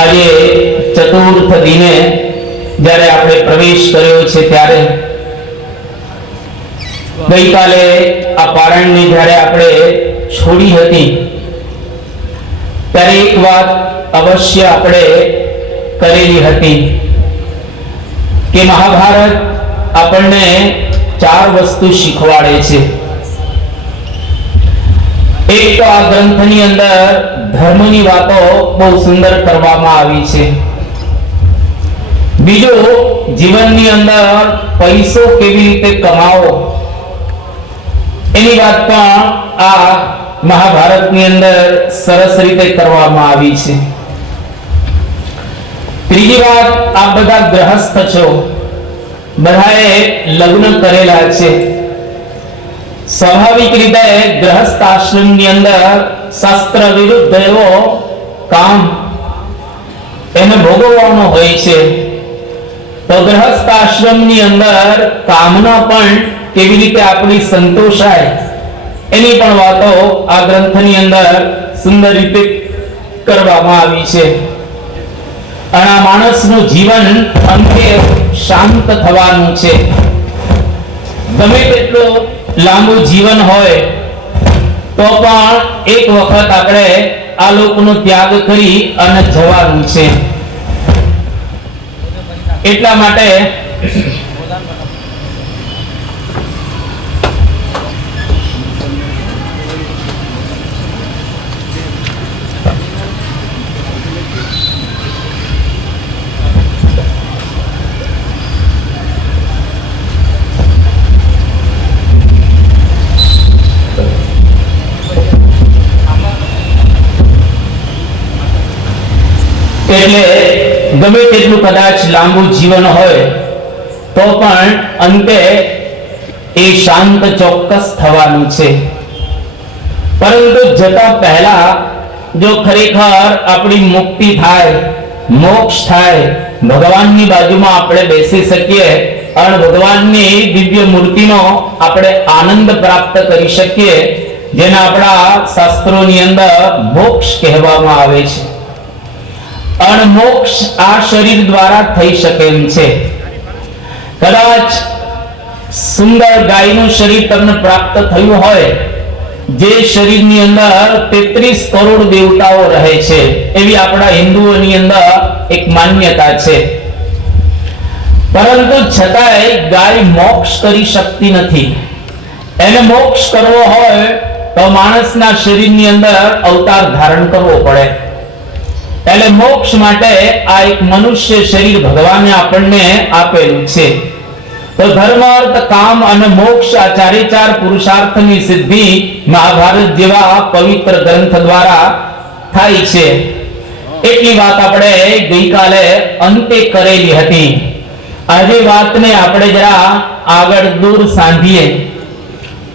આજે ચતુર્થ દિને જ્યારે આપણે પ્રવેશ કર્યો છે ત્યારે ગઈકાલે આ પારાયણને જ્યારે આપણે છોડી હતી ત્યારે એક વાત અવશ્ય આપણે કરેલી હતી કે મહાભારત આપણને 4 વસ્તુ શીખવાડે છે. એક તો આ ગ્રંથની અંદર ધર્મની વાતો બહુ સુંદર કરવામાં આવી છે. બીજું, જીવનની અંદર પૈસો કેવી રીતે કમાવો એની વાત પણ આ મહાભારતની અંદર સરસ રીતે કરવામાં આવી છે. ત્રીજી વાત, આ બધા ગ્રહસ્થ છો, બધાએ લગ્ન કરેલા છે. સ્વાભાવિક રીતે ગ્રહસ્થ આશ્રમની અંદર શાસ્ત્ર વિરુદ્ધ એવો કામ એને ભોગવવાનો હોય છે. તો ગ્રહસ્થ આશ્રમની અંદર કામના પણ કેવી રીતે આપણી સંતોષાય એની પણ વાતો આ ગ્રંથની અંદર સુંદર રીતે કરવામાં આવી છે. અને આ માણસનું જીવન અંતે શાંત થવાનું છે. ગમે તેટલું લાંબુ જીવન હોય તો પણ એક વખત આપણે આ લોકનો ત્યાગ કરી અને જવાનું છે. એટલા માટે ગમે તેટલું કદાચ લાંબુ જીવન હોય તો પણ અંતે એ શાંત ચોક્કસ થવાનું છે. પરંતુ જતા પહેલા જો ખરેખર આપણી મુક્તિ થાય, મોક્ષ થાય, ભગવાનની બાજુમાં આપણે બેસી શકીએ અને ભગવાનની દિવ્ય મૂર્તિનો આપણે આનંદ પ્રાપ્ત કરી શકીએ, જેને આપણા શાસ્ત્રોની અંદર મોક્ષ કહેવામાં આવે છે. અને મોક્ષ આ શરીર દ્વારા થઈ શકે એમ છે. કદાચ સુંદર ગાયનું શરીર તમને પ્રાપ્ત થયું હોય, જે શરીરની અંદર 33 કરોડ દેવતાઓ રહે છે, એવી આપણા હિન્દુઓની અંદર એક માન્યતા છે. પરંતુ છતાંય ગાય મોક્ષ કરી શકતી નથી. એને મોક્ષ કરવો હોય તો માણસના શરીરની અંદર અવતાર ધારણ કરવો પડે. એટલે મોક્ષ માટે આ એક મનુષ્ય શરીર ભગવાને આપણને આપેલું છે. તો ધર્મ, અર્થ, કામ અને મોક્ષ આ 4 પુરુષાર્થની સિદ્ધિ મહાભારત જેવા પવિત્ર ગ્રંથ દ્વારા થાય છે. એટલી વાત આપણે ગઈકાલે અંતે કરેલી હતી. આજે વાતને આપણે જરા આગળ દૂર સાંધીએ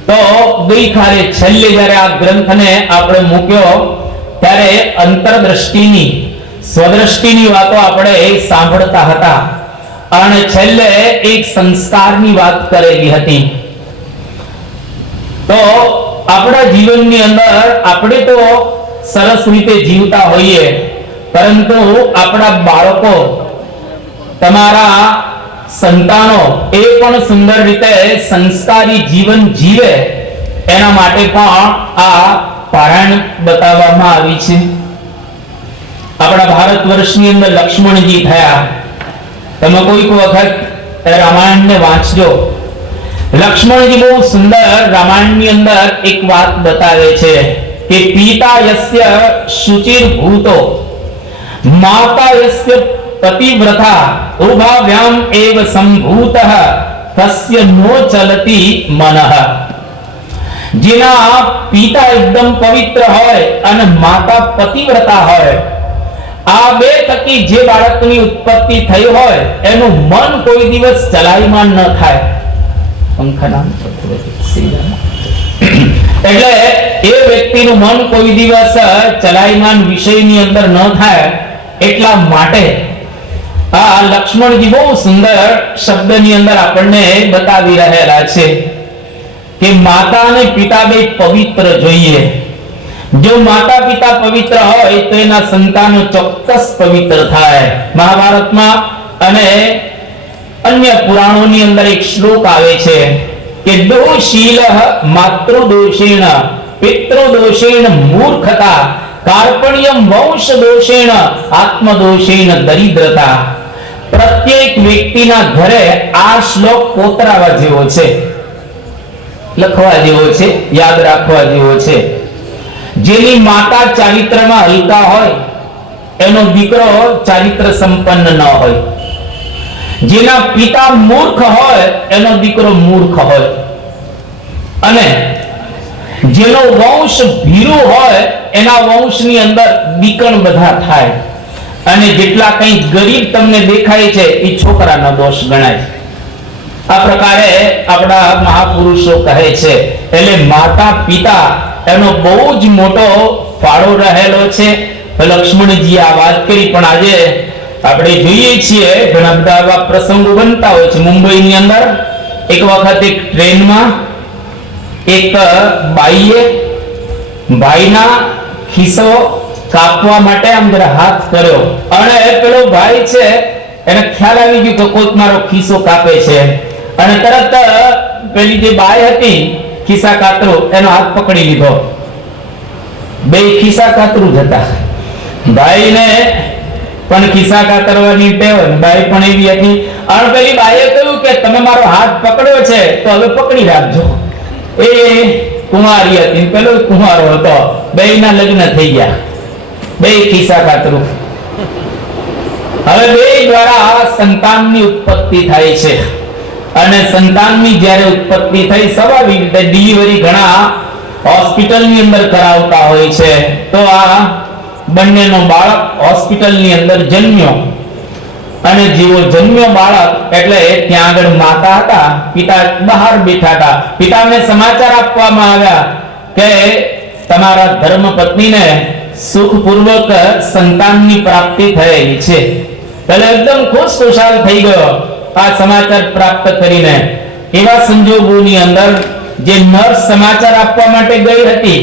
તો ગઈકાલે છેલ્લે જ્યારે આ ગ્રંથને આપણે મૂક્યો ત્યારે અંતરદ્રષ્ટિની, સ્વદ્રષ્ટિની વાતો આપણે સાંભળતા હતા અને છેલ્લે એક સંસ્કારની વાત કરેલી હતી. તો આપણા જીવનની અંદર આપણે તો સરસ રીતે જીવતા હોઈએ, પરંતુ આપણા બાળકો, તમારા સંતાનો એ પણ સુંદર રીતે સંસ્કારી જીવન જીવે એના માટે પણ આ પારાયણ બતાવવામાં આવી છે. આપણા ભારત વર્ષની અંદર લક્ષ્મણજી થયા. તમે કોઈક વખત રામાયણને વાંચજો. લક્ષ્મણજી બહુ સુંદર રામાયણની અંદર એક વાત બતાવે છે કે પિતા યસ્ય શુચિર ભૂતો માતા યસ્ય પતિવ્રતા ઉભાવ્યામ એવ સંભૂતઃ તસ્ય નો ચલતી મનઃ. જેના પિતા એકદમ પવિત્ર હોય અને માતા પતિવ્રતા હોય, આ બે થકી જે બાળકની ઉત્પત્તિ થઈ હોય એનું મન કોઈ દિવસ ચલાયમાન ન થાય. એટલે એ વ્યક્તિનું મન કોઈ દિવસ ચલાયમાન વિષયની અંદર ન થાય. એટલા માટે આ લક્ષ્મણજી બહુ સુંદર શબ્દની અંદર આપણને બતાવી રહેલા છે કે માતા અને પિતા બે પવિત્ર જોઈએ. જો માતા પિતા પવિત્ર હોય તો એના સંતાનો ચોક્કસ પવિત્ર થાય. મહાભારતમાં અને અન્ય પુરાણોની અંદર એક શ્લોક આવે છે કે દોષીલઃ માતૃદોષેણ પિતૃદોષેણ મૂર્ખતા કાર્પણ્યમ વંશ દોષેણ આત્મદોષેણ દરિદ્રતા. પ્રત્યેક વ્યક્તિના ઘરે આ શ્લોક કોતરાવા જેવો છે, લખવા જેવો છે, યાદ રાખવા જેવો છે. જેની માતા ચારિત્રમાં હલકા હોય એનો દીકરો ચારિત્ર સંપન્ન ન હોય. જેના પિતા મૂર્ખ હોય એનો દીકરો મૂર્ખ હોય. અને જેનો વંશ ભીરુ હોય એના વંશની અંદર દીકણ બધા થાય. અને જેટલા કંઈ ગરીબ તમને દેખાય છે એ છોકરાનો દોષ ગણાય. આ પ્રકારે આપણા મહાપુરુષો કહે છે. એટલે માતા પિતા એનો બહુ જ મોટો ફાળો રહેલો છે. લક્ષ્મણજી આ વાત કરી, પણ આજે આપણે જોઈએ છીએ ઘણા બધા એવા પ્રસંગો બનતા હોય છે. મુંબઈની અંદર એક વખત એક ટ્રેનમાં એક બાઈએ ભાઈના ખિસ્સો કાપવા માટે આમ જરા હાથ કર્યો અને પેલો ભાઈ છે એને ખ્યાલ આવી ગયો કે કોઈક મારો ખિસ્સો કાપે છે અને તરત પેલી જે બાઈ હતી ખિસ્સા કાતરો એનો હાથ પકડી લીધો. બે ખિસ્સા કાતરું જ હતા. ભાઈને પણ ખિસ્સા કાતરવાની ટેવ, બાઈ પણ એવી હતી. અને પેલી બાઈએ કહ્યું કે તમે મારો હાથ પકડ્યો છે તો હવે પકડી રાખજો. એ કુંવારી હતી, પેલો કુંવારો હતો. બેયના લગ્ન થઈ ગયા, બે ખિસ્સા કાતરું. હવે બે દ્વારા સંતાનની ઉત્પત્તિ થાય છે અને સંતાનની જ્યારે ઉત્પત્તિ થઈ સ્વાભાવિક રીતે ડિલિવરી ઘણા હોસ્પિટલની અંદર કરાવતા હોય છે. તો આ બંનેનો બાળક હોસ્પિટલની અંદર જન્મ્યો અને જેવો જન્મ્યો બાળક એટલે ત્યાં આગળ માતા હતા, પિતા બહાર બેઠા હતા. પિતાને સમાચાર આપવામાં આવ્યા કે તમારા ધર્મપત્નીને સુખપૂર્વક સંતાનની પ્રાપ્તિ થયેલી છે. એટલે એકદમ ખુશખુશાલ થઈ ગયો આ સમાચાર પ્રાપ્ત કરીને. એવા સંજોગોની અંદર જે નર્સ સમાચાર આપવા માટે ગઈ હતી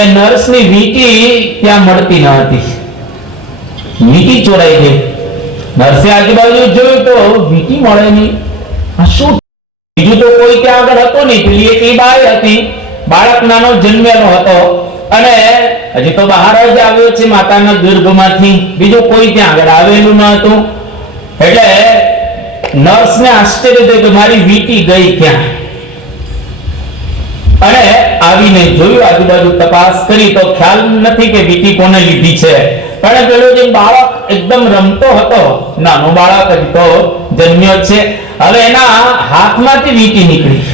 એ નર્સની વીંટી ત્યાં મળતી ન હતી. વીંટી ચોરાઈ ગઈ. નર્સે આજુબાજુ જોયું તો વીંટી મળે નહીં. આ શું? બીજું તો કોઈ ત્યાં આગળ હતો નહીં. પેલી એકલી બાઈ હતી, બાળક નાનો જન્મેલો હતો અને હજી તો બહાર જ આવ્યો છે માતાના ગર્ભમાંથી. બીજું કોઈ ત્યાં આગળ આવેલું ન હતું. એટલે નર્સને આશ્ચર્ય થયું કે મારી વીંટી ગઈ ક્યાં? અને આવીને જોયું, આજુબાજુ તપાસ કરી તો ખ્યાલ નથી કે વીંટી કોને લીધી છે. પણ પેલો જે બાળક એકદમ રમતો હતો, નાનો બાળક હજી તો જન્મ્યો છે, હવે એના હાથમાંથી વીંટી નીકળી.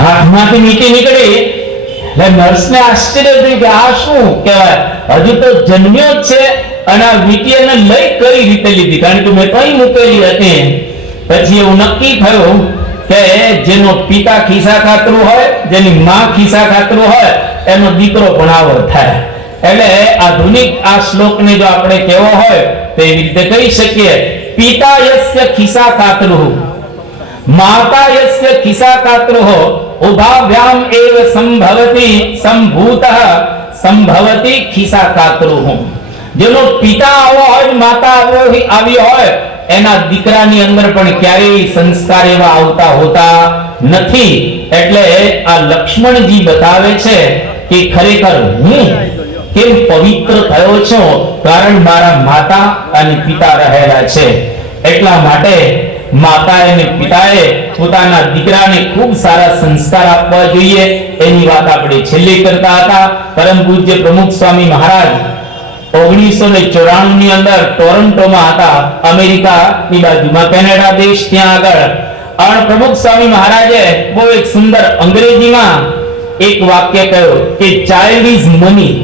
હાથમાંથી વીંટી નીકળી એટલે નર્સને આશ્ચર્ય થયું કે આ શું કહેવાય? હજુ તો જન્મ્યો જ છે અને આ વીંટી એને લઈ કઈ રીતે લીધી? કારણ કે મેં કઈ મૂકેલી હતી. પછી એવું નક્કી થયું કે જેનો પિતા ખિસ્સા કાતરું હોય, જેની માં ખિસ્સા કાતરું હોય એનો દીકરો પણ આવો થાય. એટલે આધુનિક આ શ્લોકને જો આપણે કહેવો હોય તો એવી રીતે કહી શકીએ, પિતા યસ્ય ખિસ્સા કાતરુઃ માતા યસ્ય ખિસ્સા કાતરુઃ ઉભાભ્યામ એવ સંભવતી સંભૂતઃ સંભવતી ખિસ્સા કાતરુઃ. જેનો પિતા આવો હોય, માતા આવી હોય, એના દીકરાની અંદર પણ ક્યારેય સંસ્કાર એવા આવતા હોતા નથી. એટલે આ લક્ષ્મણજી બતાવે છે કે ખરેખર હું કેમ પવિત્ર થયો છું, કારણ મારા માતા અને પિતા રહેલા છે. એટલા માટે માતા અને પિતાએ પોતાના દીકરાને ખૂબ સારા સંસ્કાર આપવા જોઈએ. એની વાત આપણે છેલ્લે કરતા હતા. પરમ પૂજ્ય પ્રમુખ સ્વામી મહારાજ 1994 ની અંદર ટોરન્ટોમાં હતા, અમેરિકાની બાજુમાં કેનેડા દેશ, ત્યાં આગળ પ્રમુખ સ્વામી મહારાજે બહુ એક સુંદર અંગ્રેજીમાં એક વાક્ય કહ્યું કે ચાઇલ્ડ ઇઝ મની.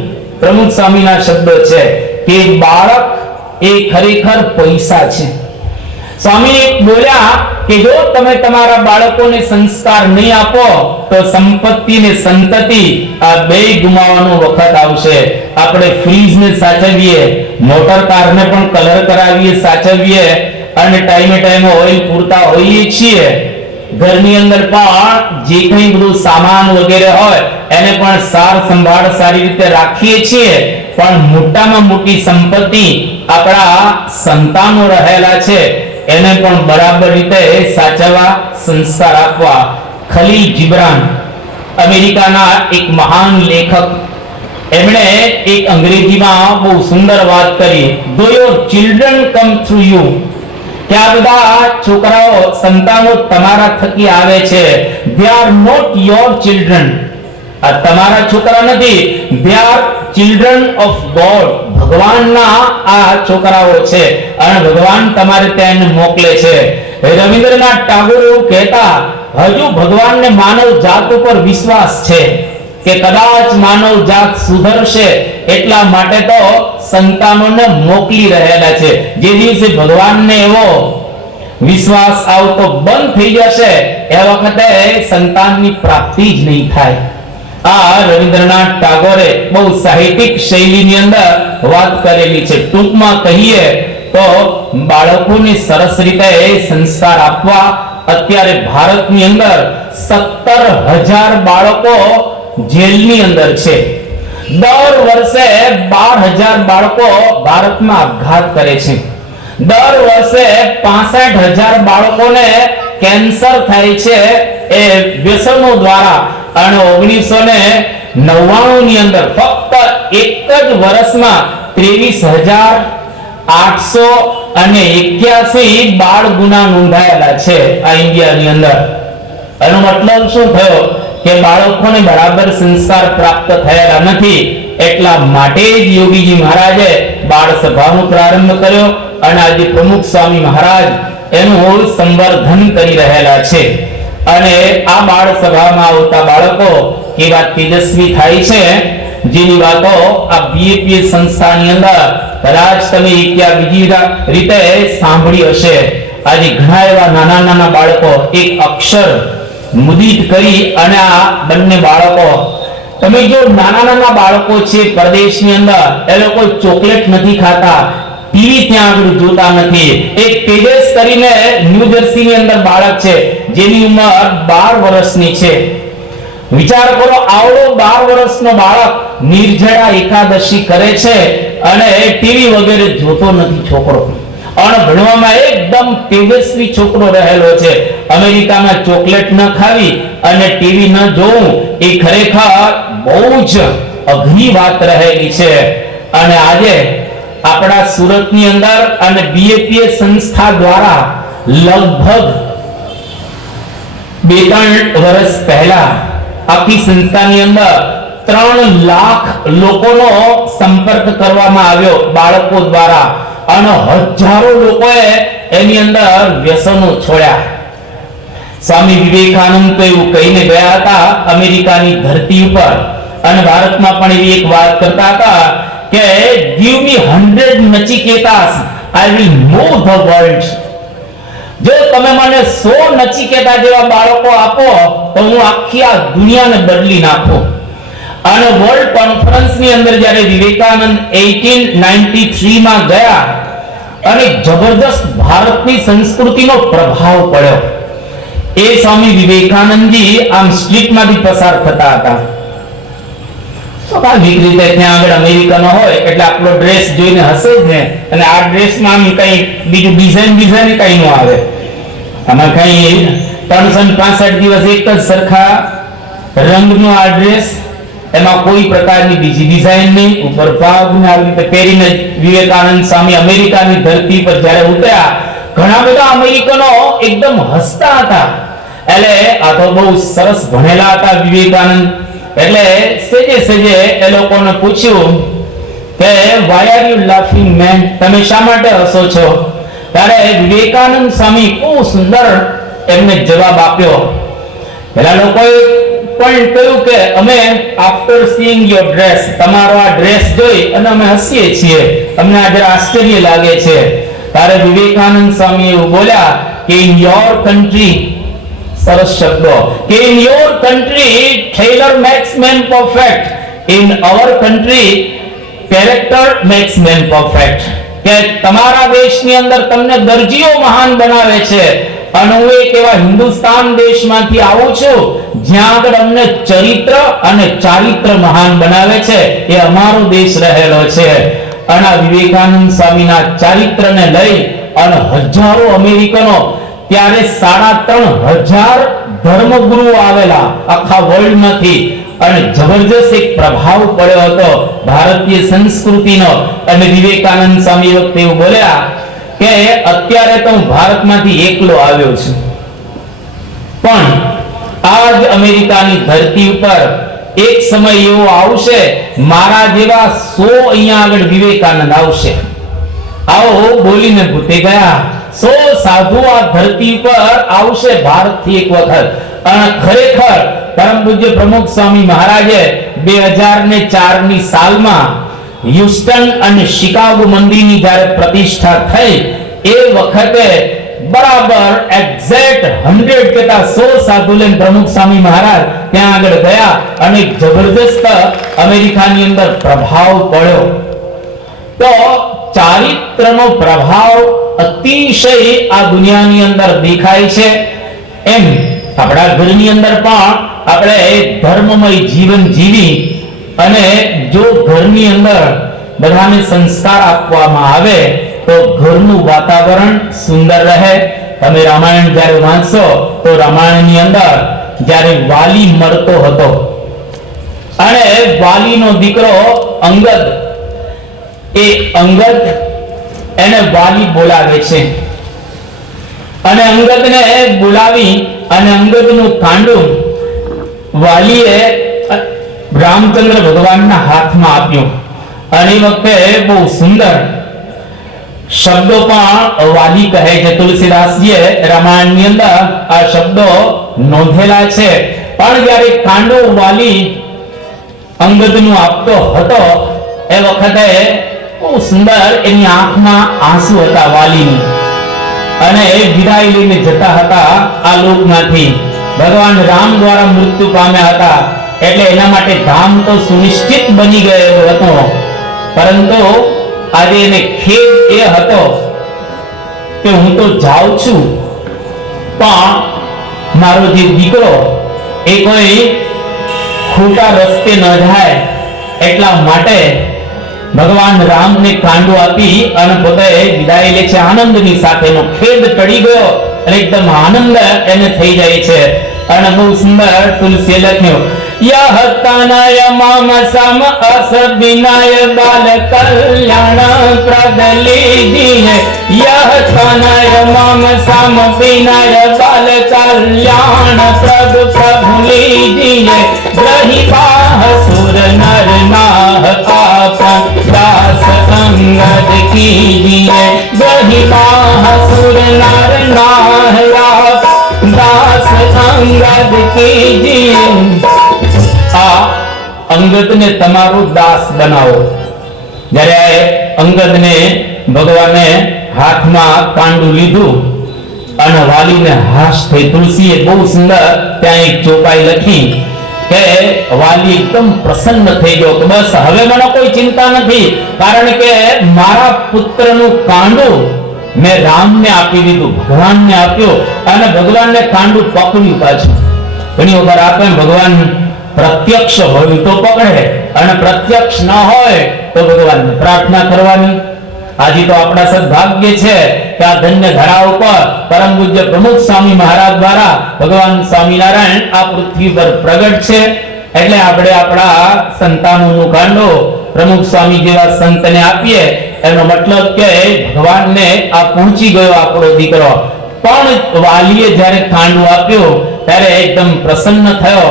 પ્રમુખ સ્વામીના શબ્દો છે કે બાળક એ ખરેખર પૈસા છે. સ્વામી બોલ્યા કે જો તમે તમારા બાળકોને સંસ્કાર નહીં આપો તો સંપત્તિ ને સંતતિ આ બે ગુમાવવાનો વખત આવશે. આપણે ફ્રીજને સાચવીએ, મોટર કારને પણ કલર કરાવીએ, સાચવીએ અને ટાઈમે ટાઈમે ઓઇલ પૂરતા હોઈએ છીએ, ઘરની અંદર પણ જે કંઈ બધું સામાન વગેરે હોય એને પણ સાર સંભાળ સારી રીતે રાખીએ છીએ, પણ મોટામાં મોટી સંપત્તિ આપણા સંતાનો રહેલા છે એને પણ બરાબર રીતે સાચવવા, સંસ્કાર આપવા. ખલીલ જીબ્રાન અમેરિકાના એક મહાન લેખક, એમણે એક અંગ્રેજીમાં બહુ સુંદર વાત કરી, though your children come through you, કે આ બધા છોકરાઓ સંતાનો તમારા થકી આવે છે, they are not your children, આ તમારા છોકરા નથી, they are children of God, ભગવાનના આ છોકરાઓ છે અને ભગવાન તમારે ત્યાં મોકલે છે. રવિન્દ્રનાથ ટાગોર એવું કહેતા, હજુ ભગવાનને માનવ જાત ઉપર વિશ્વાસ છે કે કદાચ માનવ જાત સુધરશે એટલા માટે તો સંતાનોને મોકલી રહેલા છે. જે દિવસે ભગવાનને એવો વિશ્વાસ આવતો બંધ થઈ જશે એ વખતે સંતાનની પ્રાપ્તિ જ નહીં થાય. આ રવિન્દ્રનાથ ટાગોરે બહુ સાહિત્યિક શૈલીની અંદર વાત કરેલી છે. ટૂંકમાં કહીએ તો બાળકોને સરસ રીતે સંસ્કાર આપવા. અત્યારે ભારતની અંદર 17,000 બાળકો જેલની અંદર છે. દર વર્ષે 12,000 બાળકો ભારતમાં આપઘાત કરે છે. દર વર્ષે 65,000 બાળકોને કેન્સર થાય છે એ વ્યસનો દ્વારા. અને 1999 ની અંદર ફક્ત એક જ વર્ષમાં 23,881 બાળ ગુના નોંધાયેલા છે આ ઇન્ડિયાની અંદર. એનો મતલબ શું થયો કે બાળકોને બરાબર સંસ્કાર પ્રાપ્ત થયેલા નથી. એટલા માટે જ યોગીજી મહારાજે બાળ સભાનો પ્રારંભ કર્યો અને આજે પ્રમુખ સ્વામી મહારાજ એનું સંવર્ધન કરી રહેલા છે. અને આ બાળ સભામાં આવતા બાળકો કેવા તેજસ્વી થાય છે, જેની વાતો આ બીએપીએસ સંસ્થાની અંદર કદાચ તમે એક બીજી રીતે સાંભળી હશે. આજે ઘણા એવા નાના નાના બાળકો એક અક્ષર મુદિત કરી અને આ બંને બાળકો, તમે જો નાના નાના બાળકો છે પરદેશની અંદર, એ લોકો ચોકલેટ નથી ખાતા, ટીવી ત્યાં આગળ જોતા નથી. એક તેજસ કરીને ન્યૂ જર્સીની અંદર બાળક છે જેની ઉંમર 12 વર્ષની છે. વિચાર કરો, આવડો 12 વર્ષનો બાળક નિર્જળા એકાદશી કરે છે અને ટીવી વગેરે જોતો નથી છોકરો, અને ભણવામાં એકદમ તેજસ્વી છોકરો રહેલો છે. અમેરિકામાં ચોકલેટ ન ખાવી અને ટીવી ન જોવું એ ખરેખર બહુ જ અઘરી વાત રહેલી છે. અને આજે આપણા સુરતની અંદર અને બીએપીએસ સંસ્થા દ્વારા લગભગ 2-3 વર્ષ પહેલા આખી સંસ્થાની અંદર 3 લાખ લોકોનો સંપર્ક કરવામાં આવ્યો બાળકો દ્વારા, અને હજારો લોકોએ એની અંદર વ્યસનો છોડ્યા. સ્વામી વિવેકાનંદ તો એવું કહીને ગયા હતા અમેરિકાની ધરતી ઉપર, અને ભારતમાં પણ એવી એક વાત કરતા હતા કે give me 100 નચિકેતાસ, I will move the world. જો તમે મને 100 નચિકેતા જેવા બાળકો આપો તો હું આખી આ દુનિયાને બદલી નાખું. અને વર્લ્ડ કોન્ફરન્સની અંદર જ્યારે વિવેકાનંદ 1893 માં ગયા અને જબરદસ્ત ભારતની સંસ્કૃતિનો પ્રભાવ પડ્યો. એ સ્વામી વિવેકાનંદજી આમ સ્ટ્રીટમાંથી પસાર થતા હતા. સ્વાભાવિક રીતે ત્યાં આગળ અમેરિકનો હોય એટલે આપણો ડ્રેસ જોઈને હસે જ ને, અને આ ડ્રેસમાં આમ કઈ બીજું ડિઝાઇન કઈ ન આવે. આમાં કઈ 365 દિવસ એક જ સરખા રંગનો આ ડ્રેસ, એમાં કોઈ પ્રકારની બીજી ડિઝાઇન નહીં, ઉપર ભાગને આવી રીતે પહેરીને વિવેકાનંદ સ્વામી અમેરિકાની ધરતી પર જ્યારે ઉતર્યા, ઘણા બધા અમેરિકનો એકદમ હસતા હતા. એટલે આ તો બહુ સરસ ભણેલા હતા વિવેકાનંદ. એટલે સેજે એ લોકોને પૂછ્યું કે why are you laughing man, તમે શા માટે હસો છો? ત્યારે વિવેકાનંદ સ્વામી બહુ સુંદર એમને જવાબ આપ્યો. પેલા લોકોએ પણ કહ્યું કે અમે આફ્ટર સીઈંગ યોર ડ્રેસ, તમારો આ ડ્રેસ જોઈ અને અમે હસીએ છીએ, અમને આ જરા આશ્ચર્ય લાગે છે. ત્યારે વિવેકાનંદ સ્વામી એવું બોલ્યા કે ઇન યોર કન્ટ્રી, સરસ શબ્દો, કે in your country tailor makes man perfect, in our country character makes man perfect. કે તમારા દેશની અંદર તમને દરજીઓ મહાન બનાવે છે અને હું એક એવા હિન્દુસ્તાન દેશમાંથી આવું છું જ્યાં આગળ અમને ચરિત્ર અને ચારિત્ર મહાન બનાવે છે, એ અમારો દેશ રહેલો છે. અને વિવેકાનંદ સ્વામીના ચારિત્રને લઈ અને હજારો અમેરિકનો, ત્યારે 3,500 ધર્મગુરુઓ આવેલા આખા વર્લ્ડમાંથી, અને જબરજસ્ત એક પ્રભાવ પડ્યો હતો ભારતીય સંસ્કૃતિનો. અને વિવેકાનંદ સ્વામી વખતે એવું બોલ્યા કે અત્યારે તો હું ભારતમાંથી એકલો આવ્યો છું, પણ આજ અમેરિકાની ધરતી ઉપર એક સમય એવો આવશે મારા જેવા 100 અહીંયા આગળ વિવેકાનંદ આવશે. આવો બોલીને ભૂતે ગયા. 100 સાધુ આ ધરતી પર આવશે ભારતથી એક વખત. અને ખરેખર પરમ પૂજ્ય પ્રમુખ સ્વામી મહારાજે 2004 ની સાલમાં હ્યુસ્ટન અને શિકાગો મંદિરની જ્યારે પ્રતિષ્ઠા થઈ એ વખતે બરાબર એક્ઝેક્ટ 100 કેતા 100 સાધુ લઈને પ્રમુખ સ્વામી મહારાજ ત્યાં આગળ ગયા અને જબરદસ્ત અમેરિકાની અંદર પ્રભાવ પડ્યો. તો ચારિત્રનો પ્રભાવ અતિશય આ દુનિયાની અંદર દેખાય છે. એમ આપણા ઘરની અંદર પણ આપણે ધર્મમય જીવન જીવી અને જો ઘરની અંદર બધાને સંસ્કાર આપવામાં આવે તો ઘરનું વાતાવરણ સુંદર રહે. તમે રામાયણ જ્યારે વાંચશો તો રામાયણની અંદર જ્યારે વાલી મરતો હતો અને વાલીનો દીકરો અંગદ, એ અંગદ એને વાલી બોલાવે છે અને અંગદને બોલાવી અને અંગદનું કાંડું વાલીએ રામચંદ્ર ભગવાનના હાથમાં આપ્યું. અને એ વખતે બહુ સુંદર શબ્દો પણ વાલી કહે છે. તુલસીદાસજીએ રામાયણની અંદર આ શબ્દો નોંધેલા છે. પણ જ્યારે કાંડો વાલી અંગદનું આપતો હતો એ વખતે બહુ સુંદર એની આંખમાં આંસુ હતા વાલીની, અને એ વિદાય લઈને જતા હતા આ લોકમાંથી. ભગવાન રામ દ્વારા મૃત્યુ પામ્યા હતા એટલે એના માટે ધામ તો સુનિશ્ચિત બની ગયો હતો, પરંતુ આજે એને ખેદ એ હતો કે હું તો જાઉં છું પણ મારો જે દીકરો એ કોઈ ખોટા રસ્તે ન જાય એટલા માટે ભગવાન રામને કાંડો આપી અને પોતે વિદાય લે છે આનંદની સાથેનો. ખેદ ટળી ગયો અને એકદમ આનંદ એને થઈ જાય છે. અને બહુ સુંદર તુલસીએ લખ્યું, यह तनय मम सम अस विनय बाल कल्याण प्रद लीजिए, यह तनय मम सम विनय बाल कल्याण प्रद प्रभु लीजिए, ग्रही बाह सुर नर नाह आपन दास अंगद कीजिए, ग्रही बाह सुर नर नाह आपन दास अंगद कीजिए. આ અંગદને તમારો દાસ બનાવો. જ્યારે અંગદને ભગવાને હાથમાં કાંડું લીધું અને વાલીને હાશ થઈ. તુલસીએ બહુ સુંદર ત્યાં એક ચોપાઈ લખી કે વાલી એકદમ પ્રસન્ન થઈ ગયો કે બસ હવે મને કોઈ ચિંતા નથી, કારણ કે મારા પુત્રનું કાંડું મેં રામને આપી દીધું, ભગવાનને આપ્યું અને ભગવાનને કાંડું પકડ્યું. પાછું ઘણી વખત આપે ભગવાન પ્રત્યક્ષ હોય તો પકડે અને પ્રત્યક્ષ ન હોય તો ભગવાનને પ્રાર્થના કરવાની. આજે તો આપણા સદભાગ્ય છે કે આ ધન્ય ધરા ઉપર પરમ પૂજ્ય પ્રમુખ સ્વામી મહારાજ દ્વારા ભગવાન સ્વામિનારાયણ આ પૃથ્વી પર પ્રગટ છે. એટલે આપણે આપણા સંતાનોનું કાંડો પ્રમુખ સ્વામી જેવા સંતને આપીએ, એનો મતલબ કે ભગવાનને આ પહોંચી ગયો આપણો દીકરો. પણ વાલીએ જ્યારે કાંડું આપ્યું ત્યારે એકદમ પ્રસન્ન થયો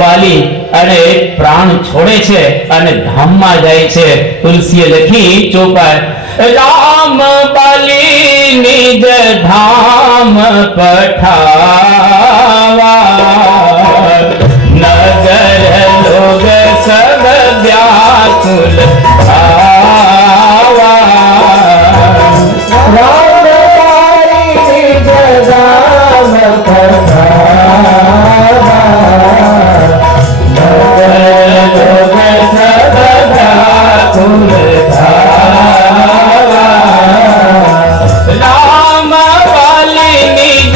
વાલી અને પ્રાણ છોડે છે અને ધામમાં જાય છે. તુલસીએ લખી ચોપાઈ, રામ બલી નિજ ધામ પઠાવા, નગર લોગ સબ વ્યાકુલ આવા, રામ બલી નિજ ધામ પઠાવા, રામ વાલી નિજ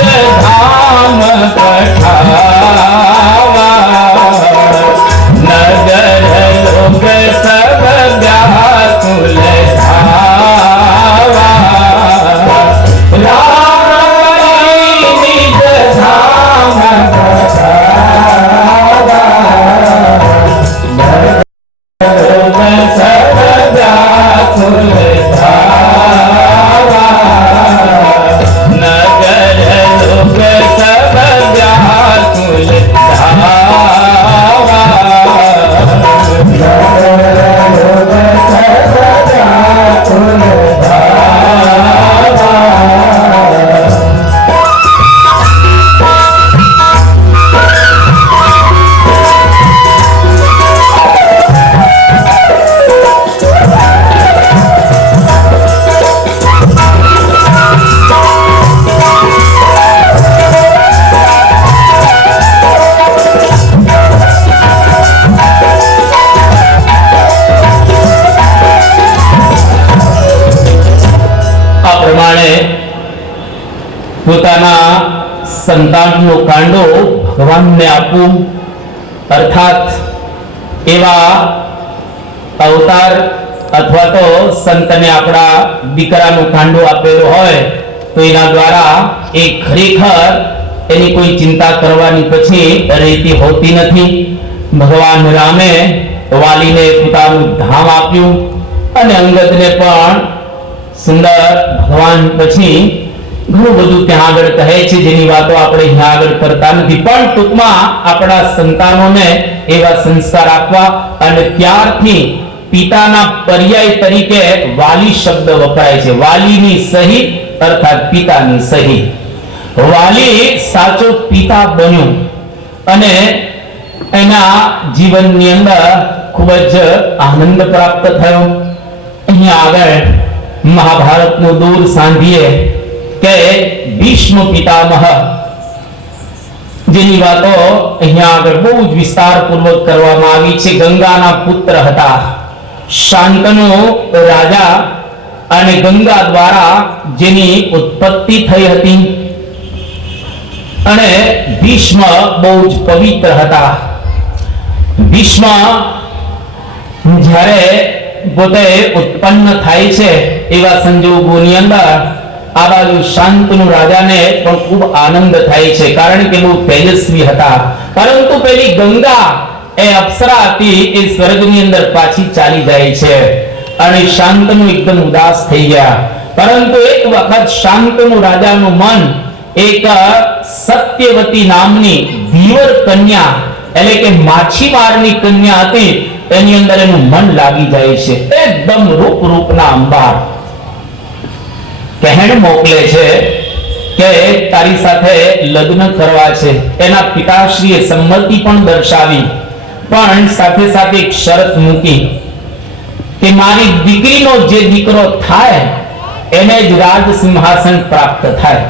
धावा, नगर लोक सब व्याकुल धावा, नगर लोक सब व्याकुल धावा। પોતાના સંતાનનો કાંડો ભગવાનને આપવું, અર્થાત એવા અવતાર અથવા તો સંતને આપણા દીકરાનો કાંડો આપેલો હોય તો એના દ્વારા એ ખરેખર એની કોઈ ચિંતા કરવાની પછી રહેતી હોતી નથી. ભગવાન રામે વાલીને પોતાનું ધામ આપ્યું અને અંગદને પણ સુંદર ભગવાન પછી ઘણું બધું ત્યાં આગળ કહે છે, જેની વાતો આપણે અહીંયા આગળ કરતા નથી. પણ ટૂંકમાં આપણા સંતાનોને એવા સંસ્કાર આપવા, અને ત્યારથી પિતાના પર્યાય તરીકે વાલી શબ્દ વપરાય છે. વાલીની સહિત અર્થાત પિતાની સહિત. વાલી સાચો પિતા બન્યો અને એના જીવનની અંદર ખૂબ જ આનંદ પ્રાપ્ત થયો. અહીંયા આગળ મહાભારતનું દૂર સાંધીએ કે ભીષ્મ પિતામહ, જેની વાતો અહીંયા આગળ બહુ જ વિસ્તારપૂર્વક કરવામાં આવી છે. ગંગાના પુત્ર હતા, શાંતનુ રાજા, અને ગંગા દ્વારા જેની ઉત્પત્તિ થઈ હતી. અને ભીષ્મ બહુ જ પવિત્ર હતા. ભીષ્મ જ્યારે પોતે ઉત્પન્ન થાય છે એવા સંજોગોની અંદર આ બાજુ શાંતનુ રાજાને પણ ખૂબ આનંદ થાય છે, કારણ કે બહુ તેજસ્વી હતા. પરંતુ પેલી ગંગા એ અપ્સરા હતી, એ સ્વર્ગની અંદર પાછી ચાલી જાય છે અને શાંતનુ એકદમ ઉદાસ થઈ ગયા. પરંતુ એક વખત શાંતનુ રાજાનું મન એક સત્યવતી નામની ધીવર કન્યા, એટલે કે માછીમારની કન્યા હતી, એની અંદર એનું મન લાગી જાય છે. એકદમ રૂપના અંબાર કહેણ મોકલે છે કે તારી સાથે લગ્ન કરવા છે. એના પિતાશ્રીએ સંમતિ પણ દર્શાવી, પણ સાથે સાથે એક શરત મૂકી કે મારી દીકરીનો જે દીકરો થાય એને જ રાજ સિંહાસન પ્રાપ્ત થાય.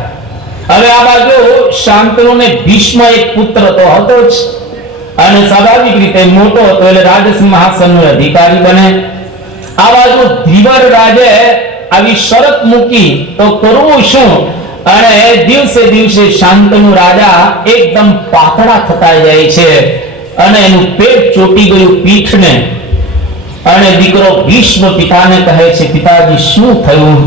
હવે આ બાજુ શાંતનુને ભીષ્મ એક પુત્ર તો હતો જ, અને સ્વાભાવિક રીતે મોટો હતો એટલે રાજ સિંહાસનનો અધિકારી બને. આ બાજુ ધીવર રાજે આવી શરત મૂકી તો કરવું શું? અને દિવસે દિવસે શાંતનુ રાજા એકદમ પાતળા થતા જાય છે અને એનું પેટ ચોટી ગયું પીઠને. અને દીકરો ભીષ્મ પિતાને કહે છે, પિતાજી શું થયું?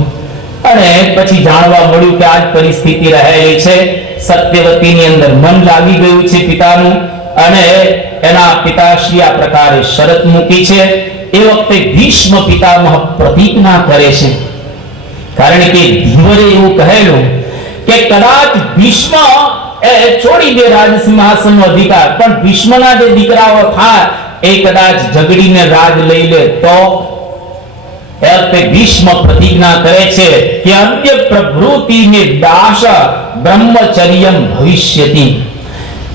અને પછી જાણવા મળ્યું કે આ જ પરિસ્થિતિ રહેલી છે. સત્યવતીની અંદર મન લાગી ગયું છે પિતાનું, અને એના પિતાશ્રી આ પ્રકારે શરત મૂકી છે. એ વખતે ભીષ્મ પિતામહ પ્રતિજ્ઞા કરે છે, કારણ કે ધીવરે એવું કહેલું કે કદાચ ભીષ્મ એ છોડી દે રાજ સિંહાસનનો અધિકાર, પણ ભીષ્મના જે દીકરાઓ થાય એ કદાચ ઝઘડીને રાજ લઈ લે તો. ભીષ્મ પ્રતિજ્ઞા કરે છે કે અદ્ય પ્રવૃત્તિને દાસ બ્રહ્મચર્યમ ભવિષ્યતિ,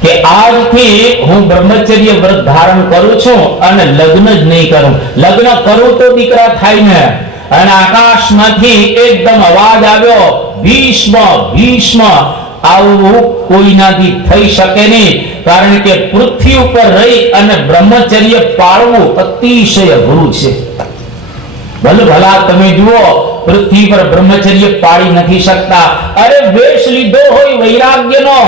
કે આજથી હું બ્રહ્મચર્ય વ્રત ધારણ કરું છું અને લગ્ન જ નહીં કરું. લગ્ન કરું તો દીકરા થાય ને. અને આકાશમાંથી એકદમ અવાજ આવ્યો, ભીષ્મ ભીષ્મ. આવું કોઈનાથી થઈ શકે નહીં, કારણ કે પૃથ્વી ઉપર રહી અને બ્રહ્મચર્ય પાળવું અતિશય અઘરું છે. ભલા તમે જુઓ, પૃથ્વી પર બ્રહ્મચર્ય પાળી નથી શકતા. અરે વેશ લીધો હોય વૈરાગ્યનો,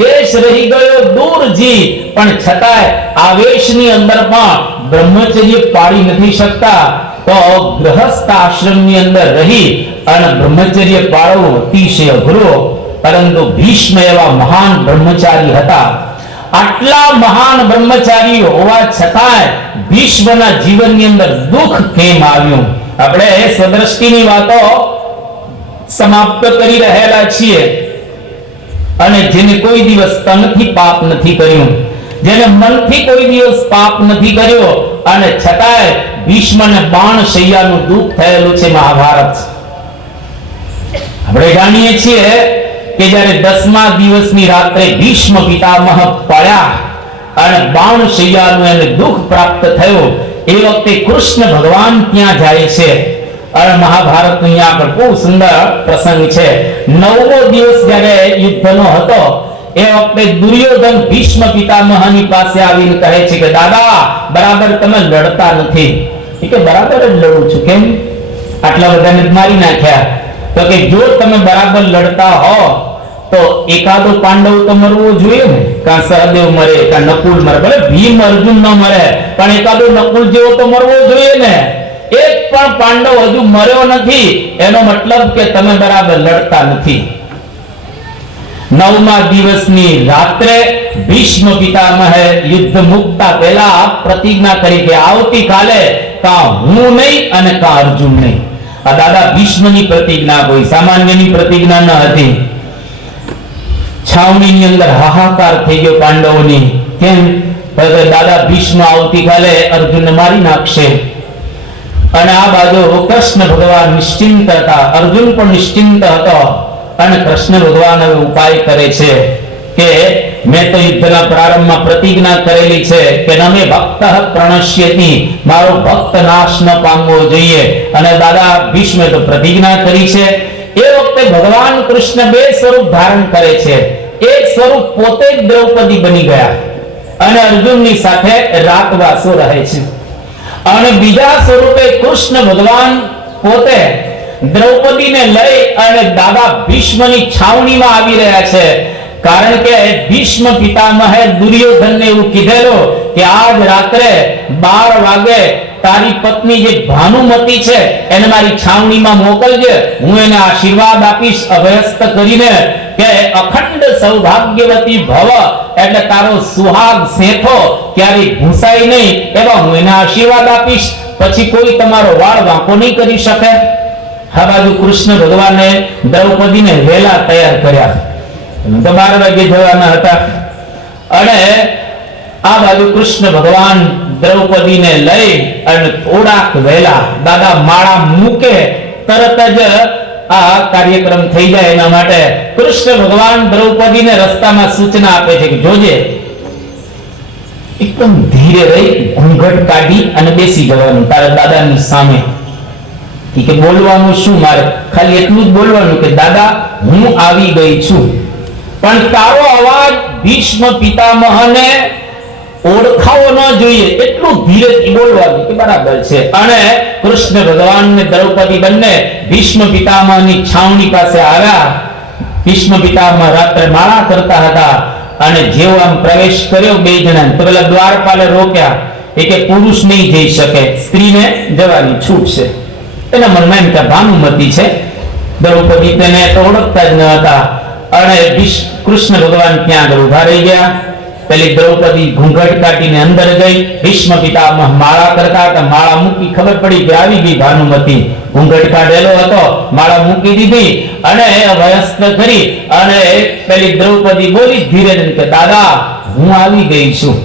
દેશ રહી ગયો દૂરજી, પણ છતાંય આવેશની અંદર પણ બ્રહ્મચર્ય પાળી નથી શકતા. તો ગૃહસ્થ આશ્રમની અંદર રહી અને બ્રહ્મચર્ય પાળવું અતિશય અઘરું. પરંતુ ભીષ્મ એવા મહાન બ્રહ્મચારી હતા. આટલા મહાન બ્રહ્મચારી હોવા છતાંય ભીષ્મના જીવનની અંદર દુઃખ કેમ આવ્યું? આપણે સ્વદ્રષ્ટિની વાતો સમાપ્ત કરી રહેલા છીએ અને જેને કોઈ દિવસ તનથી પાપ નથી કર્યું, જેને મનથી કોઈ દિવસ પાપ નથી કર્યો અને છતાંય ભીષ્મને બાણ શૈયાનું દુઃખ થયેલું છે મહાભારત. આપણે જાણીએ છીએ કે જ્યારે 10મા દિવસની રાત્રે ભીષ્મ પિતામહ પડ્યા અને બાણ શૈયાનું એને દુઃખ પ્રાપ્ત થયું, એ વખતે કૃષ્ણ ભગવાન ત્યાં જાય છે અને મહાભારતનો અહીંયા પર બહુ સુંદર પ્રસંગ છે. 9મો દિવસ જ્યારે યુદ્ધનો હતો એ વખતે દુર્યોધન ભીષ્મ પિતામહની પાસે આવીને કહે છે કે દાદા બરાબર તમે લડતા નથી. એ કે બરાબર જ લડું છું, કેમ આટલા બધાને મારી નાખ્યા? તો કે જો તમે બરાબર લડતા હો તો એકાદો પાંડવ તો મરવો જોઈએ ને, કાં સહદેવ મરે કાં નકુલ મરે, ભલે ભીમ અર્જુન ન મરે પણ એકાદો નકુલ જેવો તો મરવો જોઈએ ને. એક પણ પાંડવ હજુ મર્યો નથી, એનો મતલબ કે તમે બરાબર લડતા નથી. 9મા દિવસની રાત્રે ભીષ્મ પિતામહે યુદ્ધ મુકતા પહેલા પ્રતિજ્ઞા કરી કે આવતીકાલે કાં હું નહીં અને કાં અર્જુન નહીં. આ દાદા ભીષ્મની પ્રતિજ્ઞા કોઈ સામાન્યની પ્રતિજ્ઞા ન હતી. છાવણીની અંદર હાહાકાર થઈ ગયો પાંડવોની. કેમ? દાદા ભીષ્મ આવતીકાલે અર્જુનને મારી નાખશે. અને આ બાજુ કૃષ્ણ ભગવાન નિશ્ચિંત હતા, અર્જુન પણ નિશ્ચિંત હતો. અને કૃષ્ણ ભગવાન હવે ઉપાય કરે છે કે મેં તો યુદ્ધના પ્રારંભમાં પ્રતિજ્ઞા કરેલી છે કે નમે ભક્તઃ પ્રણશ્યતિ, મારો ભક્ત નાશ ન પામવો જોઈએ. અને દાદા ભીષ્મે તો પ્રતિજ્ઞા કરી છે. એ વખતે ભગવાન કૃષ્ણ બે સ્વરૂપ ધારણ કરે છે. એક સ્વરૂપ પોતે જ દ્રૌપદી બની ગયા અને અર્જુનની સાથે રાતવાસો રહે છે, અને બીજા સ્વરૂપે કૃષ્ણ ભગવાન પોતે દ્રૌપદીને લઈ અને દાદા ભીષ્મની છાવણીમાં આવી રહ્યા છે. કારણ કે ભીષ્મ પિતામહે દુર્યોધનને એવું કીધેલું કે આજ રાત્રે 12 વાગે તારી પત્ની જે ભાનુમતી છે એને મારી છાવણીમાં મોકલજે, હું એને આશીર્વાદ આપીશ અભયસ્ત કરીને કે અખંડ સૌભાગ્યવતી ભવ, એટલે તારો સુહાગ સેથો ક્યારેય ભૂસાય નહીં એવા હું એને આશીર્વાદ આપીશ, પછી કોઈ તમારો વાળ વાંકો નહીં કરી શકે. આ બાજુ કૃષ્ણ ભગવાને દ્રૌપદીને વહેલા તૈયાર કર્યા, 12 વાગે જવાના હતા. અને આ બાજુ કૃષ્ણ ભગવાન દ્રૌપદીને લઈ અને થોડાક વહેલા દાદા માળા મૂકે તરત જ આ કાર્યક્રમ થઈ જાય એના માટે કૃષ્ણ ભગવાન દ્રૌપદીને રસ્તામાં સૂચના આપે છે કે જોજે એકદમ ધીરે રહી ઘૂંઘટ કાઢી અને બેસી જવાનું તારા દાદાની સામે. કે બોલવાનું શું? મારે ખાલી એટલું જ બોલવાનું કે દાદા હું આવી ગઈ છું, પણ તારો અવાજ ભીષ્મ પિતામહને ઓળખાવો ન જોઈએ એટલું ધીરેથી બોલવાનું કે બરાબર છે. અને કૃષ્ણ ભગવાન ને દ્રૌપદી બંને ભીષ્મ પિતામહની છાવણી પાસે આવ્યા. ભીષ્મ પિતામહ રાત્રે માળા કરતા હતા અને જેવો આમ પ્રવેશ કર્યો બે જણા તો પેલા દ્વારપાલે રોક્યા. એ કે પુરુષ નહીં જઈ શકે, સ્ત્રીને જવાની છૂટ છે. એના મનમાં એમ કે ભાનુમતી છે, દ્રૌપદી તેને તો ઓળખતા જ ન હતા. અને કૃષ્ણ ભગવાન ત્યાં આગળ ઉભા રહી ગયા. પેલી દ્રૌપદી ઘૂંઘટ કાઢીને અંદર ગઈ. ભીષ્મ પિતામહ માળા કરતા હતા, માળા મૂકી ખબર પડી કે આવી ગઈ ભાનુમતી. ઘૂંઘટ કાઢેલો હતો, માળા મૂકી દીધી અને અભયસ્ત કરી અને પેલી દ્રૌપદી બોલી ધીરે કે દાદા હું આવી ગઈ છું.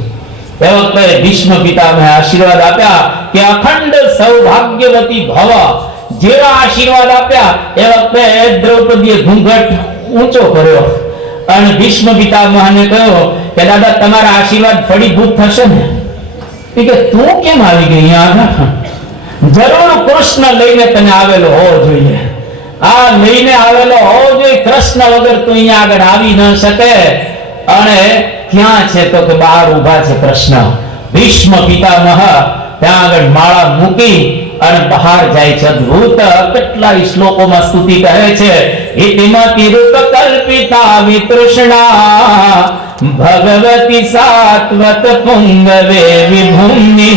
એ વખતે ભીષ્મ પિતામહે આશીર્વાદ આપ્યા કે અખંડ સૌભાગ્યવતી ભવ. જેવા આશીર્વાદ આપ્યા એ વખતે દ્રૌપદીએ ઘૂંઘટ ઊંચો કર્યો અને ભીષ્મ પિતામહને કહ્યું કે દાદા તમારા આશીર્વાદ ફળીભૂત થશે ને? કે તું કેમ આવી ગઈ અહીંયા? જરૂર કૃષ્ણ લઈને તને આવેલો હોવો જોઈએ, આ લઈને આવેલો હોવો જોઈએ. કૃષ્ણ વગર તું અહીંયા આગળ આવી ન શકે. અને ક્યાં છે? તો કે બહાર ઊભા છે કૃષ્ણ. ભીષ્મ પિતામહ ત્યાં આગળ માળા મૂકી અને બહાર જાય છે. અદ્ભુત કેટલાય શ્લોકોમાં સ્તુતિ કહે છે ઇતિમતિ રૂપ કલ્પિતા વિતૃષ્ણા ભગવતી સાત્વત પુંગવે વિભૂમિ.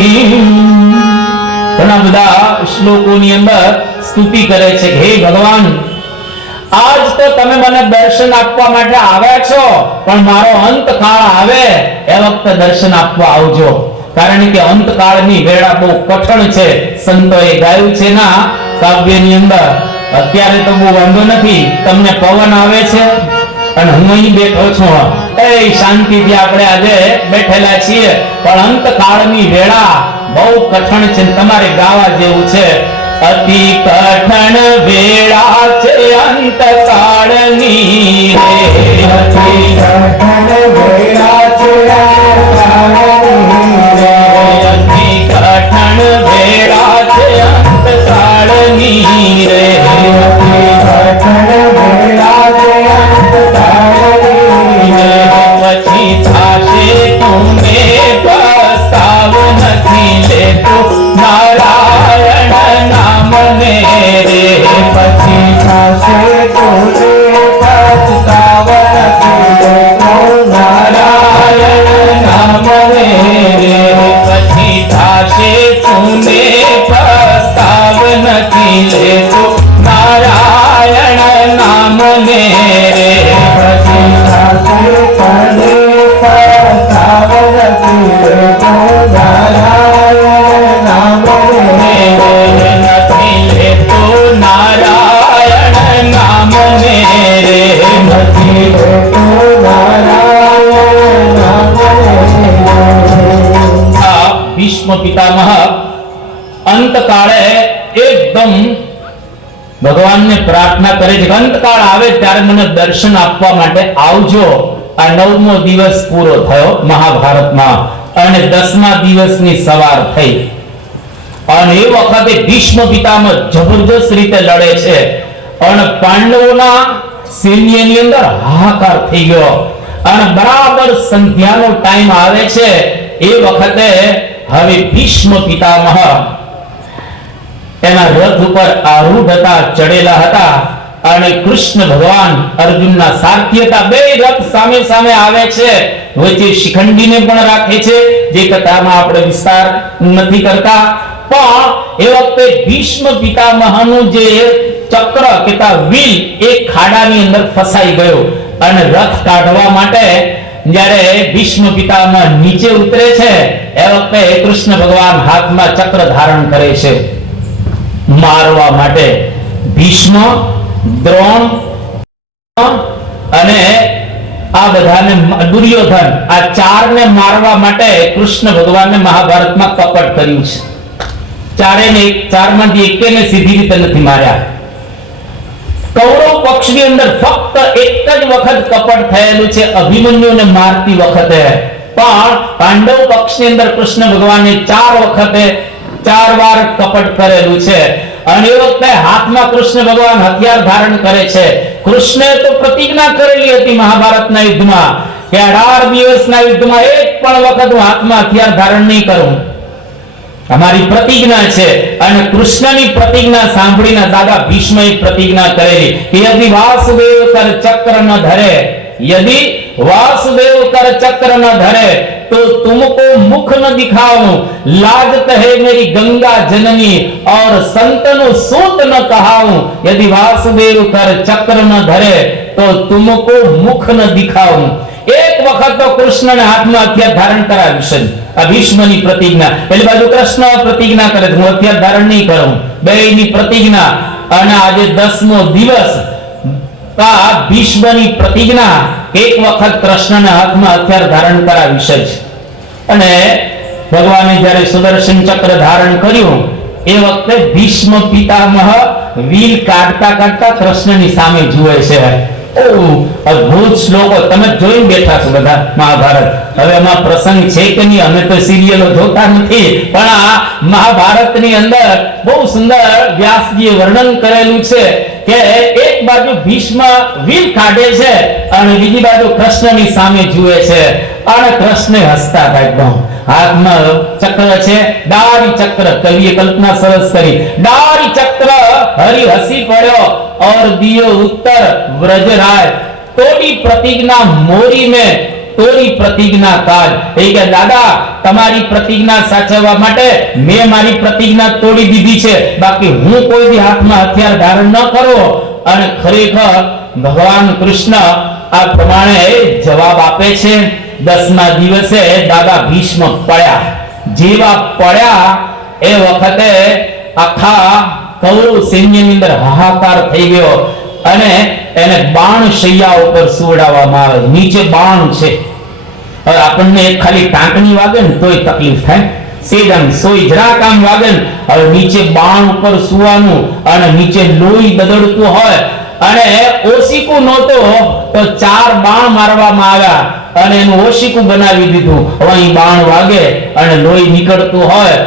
ઘણા બધા શ્લોકોની અંદર સ્તુતિ કરે છે કે હે ભગવાન, આજ તો તમે મને દર્શન આપવા માટે આવ્યા છો, પણ મારો અંતકાળ આવે એ વખતે દર્શન આપવા આવજો. કારણ કે અંતકાળની વેળા બહુ કઠણ છે. સંતોએ ગાયું છે ના કાવ્યની અંદર, અત્યારે તો બહુ વાંધો નથી, તમને પવન આવે છે અને હું અહીં બેઠો છું, એ શાંતિથી આપણે આજે બેઠેલા છીએ, પણ અંતકાળની વેળા બહુ કઠણ છે, તમારે ગાવા જેવું છે. અતિ કઠણ વેળા છે અંતકાળની રે, અતિ કઠણ વેળા છે અંતકાળની રે, અતિ કઠણ વેળા છે અંતકાળની રે, અતિ કઠણ વેળા છે અંતકાળની રે. પછી થાશે તુમે પસ્તાવ નથી લેતો નારાયણ નામને રે, પછી થાશે તુમે પસ્તાવ નથી લેતો નારાયણ નામને રે, પછી થાશે તુમે પસ્તાવ નથી લેતો નારાયણ નામને રે, પછી થાશે તુમે પસ્તાવ નથી લેતો નારાયણ નામને રે, નથી લેતો નારાયણ નામને રે, નથી લેતો નારાયણ નામને રે. આ ભીષ્મ પિતામહ અંતકાળે એકદમ ભગવાનને પ્રાર્થના કરે છે કે અંતકાળ આવે ત્યારે મને દર્શન આપવા માટે આવજો. આ 9મો દિવસ પૂરો થયો મહાભારતમાં અને 10મા દિવસની સવાર થઈ અને એ વખતે ભીષ્મ પિતામહ જબરદસ્ત રીતે લડે છે અને પાંડવોના સૈન્યની અંદર હાહાકાર થઈ ગયો અને બરાબર સંધ્યાનો ટાઈમ આવે છે. એ વખતે હવે ભીષ્મ પિતામહ એના રથ ઉપર આરૂઢ હતા, ચડેલા હતા અને કૃષ્ણ ભગવાન અર્જુનના સારથી હતા. બે રથ સામે સામે આવે છે, વચ્ચે શિખંડીને પણ રાખે છે, જે કથામાં આપણે વિસ્તાર નથી કરતા. પણ એ વખતે ભીષ્મ પિતામહનું જે ચક્ર કેતા વ્હીલ એક ખાડાની અંદર ફસાઈ ગયો અને રથ કાઢવા માટે જ્યારે ભીષ્મ પિતામહ નીચે ઉતરે છે એ વખતે કૃષ્ણ ભગવાન હાથમાં ચક્ર ધારણ કરે છે મારવા માટે. ભીષ્મ, દ્રોણ અને આ બધાને દુર્યોધન, આ ચારને મારવા માટે કૃષ્ણ ભગવાને મહાભારતમાં કપટ કર્યું છે. ચારમાંથી એકેને સીધી રીતે નથી માર્યા. કૌરવ પક્ષની અંદર ફક્ત એક જ વખત કપટ થયેલું છે, અભિમન્યુને મારતી વખતે. પણ પાંડવ પક્ષની અંદર કૃષ્ણ ભગવાને 4 વાર કપટ કરેલું છે. અને એ વખતે હાથમાં કૃષ્ણ ભગવાન હથિયાર ધારણ કરે છે. કૃષ્ણે તો પ્રતિજ્ઞા કરેલી હતી મહાભારતના યુદ્ધમાં કે 18 દિવસના યુદ્ધમાં એક પણ વખત હું હાથમાં હથિયાર ધારણ નહીં કરું. અમારી પ્રતિજ્ઞા છે. અને કૃષ્ણની પ્રતિજ્ઞા સાંભળીને દાદા ભીષ્મએ પ્રતિજ્ઞા કરેલી કે યદિ વાસુદેવ કર ચક્ર ન ધરે, यदि वासुदेव कर चक्र न धरे तो तुमको मुख न दिखाऊं, लाजत है मेरी गंगा जननी और संतनु सूत न कहाऊं. यदि वासुदेव कर चक्र न धरे तो तुमको मुख न दिखाऊं. एक वखत तो कृष्ण ने हाथ में हथियार धारण कराव्યું છે. આ ભીષ્મની પ્રતિજ્ઞા. પેલી બાજુ કૃષ્ણ પ્રતિજ્ઞા કરે હું હથિયાર ધારણ નહીં કરું. બેયની પ્રતિજ્ઞા. અને આજે 10મો દિવસ આ ભીષ્મની પ્રતિજ્ઞા એક વખત કૃષ્ણને હાથમાં હથિયાર ધારણ કરાવી છે. અને ભગવાને જ્યારે સુદર્શન ચક્ર ધારણ કર્યું એ વખતે ભીષ્મ પિતામહ વીલ કાઢતા કાઢતા કૃષ્ણની સામે જુએ છે. અદ્ભુત શ્લોકો તમે જોઈને બેઠા છો બધા મહાભારત. હવે આમાં પ્રસંગ છે કે નહીં અમે તો સિરિયલો જોતા નથી, પણ આ મહાભારતની અંદર બહુ સુંદર વ્યાસજીએ વર્ણન કરેલું છે કે એક બાજુ ભીષ્મ વીર કાઢે છે અને બીજી બાજુ કૃષ્ણની સામે જુએ છે અને કૃષ્ણ હસતા હતા એકદમ. હાથમાં ચક્ર છે, ડાળી ચક્ર. કવિએ કલ્પના સરસ કરી. ડાળી ચક્ર હરી હસી પડ્યો और दियो उत्तर व्रजराय, तोड़ी प्रतिज्ञा मोरी में तोड़ी प्रतिज्ञा काज. કે દાદા તમારી પ્રતિજ્ઞા સાચવવા માટે મેં મારી પ્રતિજ્ઞા તોડી દીધી છે, બાકી હું કોઈ દી હાથમાં હથિયાર ધારણ ન કરું. અને ખરેખર ભગવાન કૃષ્ણ આ પ્રમાણે જવાબ આપે છે. 10મા દિવસે દાદા ભીષ્મ પડ્યા. જેવા પડ્યા એ વખતે આખા કૌરવ સૈન્યની અંદર હાહાકાર થઈ ગયો અને એને બાણ શૈયા ઉપર સુવડાવવામાં આવે. નીચે બાણ છે. હવે આપણને ખાલી ટાંકણી વાગે ને તોય તકલીફ થાય. સેજમ સોય જરા કામ વાગે ને હવે નીચે બાણ ઉપર સુવાનું અને નીચે લોહી દદડતું હોય અને ઓશીકું નહોતો તો 4 બાણ મારવામાં આવ્યા અને એનું ઓશીકું બનાવી દીધું. હવે અહીં બાણ વાગે અને લોહી નીકળતું હોય.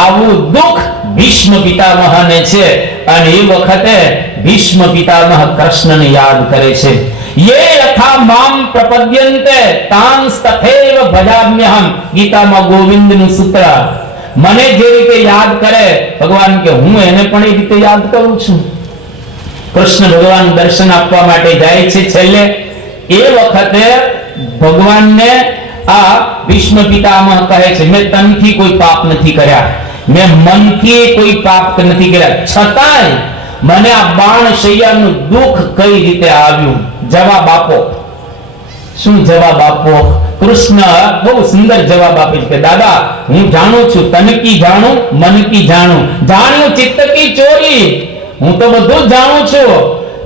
આવું દુઃખ ભીષ્મ પિતામહને છે અને એ વખતે ભીષ્મ પિતામહ કૃષ્ણને યાદ કરે છે. યે યથા મામ પ્રપદ્યન્તે તાં તથૈવ ભજામ્યહમ. ગીતામાં ગોવિંદનું સૂત્ર. મને જે રીતે યાદ કરે ભગવાન કે હું એને પણ એ રીતે યાદ કરું છું. કૃષ્ણ ભગવાન દર્શન આપવા માટે જાય છે. છેલ્લે એ વખતે ભગવાનને આ ભીષ્મ પિતામહ કહે છે મેં તનથી કોઈ પાપ નથી કર્યા, મેં મનથી કોઈ પાપ નથી કર્યા, છતાંય મને આ બાણ શૈયાનું દુઃખ કઈ રીતે આવ્યું? જવાબ આપો. શું જવાબ આપો? કૃષ્ણ બહુ સુંદર જવાબ આપે છે કે દાદા હું જાણું છું, તન કી જાણું મન કી જાણું, જાણ્યું ચિત્ત કી ચોરી. હું તો બધું જ જાણું છું.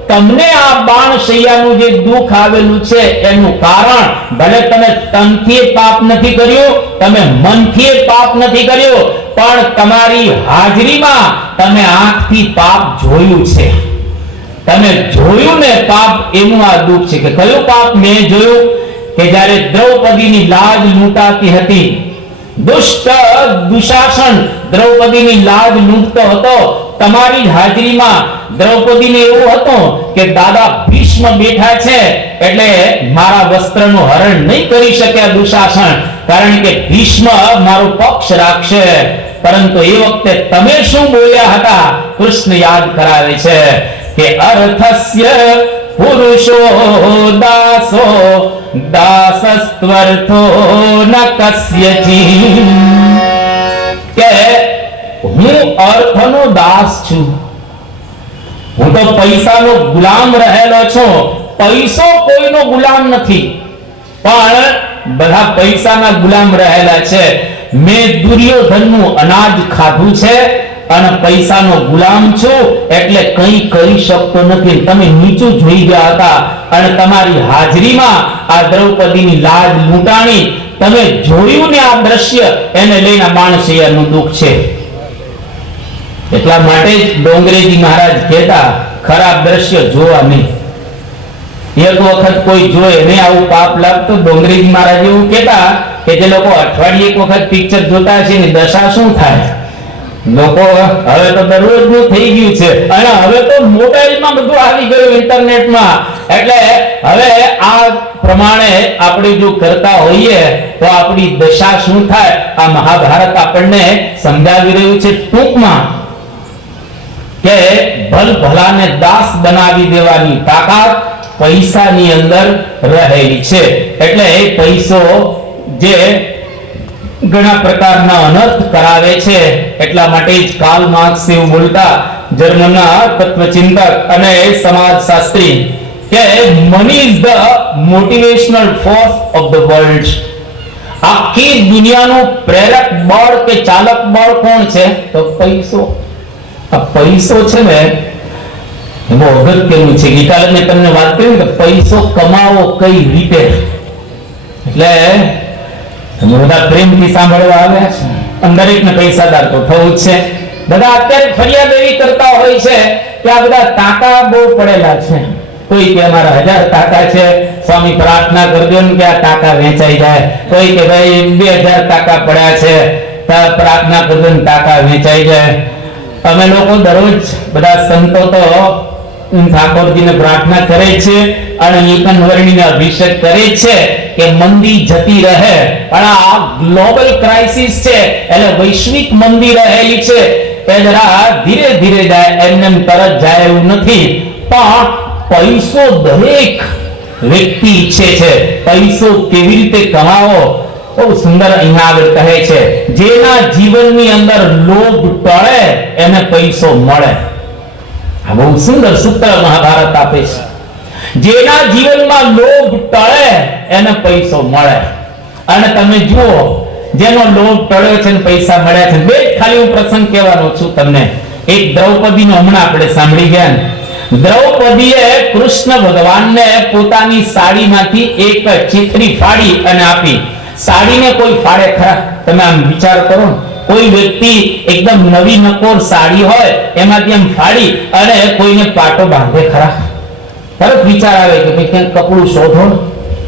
તમને આ બાણ શૈયાનું જે દુઃખ આવેલું છે એનું કારણ ભલે તમે તનથી પાપ નથી કર્યું, તમે મનથી પાપ નથી કર્યું, પણ તમારી હાજરીમાં તમે આંખથી પાપ જોયું છે. તમે જોયું ને પાપ, એનું આ દુઃખ છે. કે કયું પાપ મેં જોયું? કે જ્યારે દ્રૌપદીની લાજ લૂંટાતી હતી, દુષ્ટ દુશાસન દ્રૌપદીની લાજ લૂંટતો હતો. તમારી હાજરીમાં દ્રૌપદીને એવું હતું કે દાદા ભીષ્મ બેઠા છે એટલે મારા વસ્ત્રનું હરણ નહીં કરી શકે દુશાસન, કારણ કે ભીષ્મ મારો પક્ષ રાખશે. પરંતુ એ વખતે તમે શું બોલ્યા હતા? કૃષ્ણ યાદ કરાવે છે કે અર્થસ્ય પુરુષો દાસો દાસસ્ત્વર્થો ન કસ્યચિ. કે હું અર્થનો દાસ છું, હું તો પૈસાનો ગુલામ રહેલો છું. પૈસો કોઈનો ગુલામ નથી, પણ બધા પૈસાના ગુલામ રહેલા છે. મેં દુર્યોધનનું અનાજ ખાધું છે અને પૈસાનો ગુલામ છું એટલે કંઈ કરી શકતો નથી. તમે નીચું જોઈ ગયા હતા અને તમારી હાજરીમાં આ દ્રૌપદીની લાજ લૂંટાણી તમે જોયું ને આ દ્રશ્ય, એને લઈને બાણશૈયાનું દુઃખ છે. એટલા માટે જ ડોંગરેજી મહારાજ કહેતા ખરાબ દ્રશ્ય જોવા નહીં. એક વખત કોઈ જોયે ને આવું પાપ લાગતું, ડોંગરેજી મહારાજ એવું કહેતા કે જે લોકો અઠવાડિયે એક વખત પિક્ચર જોતા હશે ને દશા શું થાય? લોકો હવે તો દરરોજનું થઈ ગયું છે અને હવે તો મોબાઈલમાં બધું આવી ગયું, ઇન્ટરનેટમાં. એટલે હવે આ પ્રમાણે આપણે જો કરતા હોઈએ તો આપણી દશા શું થાય? આ મહાભારત આપણને સમજાવી રહ્યું છે ટૂંકમાં કે ભલ ભલાને દાસ બનાવી દેવાની તાકાત પૈસાની અંદર રહેલી છે. એટલે એ પૈસો જે ઘણા પ્રકારના અનર્થ કરાવે છે. એટલા માટે જ કાર્લ માર્ક્સ એવું બોલતા, જર્મનના તત્વચિંતક અને સમાજશાસ્ત્રી, કે money is the motivational force of the world. આખી દુનિયાનું પ્રેરક બળ કે ચાલક બળ કોણ છે? તો પૈસો. આ પૈસો છે ને બહુ અગત્યનું છે. ગઈકાલે મેં તમને વાત કરી કે પૈસો કમાવો કઈ રીતે, એટલે બધા પ્રેમથી સાંભળવા આવ્યા છે. દરેકને પૈસાદાર તો થવું જ છે. બધા અત્યારે ફરિયાદ એવી કરતા હોય છે કે આ બધા ટાંકા બહુ પડેલા છે. કોઈ કે અમારા 1000 ટાંકા છે, સ્વામી પ્રાર્થના કરજો ને કે આ ટાંકા વેચાઈ જાય. કોઈ કે ભાઈ 2000 ટાંકા પડ્યા છે, પ્રાર્થના કરજો ને ટાંકા વેચાઈ જાય. અમે લોકો દરરોજ બધા સંતો તો ઠાકોરજીને પ્રાર્થના કરે છે અને નીકન વર્ણીને અભિષેક કરે છે કે મંદી જતી રહે. પણ આ ગ્લોબલ ક્રાઇસિસ છે એટલે વૈશ્વિક મંદી રહેલી છે એ જરા ધીરે ધીરે જાય, એમને તરત જાય એવું નથી. પણ પૈસો દરેક વ્યક્તિ ઈચ્છે છે. પૈસો કેવી રીતે કમાવો? બહુ સુંદર અહીંયા આગળ કહે છે, જેના જીવનની અંદર લોભ ટળે એને પૈસો મળે. આ બહુ સુંદર સૂત્ર મહાભારત આપે છે. જેના જીવનમાં લોભ ટળે એને પૈસો મળે. અને તમે જુઓ જેનો લોભ ટળ્યો છે ને પૈસા મળ્યા છે. બે ખાલી હું પ્રસંગ કહેવાનો છું તમને. એક દ્રૌપદીનો હમણાં આપણે સાંભળી ગયા ને. દ્રૌપદીએ કૃષ્ણ ભગવાનને પોતાની સાડીમાંથી એક ચીથરી ફાડી અને આપી. સાડીને કોઈ ફાડે ખરા? તમે આમ વિચાર કરો. કોઈ વ્યક્તિ એકદમ નવી નકોર સાડી હોય એમાંથી આમ ફાડી અને કોઈને પાટો બાંધે ખરા? તરત વિચાર આવે કે ક્યાંક કપડું શોધો,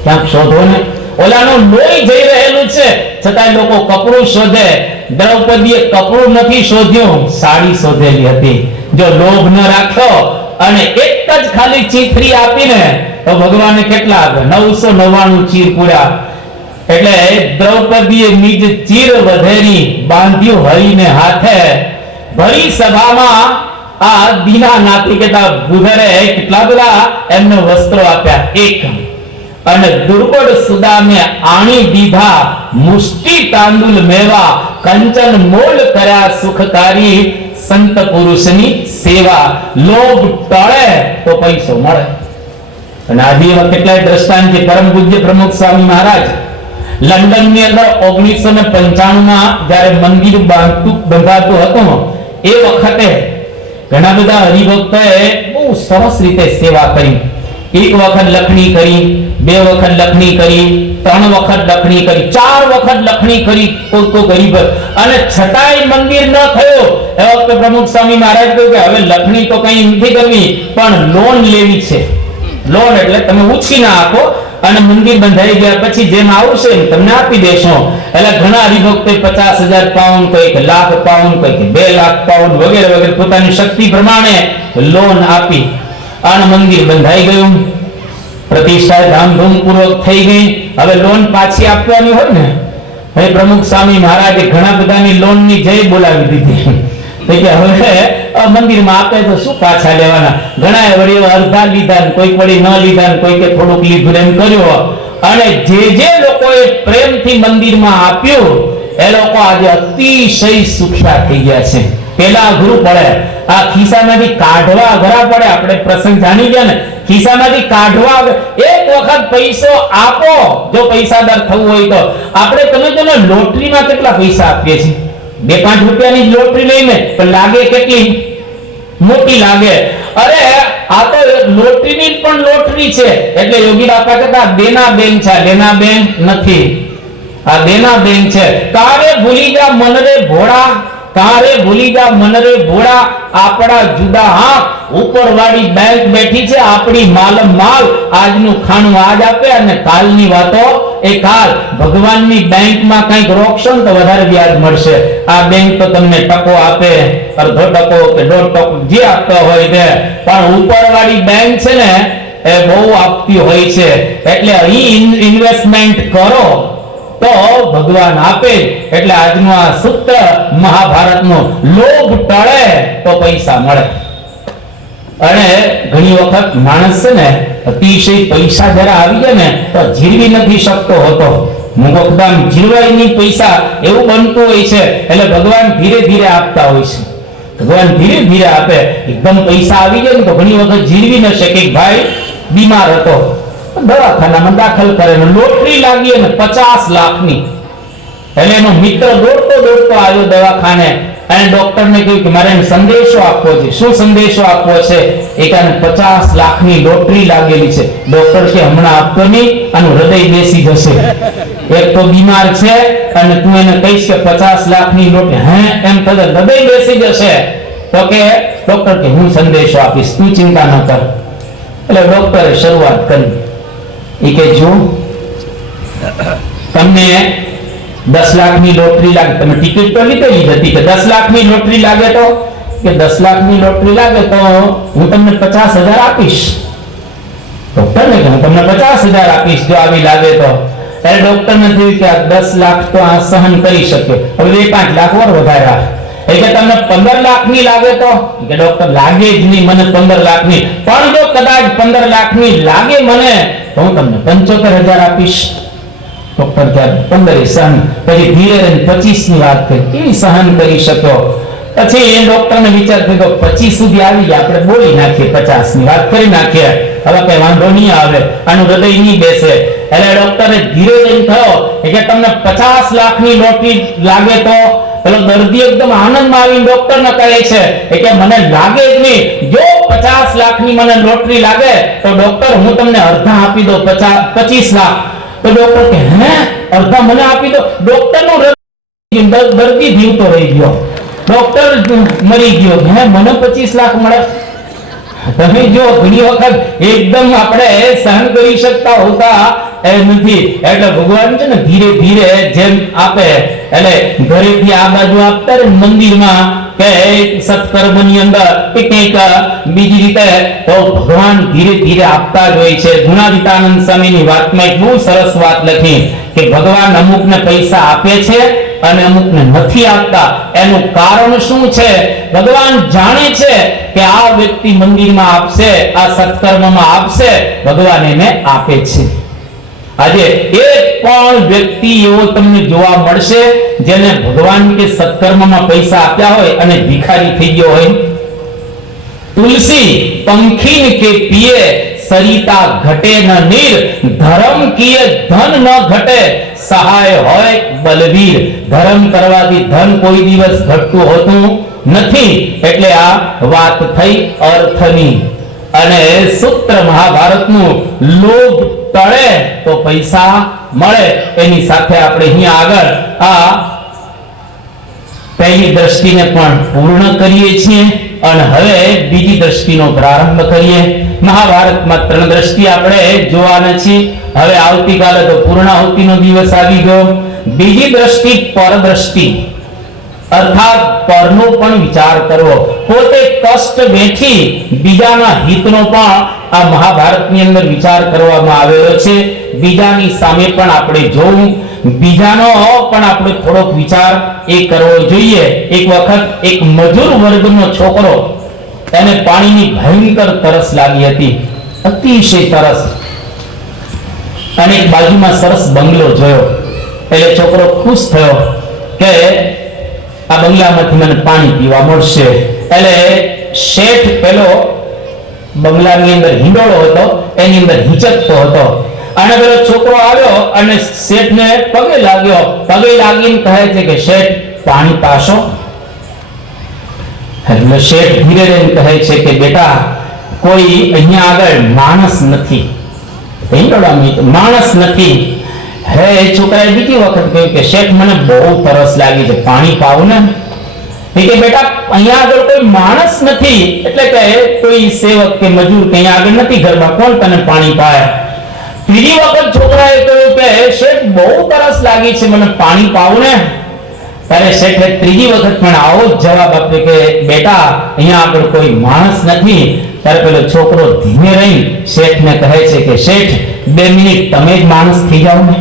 ક્યાંક શોધો ને. ઓલાનું લોહી જઈ રહેલું છે છતાં લોકો કપડું શોધે. દ્રૌપદીએ કપડું નથી શોધ્યું, સાડી શોધેલી હતી. જો લોભ ન રાખ્યો અને એક જ ખાલી ચીથરી આપીને તો ભગવાને કેટલા આપે? 999 ચીર પૂર્યા. એટલે દ્રૌપદીએ નિજ ચીર વધેરી બાંધ્યું હરીને હાથે. ભરી સભામાં આ દીનાનાથી કેતા ભૂધરે કેટલા બધા એમને વસ્ત્રો આપ્યા. એક અને દુર્બળ સુદામે આણી દીધા મુષ્ટિ તાંદુલ મેવા કંચન મોલ કર્યા સુખકારી સંત પુરુષની સેવા. લોભ ટળે તો પૈસો મળે. અને આજે કેટલાય દ્રષ્ટાંત છે. પરમ પૂજ્ય પ્રમુખ સ્વામી મહારાજ લંડન ની અંદર 1995 માં જ્યારે મંદિર બંધાતું હતું એ વખતે ઘણા બધા હરિભક્તોએ બહુ સરસ રીતે સેવા કરી. એક વખત લખણી કરી, બે વખત લખણી કરી, 3 વખત લખણી કરી, 4 વખત લખણી કરી કોઈ ગરીબ. અને છતાંય મંદિર ન થયો. એ વખતે પ્રમુખ સ્વામી મહારાજ કહ્યું કે હવે લખણી તો કઈ નથી કરવી પણ લોન લેવી છે. લોન એટલે તમે ઉછીને આપો અને મંદિર બંધાઈ ગયા પછી જેમ આવશે તમને આપી દેશો. એટલે ઘણા હરિભક્તોએ 50,000 પાઉન્ડ, કોઈક લાખ પાઉન્ડ, કોઈક 2 લાખ પાઉન્ડ વગેરે વગેરે પોતાની શક્તિ પ્રમાણે લોન આપી અને મંદિર બંધાઈ ગયું. પ્રતિષ્ઠા ધામધૂમ પૂર્વક થઈ ગઈ. હવે લોન પાછી આપવાની હોય ને, હવે પ્રમુખ સ્વામી મહારાજે ઘણા બધાની લોનની જય બોલાવી દીધી કે હવે મંદિરમાં આપે તો શું પાછા લેવાના. ઘણા વળી અડધા લીધા, કોઈક વળી ન લીધા, કોઈકે થોડુંક લીધું એમ કર્યું. અને જે લોકોએ પ્રેમથી મંદિરમાં આપ્યું એ લોકો આજે અતિશય સુખ્યા થઈ ગયા છે. પેલા અઘરું પડે, આ ખિસ્સામાંથી કાઢવા અઘરા પડે. આપણે પ્રસંગ જાણી ગયા ને, ખિસ્સામાંથી કાઢવા. એક વખત પૈસો આપો જો પૈસાદાર થવું હોય તો. આપણે તમે જો લોટરીમાં કેટલા પૈસા આપીએ છીએ? 2-5 રૂપિયાની લોટરી લઈને પણ લાગે કેટલી મોટી લાગે. અરે આ તો લોટરીની પણ લોટરી છે. એટલે યોગી બાપા કહેતા દેના બેન છે, લેના બેન નથી. આ દેના બેન છે. તારે ભૂલી જા મન રે ભોળા, તારે ભૂલી જા મન રે ભોળા, આપડા જુદા હાથ ઉપરવાળી બેંક બેઠી છે, આપણી માલમ માલ. આજનું ખાણું આજ આપે અને કાલની વાતો એ કાલ. ભગવાનની બેંકમાં કંઈક રોકશો ને તો વધારે વ્યાજ મળશે. આ બેંક તો તમને ટકો આપે, અડધો ટકો કે 1.5 ટકો જે આપતો હોય તે. પણ ઉપરવાળી બેંક છે ને એ બહુ આપતી હોય છે. એટલે અહીં ઇન્વેસ્ટમેન્ટ કરો તો ભગવાન આપે. એટલે આજનું આ સૂત્ર મહાભારતનું, લોભ ટળે તો પૈસા મળે. અને ઘણી વખત માણસ છે ને અતિશય પૈસા જરા આવી જાય ને તો જીરવી નથી શકતો હોતો. મુકદમ જીરવાય નહીં પૈસા, એવું બનતું હોય છે. એટલે ભગવાન ધીરે ધીરે આપતા હોય છે. ભગવાન ધીરે ધીરે આપે. એકદમ પૈસા આવી જાય ને તો ઘણી વખત જીરવી ન શકે. ભાઈ બીમાર હતો, દવાખાનામાં દાખલ કરે, લોટરી લાગી અને 50 લાખની. એટલે એનો મિત્ર દોડતો આવ્યો દવાખાને અને ડોક્ટરને કહ્યું કે મારે સંદેશો આપવો છે. શું સંદેશો આપવો છે? એકાને 50 લાખની લોટરી લાગેલી છે. ડોક્ટર કે હમણાં આપતો નહીં, આનું હૃદય બેસી જશે. એક તો બીમાર છે અને તું એને કહીશ કે 50 લાખની લોટરી, હે એમ થશે હૃદય બેસી જશે. તો કે ડોક્ટર કે હું સંદેશો આપીશ, તું ચિંતા ન કર. એટલે ડોક્ટરે શરૂઆત કરી. એ કે જો તમને 10 લાખની લોટરી લાગે, તમે ટિકિટ તો લીધેલી જ હતી કે 10 લાખની લોટરી લાગે તો, કે 10 લાખની લોટરી લાગે તો હું તમને 50,000 આપીશ. ડોક્ટરને કે હું તમને 50,000 આપીશ જો આવી લાગે તો. ત્યારે ડોક્ટરને થયું કે આ 10 લાખ તો આ સહન કરી શકે, હવે 5 લાખ વર વધાર્યા. એટલે તમને 15 લાખની લાગે તો, કે ડોક્ટર લાગે જ નહીં મને 15 લાખની, પણ જો કદાચ 15 લાખની લાગે મને તો હું તમને 75,000 આપીશ. ડોક્ટર કે 15 સહન. પછી ધીરે રહીને 25 ની વાત કરી, કેવી સહન કરી શક્યો. પછી એ ડોક્ટરને વિચાર થયો 25 સુધી આવી ગયા, આપણે બોલી નાખીએ, 50 ની વાત કરી નાખીએ, હવે કઈ વાંધો નહીં આવે, આનું હૃદય નહીં બેસે. એટલે ડોક્ટરે ધીરે જઈને થયો કે તમને 50 લાખની લોટરી લાગે તો પેલો દર્દી એકદમ આનંદમાં આવીને ડોક્ટરને કહે છે કે મને લાગે જ નહીં, જો 50 લાખની મને લોટરી લાગે તો ડોક્ટર હું તમને અડધા આપી દઉં, 25 લાખ. તો ડોક્ટર કહે હે અડધા મને આપી દો. ડોક્ટરનું દર્દી જીવતો રહી ગયો, ડોક્ટર મરી ગયો, હે મને 25 લાખ મળે. તમે જો ઘણી વખત એકદમ આપણે સહન કરી શકતા હોતા એ નથી, એટલે ભગવાન છે ને ધીરે ધીરે જેમ આપે, એટલે ઘરેથી આ બાજુ આપતા રે મંદિરમાં કે સત્કર્મની અંદર કે કંઈક બીજી રીતે, તો ભગવાન ધીરે ધીરે આપતા જ હોય છે. ગુણાતીતાનંદ સ્વામીની વાતમાં એક બહુ સરસ વાત લખી કે ભગવાન અમુકને પૈસા આપે છે અને અમુકને નથી આપતા. એનું કારણ શું છે? ભગવાન જાણે છે કે આ વ્યક્તિ મંદિરમાં આપશે, આ સત્કર્મમાં આપશે, ભગવાન એને આપે છે. આજે એક પણ વ્યક્તિ એવો તમને જોવા મળશે જેને ભગવાન કે સત્કર્મમાં પૈસા આપ્યા હોય અને ભિખારી થઈ ગયો હોય? તુલસી પંખીન કે પીએ સરિતા ઘટે ન નીર, ધર્મ કીએ ધન ન ઘટે, સહાય હોય બલવીર. ધર્મ કરવાથી ધન કોઈ દિવસ ઘટતું હોતું નથી. એટલે આ વાત થઈ અર્થની. અને સૂત્ર મહાભારતનું લોભ ટળે તો પૈસા મળે. એની સાથે આપણે અહીંયા આગળ આ પહેલી દ્રષ્ટિને પણ પૂર્ણ કરીએ છીએ અને હવે બીજી દ્રષ્ટિનો પ્રારંભ કરીએ. મહાભારતમાં 3 દ્રષ્ટિ આપણે જોવાના છીએ. હવે આવતીકાલે તો પૂર્ણાહુતિનો દિવસ આવી ગયો. બીજી દ્રષ્ટિ પરદ્રષ્ટિ, અર્થાત પરનો પણ વિચાર કરવો, પોતે કષ્ટ વેઠી બીજાના હિતનો પણ આ મહાભારતની અંદર વિચાર કરવામાં આવેલો છે. બીજાની સામે પણ આપણે જોવું, બીજાનો પણ આપણે થોડોક વિચાર એ કરવો જોઈએ. એક વખત એક મજૂર વર્ગનો છોકરો, એને પાણીની ભયંકર તરસ લાગી હતી, અતિશય તરસ, અને એક બાજુમાં સરસ બંગલો જોયો. એટલે છોકરો ખુશ થયો કે આ બંગલામાંથી મને પાણી પીવા મળશે. એટલે શેઠ પેલો બંગલાની અંદર હિંડોળો હતો, એની અંદર હિચકતો હતો, અને પેલો છોકરો આવ્યો અને શેઠને પગે લાગ્યો. પગે લાગીને કહે છે કે શેઠ પાણી પાશો. એટલે શેઠ ધીરે રહીને કહે છે કે બેટા કોઈ અહીંયા આગળ માણસ નથી, માણસ નથી. હે છોકરાએ બીજી વખત કહ્યું કે શેઠ મને બહુ તરસ લાગી છે, પાણી પાવ ને. કે બેટા અહીંયા આગળ કોઈ માણસ નથી, એટલે કે કોઈ સેવક કે મજૂર કે અહીંયા આગળ નથી ઘરમાં, કોણ તને પાણી પાય? ત્રીજી વખત છોકરાએ કહ્યું કે શેઠ બહુ તરસ લાગી છે, મને પાણી પાવ ને. ત્યારે શેઠે ત્રીજી વખત પણ આવો જ જવાબ આપ્યો કે બેટા અહીંયા આગળ કોઈ માણસ નથી. ત્યારે પેલો છોકરો ધીમે રહી શેઠને કહે છે કે શેઠ 2 મિનિટ તમે જ માણસ થઈ જાઓ ને,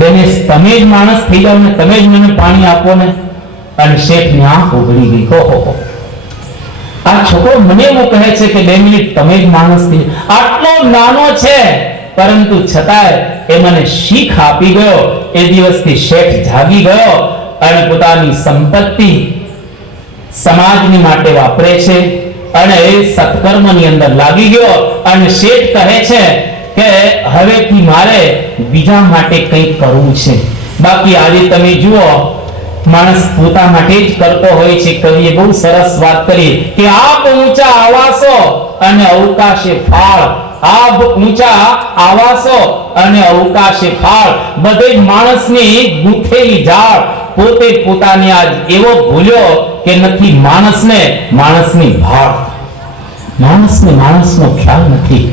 2 મિનિટ તમે જ માણસ થઈ જાઓ ને, તમે જ મને પાણી આપો ને. અને શેઠની આંખ ઉઘડી ગઈ. ઓહો, આ છોકરો મને એવું કહે છે કે 2 મિનિટ તમે જ માણસ થઈ. આટલો નાનો છે પરંતુ છતાંય એ મને શીખ આપી ગયો. એ દિવસથી શેઠ જાગી ગયો અને પોતાની સંપત્તિ સમાજની માટે વાપરે છે અને એ સત્કર્મની અંદર લાગી ગયો. અને શેઠ કહે છે કે હવેથી મારે બીજા માટે કંઈક કરવું છે. બાકી આજે તમે જુઓ માણસ પોતા માટે જ કરતો હોય છે. કવિએ બહુ સરસ વાત કરી કે આપ ઊંચા આવાસો અને અવકાશે ફાળ, આપ ઊંચા આવાસો અને અવકાશે ફાળ, બધે માણસની ગૂંથેલી જાળ. પોતે પોતાને આજ એવો ભૂલ્યો કે નથી માણસને માણસની ભાળ, માણસને માણસનો ખ્યાલ નથી.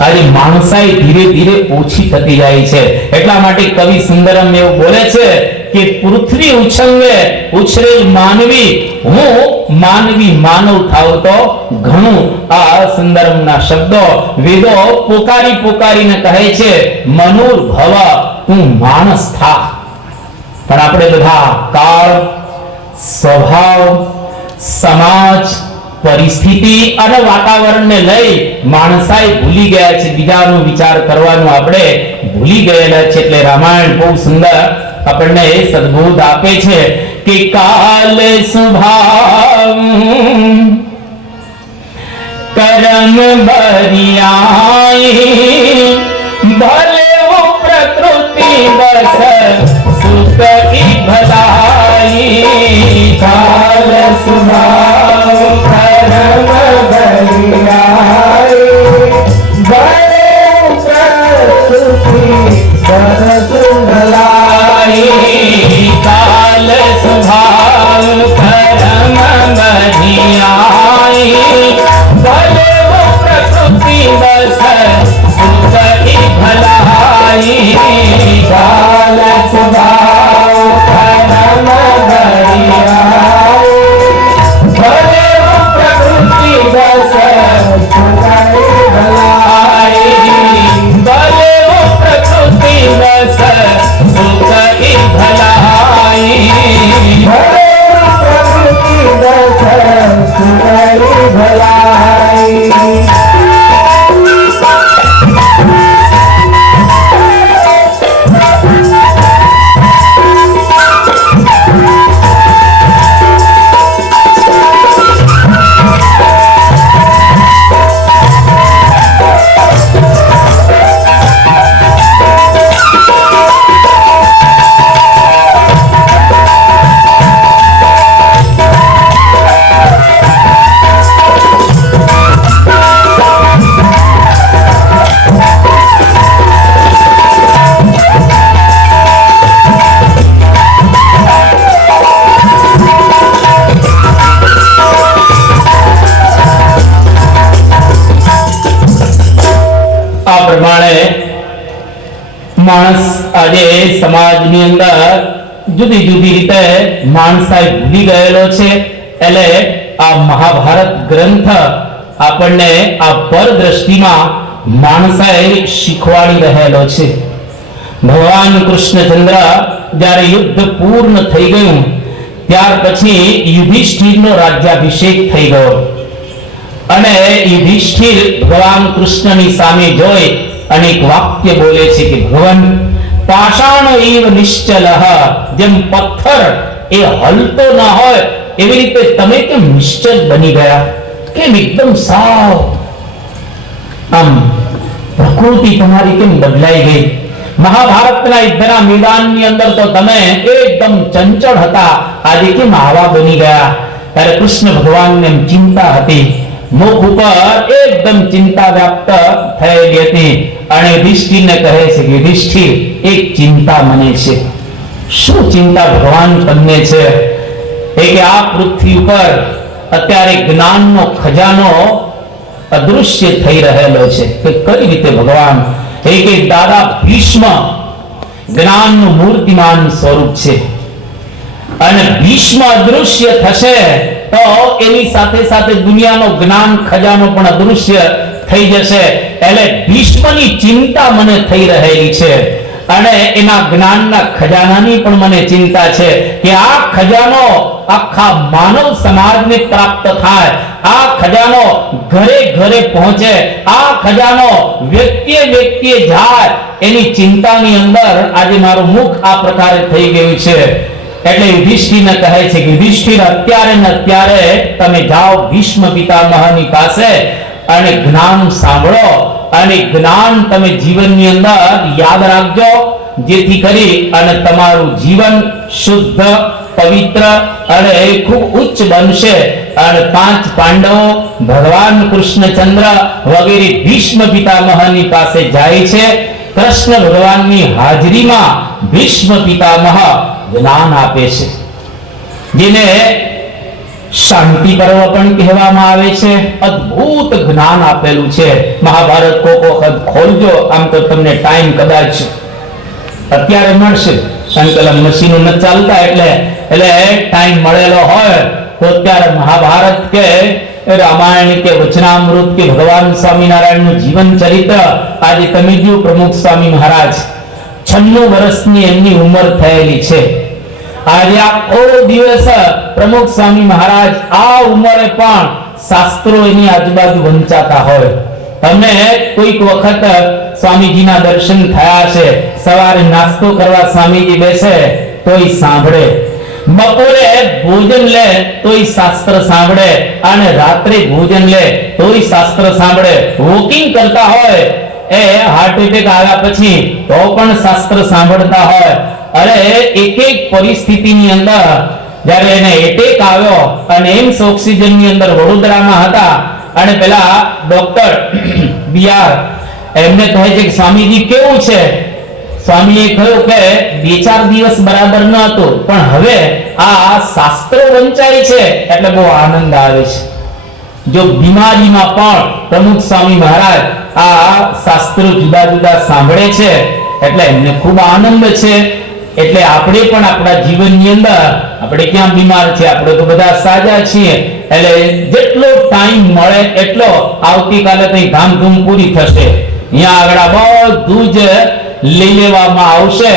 આજે માણસાઈ ધીરે ધીરે ઓછી થતી જાય છે. એટલા માટે કવિ સુંદરમ એવું બોલે છે કે પૃથ્વી ઉછંગે ઉછરેલ માનવી, હું માનવી માનવ થાવ તો ઘણું. આ સુંદરમના શબ્દો વેદો પોકારી પોકારીને કહે છે મનુર ભવ, તું માણસ થા. પણ આપણે બધા કાળ, સ્વભાવ, સમાજ, પરિસ્થિતિ અને વાતાવરણને લઈ માણસાઈ ભૂલી ગયા છે. બીજાનો વિચાર કરવાનું આપણે ભૂલી ગયેલા છે. એટલે રામાયણ બહુ સુંદર આપણને સદબોધ આપે છે કે કાલ સ્વભાવ કર્મ બરિયાઈ, ભલે આ પ્રમાણે માણસ આજે સમાજની અંદર જુદી જુદી રીતે માણસાઈ ભૂલી ગયેલો છે. એટલે આ મહાભારત ગ્રંથ આપણને આ પરદ્રષ્ટિમાં માણસાઈ શીખવાડી રહેલો છે. ભગવાન કૃષ્ણચંદ્ર જ્યારે યુદ્ધ પૂર્ણ થઈ ગયું ત્યાર પછી યુધિષ્ઠિરનો રાજ્યાભિષેક થઈ ગયો અને યુધિષ્ઠિર ભગવાન કૃષ્ણની સામે જોઈ અને એક વાક્ય બોલે છે કે ભગવાન પાષાણ એવ નિશ્ચલઃ, જેમ પથ્થર એ હલતો ન હોય એવી રીતે તમે કેમ નિશ્ચલ બની ગયા, કેમ એકદમ સાવ આમ પ્રકૃતિ તમારી કેમ બદલાઈ ગઈ. મહાભારતના યુદ્ધના મેદાનની અંદર તો તમે એકદમ ચંચળ હતા, આજે કેમ આવા બની ગયા. ત્યારે કૃષ્ણ ભગવાનને ચિંતા હતી, મુખ ઉપર એકદમ ચિંતા વ્યાપ્ત થયેલી હતી અને યુધિષ્ઠિરને કહે છે કે યુધિષ્ઠિર, એક ચિંતા મને છે. શું ચિંતા ભગવાન તમને છે? એ કે આ પૃથ્વી ઉપર અત્યારે જ્ઞાનનો ખજાનો અદૃશ્ય થઈ રહેલો છે. કે કઈ રીતે ભગવાન? એ કે દાદા ભીષ્મ જ્ઞાનનું મૂર્તિમાન સ્વરૂપ છે અને ભીષ્મ અદૃશ્ય થશે તો એની સાથે સાથે દુનિયાનો જ્ઞાન ખજાનો પણ અદૃશ્ય થઈ જશે. એટલે ભીષ્મની ચિંતા મને થઈ રહેલી છે અને એના જ્ઞાનના ખજાનાની પણ મને ચિંતા છે કે આ ખજાનો આખા માનવ સમાજને પ્રાપ્ત થાય, આ ખજાનો ઘરે ઘરે પહોંચે, આ ખજાનો વ્યક્તિએ વ્યક્તિએ જાય, એની ચિંતાની અંદર આજે મારું મુખ આ પ્રકારે થઈ ગયું છે. એટલે યુધિષ્ઠિરને કહે છે કે યુધિષ્ઠિર, અત્યારે ને અત્યારે તમે જાઓ ભીષ્મ પિતામહની પાસે અને જ્ઞાન સાંભળો અને જ્ઞાન તમે જીવનની અંદર યાદ રાખજો, જેથી કરી અને તમારું જીવન શુદ્ધ પવિત્ર અને ખૂબ ઉચ્ચ બનશે. અને પાંચ પાંડવો ભગવાન કૃષ્ણચંદ્ર વગેરે ભીષ્મ પિતામહની પાસે જાય છે. કૃષ્ણ ભગવાનની હાજરીમાં ભીષ્મ પિતામહ જ્ઞાન આપે છે, જેને શાંતિ પર્વ પણ કહેવામાં આવે છે. અદ્ભુત જ્ઞાન આપેલું છે. મહાભારત કોક વખત ખોલજો, આમ તો તમને ટાઈમ કદાચ અત્યારે મળશે, કારણ કે મશીનો ન ચાલતા એટલે ટાઈમ મળેલો હોય તો અત્યારે મહાભારત કે રામાયણ કે વચનામૃત કે ભગવાન સ્વામિનારાયણનું જીવન ચરિત્ર આજે તમે જો પ્રમુખ સ્વામી મહારાજ 96 વર્ષની એમની ઉંમર થયેલી છે. આજે આખો દિવસ પ્રમુખ સ્વામી મહારાજ આ ઉંમરે પણ શાસ્ત્રો એની આજુબાજુ વંચાતા હોય. તમને કોઈક વખત સ્વામીજીના દર્શન થયા છે, સવારે નાસ્તો કરવા સ્વામીજી બેસે તોય સાંભળે, બપોરે ભોજન લે તોય શાસ્ત્ર સાંભળે અને રાત્રે ભોજન લે તોય શાસ્ત્ર સાંભળે. વોકિંગ કરતા હોય, એ હાર્ટ એટેક આવ્યા પછી તો પણ શાસ્ત્ર સાંભળતા હોય. અરે એક એક પરિસ્થિતિની અંદર જ્યારે એને એટેક આવ્યો અને એમ્સ ઓક્સિજનની અંદર વડોદરામાં હતા અને પેલા ડોક્ટર બીઆર એમને કહે છે કે સ્વામીજી કેવું છે? સ્વામીએ કહ્યું કે 2-4 દિવસ બરાબર ન હતું, પણ હવે આ શાસ્ત્રો વંચાય છે એટલે બહુ આનંદ આવે છે. જો બીમારીમાં પણ પ્રમુખ સ્વામી મહારાજ આ શાસ્ત્રો જુદા જુદા સાંભળે છે એટલે એમને ખૂબ આનંદ છે. એટલે આપણે પણ આપણા જીવનની અંદર આપણે ક્યાં બીમાર છે? આપણે તો બધા સાજા છીએ. એટલે જેટલો ટાઈમ મળે એટલો આવતીકાલે તો ધામધૂમ પૂરી થશે, અહીંયા આગળ બધું જ લઈ લેવામાં આવશે.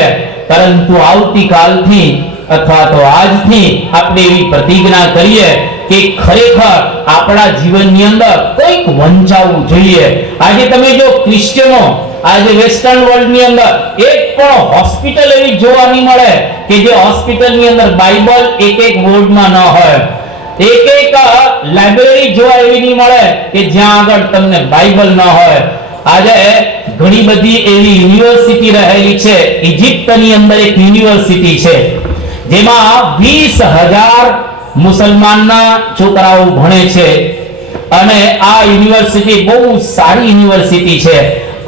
પરંતુ આવતીકાલથી અથવા તો આજથી આપણે એવી પ્રતિજ્ઞા કરીએ કે ખરેખર આપણા જીવનની અંદર કંઈક વંચાવવું જોઈએ. આજે તમે જો ક્રિશ્ચિયનો આજે વેસ્ટર્ન વર્લ્ડની અંદર એક પણ હોસ્પિટલ એવી જોવા નહીં મળે કે જે હોસ્પિટલની અંદર બાઇબલ એક વોર્ડમાં ન હોય. એક લાઇબ્રેરી જોવા એવી નહીં મળે કે જ્યાં આગળ તમને બાઇબલ ન હોય. આજે ઘણી બધી એવી યુનિવર્સિટી રહેલી છે. ઇજિપ્તની અંદર એક યુનિવર્સિટી છે જેમાં 20,000 મુસલમાનના છોકરાઓ ભણે છે અને આ યુનિવર્સિટી બહુ સારી યુનિવર્સિટી છે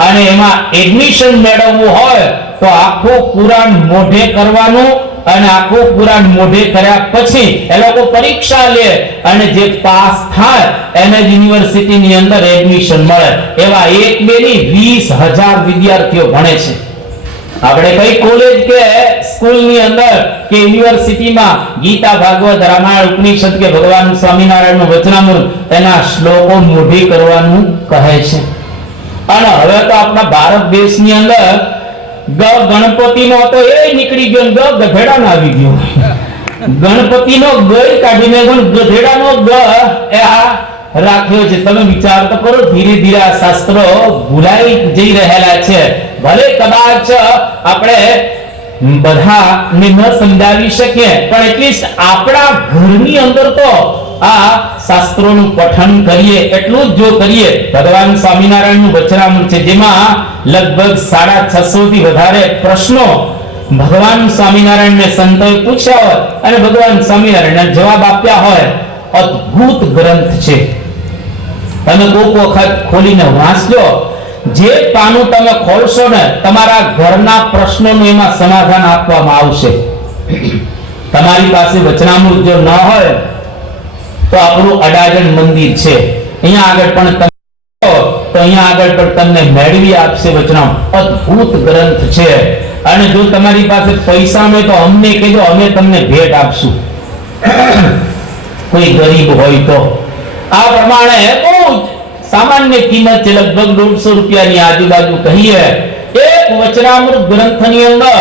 અને એમાં એડમિશન મેળવવું હોય તો આખું કુરાન મોઢે કરવાનું અને આખું પુરાણ મોઢે કર્યા પછી એ લોકો પરીક્ષા લે અને જે પાસ થાય એને જ યુનિવર્સિટીની અંદર એડમિશન મળે. એવા એક બે ની 20,000 વિદ્યાર્થીઓ ભણે છે. આપણે કઈ કોલેજ કે સ્કૂલની અંદર કે યુનિવર્સિટીમાં ગીતા, ભાગવત, રામાયણ, ઉપનિષદ કે ભગવાન સ્વામિનારાયણનું વચનામૃત એના શ્લોકો મોઢે કરવાનું કહે છે. અને હવે તો આપણા ભારત દેશની અંદર ગણપતિનો તો એ નીકળી ગયો, ગધેડાનો આવી ગયો. ગણપતિનો ગ કાઢીને ગધેડાનો ગ એ આ રાખ્યો છે. તમે વિચાર તો કરો, ધીરે ધીરે આ શાસ્ત્રો ભૂલાઈ જઈ રહેલા છે. ભલે કદાચ આપણે બધાને ન સમજાવી શકીએ, પણ એટલીસ્ટ આપણા ઘરની અંદર તો આ શાસ્ત્રોનું પઠન કરીએ. એટલું જ જો કરીએ, ભગવાન સ્વામિનારાયણનું વચનામૃત છે, જેમાં લગભગ 650 થી વધારે પ્રશ્નો ભગવાન સ્વામિનારાયણને સંતોએ પૂછ્યા હોય અને ભગવાન સ્વામિનારાયણને જવાબ આપ્યા હોય. અદ્ભુત ગ્રંથ છે. તમે કોક વખત ખોલીને વાંચજો. જે પાનું તમે ખોલશો ને, તમારા ઘરના પ્રશ્નોનું એમાં સમાધાન આપવામાં આવશે. તમારી પાસે વચનામૃત જો ન હોય તો આપણું અડાજણ મંદિર છે, અહીંયા આગળ પણ તમે તો અહીંયા આગળ પણ તમને મેળવી આપશે વચનામૃત. અદ્ભુત ગ્રંથ છે. અને જો તમારી પાસે પૈસા હોય તો અમને કહેજો, અમે તમને ભેટ આપશું. કોઈ ગરીબ હોય તો આ પ્રમાણે બહુ સામાન્ય કિંમત છે, લગભગ 150 રૂપિયાની આજુબાજુ કહીએ. એક વચનામૃત ગ્રંથની અંદર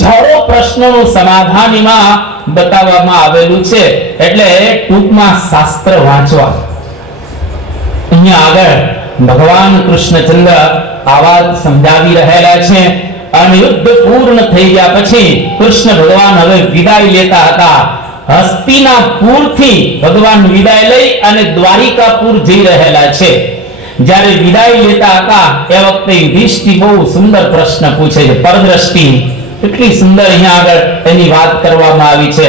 હજારો પ્રશ્નોનું સમાધાન એમાં બતાવવામાં આવેલું છે. એટલે ટૂંકમાં શાસ્ત્ર વાંચવા. અહીંયા આગળ ભગવાન કૃષ્ણચંદ્ર આ વાત સમજાવી રહેલા છે. અને યુદ્ધ પૂર્ણ થઈ ગયા પછી કૃષ્ણ ભગવાન હવે વિદાય લેતા હતા. હસ્તિનાપુરથી ભગવાન વિદાય લઈ અને દ્વારિકાપુર જઈ રહેલા છે. જ્યારે વિદાય લેતા હતા એ વખતે યુધિષ્ઠિર બહુ સુંદર પ્રશ્ન પૂછે છે. પરદ્રષ્ટિ કેટલી સુંદર અહીંયા આગળ એની વાત કરવામાં આવી છે.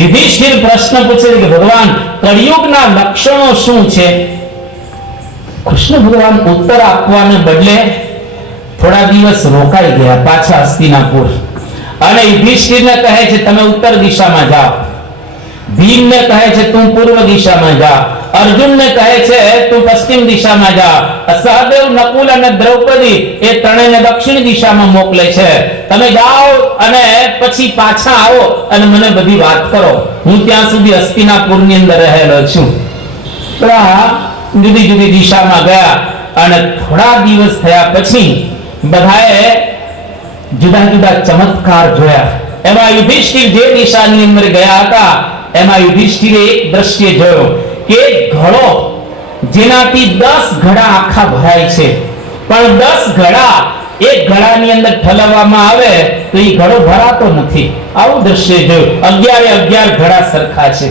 યુધિષ્ઠિર પ્રશ્ન પૂછે છે કે ભગવાન, કળિયુગના લક્ષણો શું છે? કૃષ્ણ ભગવાન ઉત્તર આપવાને બદલે થોડા દિવસ રોકાઈ ગયા પાછા હસ્તિનાપુર. અને યુધિષ્ઠિરને કહે છે તમે ઉત્તર દિશામાં જાઓ. ભીમને કહે છે તું પૂર્વ દિશામાં જા. અર્જુનને કહે છે તું પશ્ચિમ દિશામાં જા. સહદેવ, નકુલ અને દ્રૌપદી એ ત્રણેયને દક્ષિણ દિશામાં મોકલે છે. તમે જાઓ અને પછી પાછા આવો અને મને બધી વાત કરો. હું ત્યાં સુધી હસ્તિનાપુરની અંદર રહેલો છું. જુદી જુદી દિશામાં ગયા અને થોડા દિવસ થયા પછી બધાએ જુદા જુદા ચમત્કાર જોયા. એમાં યુધિષ્ઠિર જે દિશાની અંદર ગયા હતા એમાં યુધિષ્ઠિરે એક દ્રશ્ય જોયો કે એક ઘડો જેનાથી 10 ઘડા આખા ભરાય છે, પણ 10 ઘડા એક ઘડાની અંદર ઠલવવામાં આવે તો એ ઘડો ભરાતો નથી. આવું દ્રશ્ય જોયું. 11 ઘડા સરખા છે.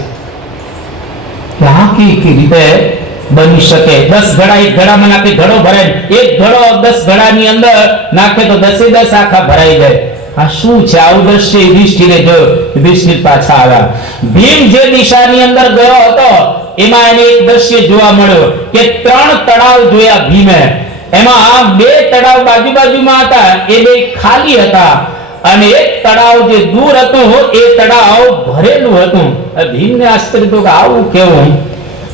કેવી રીતે બની શકે? 10 ઘડા એક ઘડામાં નાખે ઘડો ભરાય, એક ઘડો 10 ઘડાની અંદર નાખે તો 10 આખા ભરાઈ જાય. આ શું છે? આવું દ્રશ્ય યુધિષ્ઠિરે જોયું. યુધિષ્ઠિર પાછા આવ્યા. ભીમ જે દિશાની અંદર ગયો હતો એમાં એને એક દ્રશ્ય જોવા મળ્યો કે 3 તળાવ જોયા ભીમે. એમાં 2 તળાવ બાજુમાં હતા, એ 2 ખાલી હતા. અને એક તળાવ જે દૂર હતું એ તળાવ ભરેલું હતું. ભીમને આશ્ચર્ય થયું કે આવું કેવું?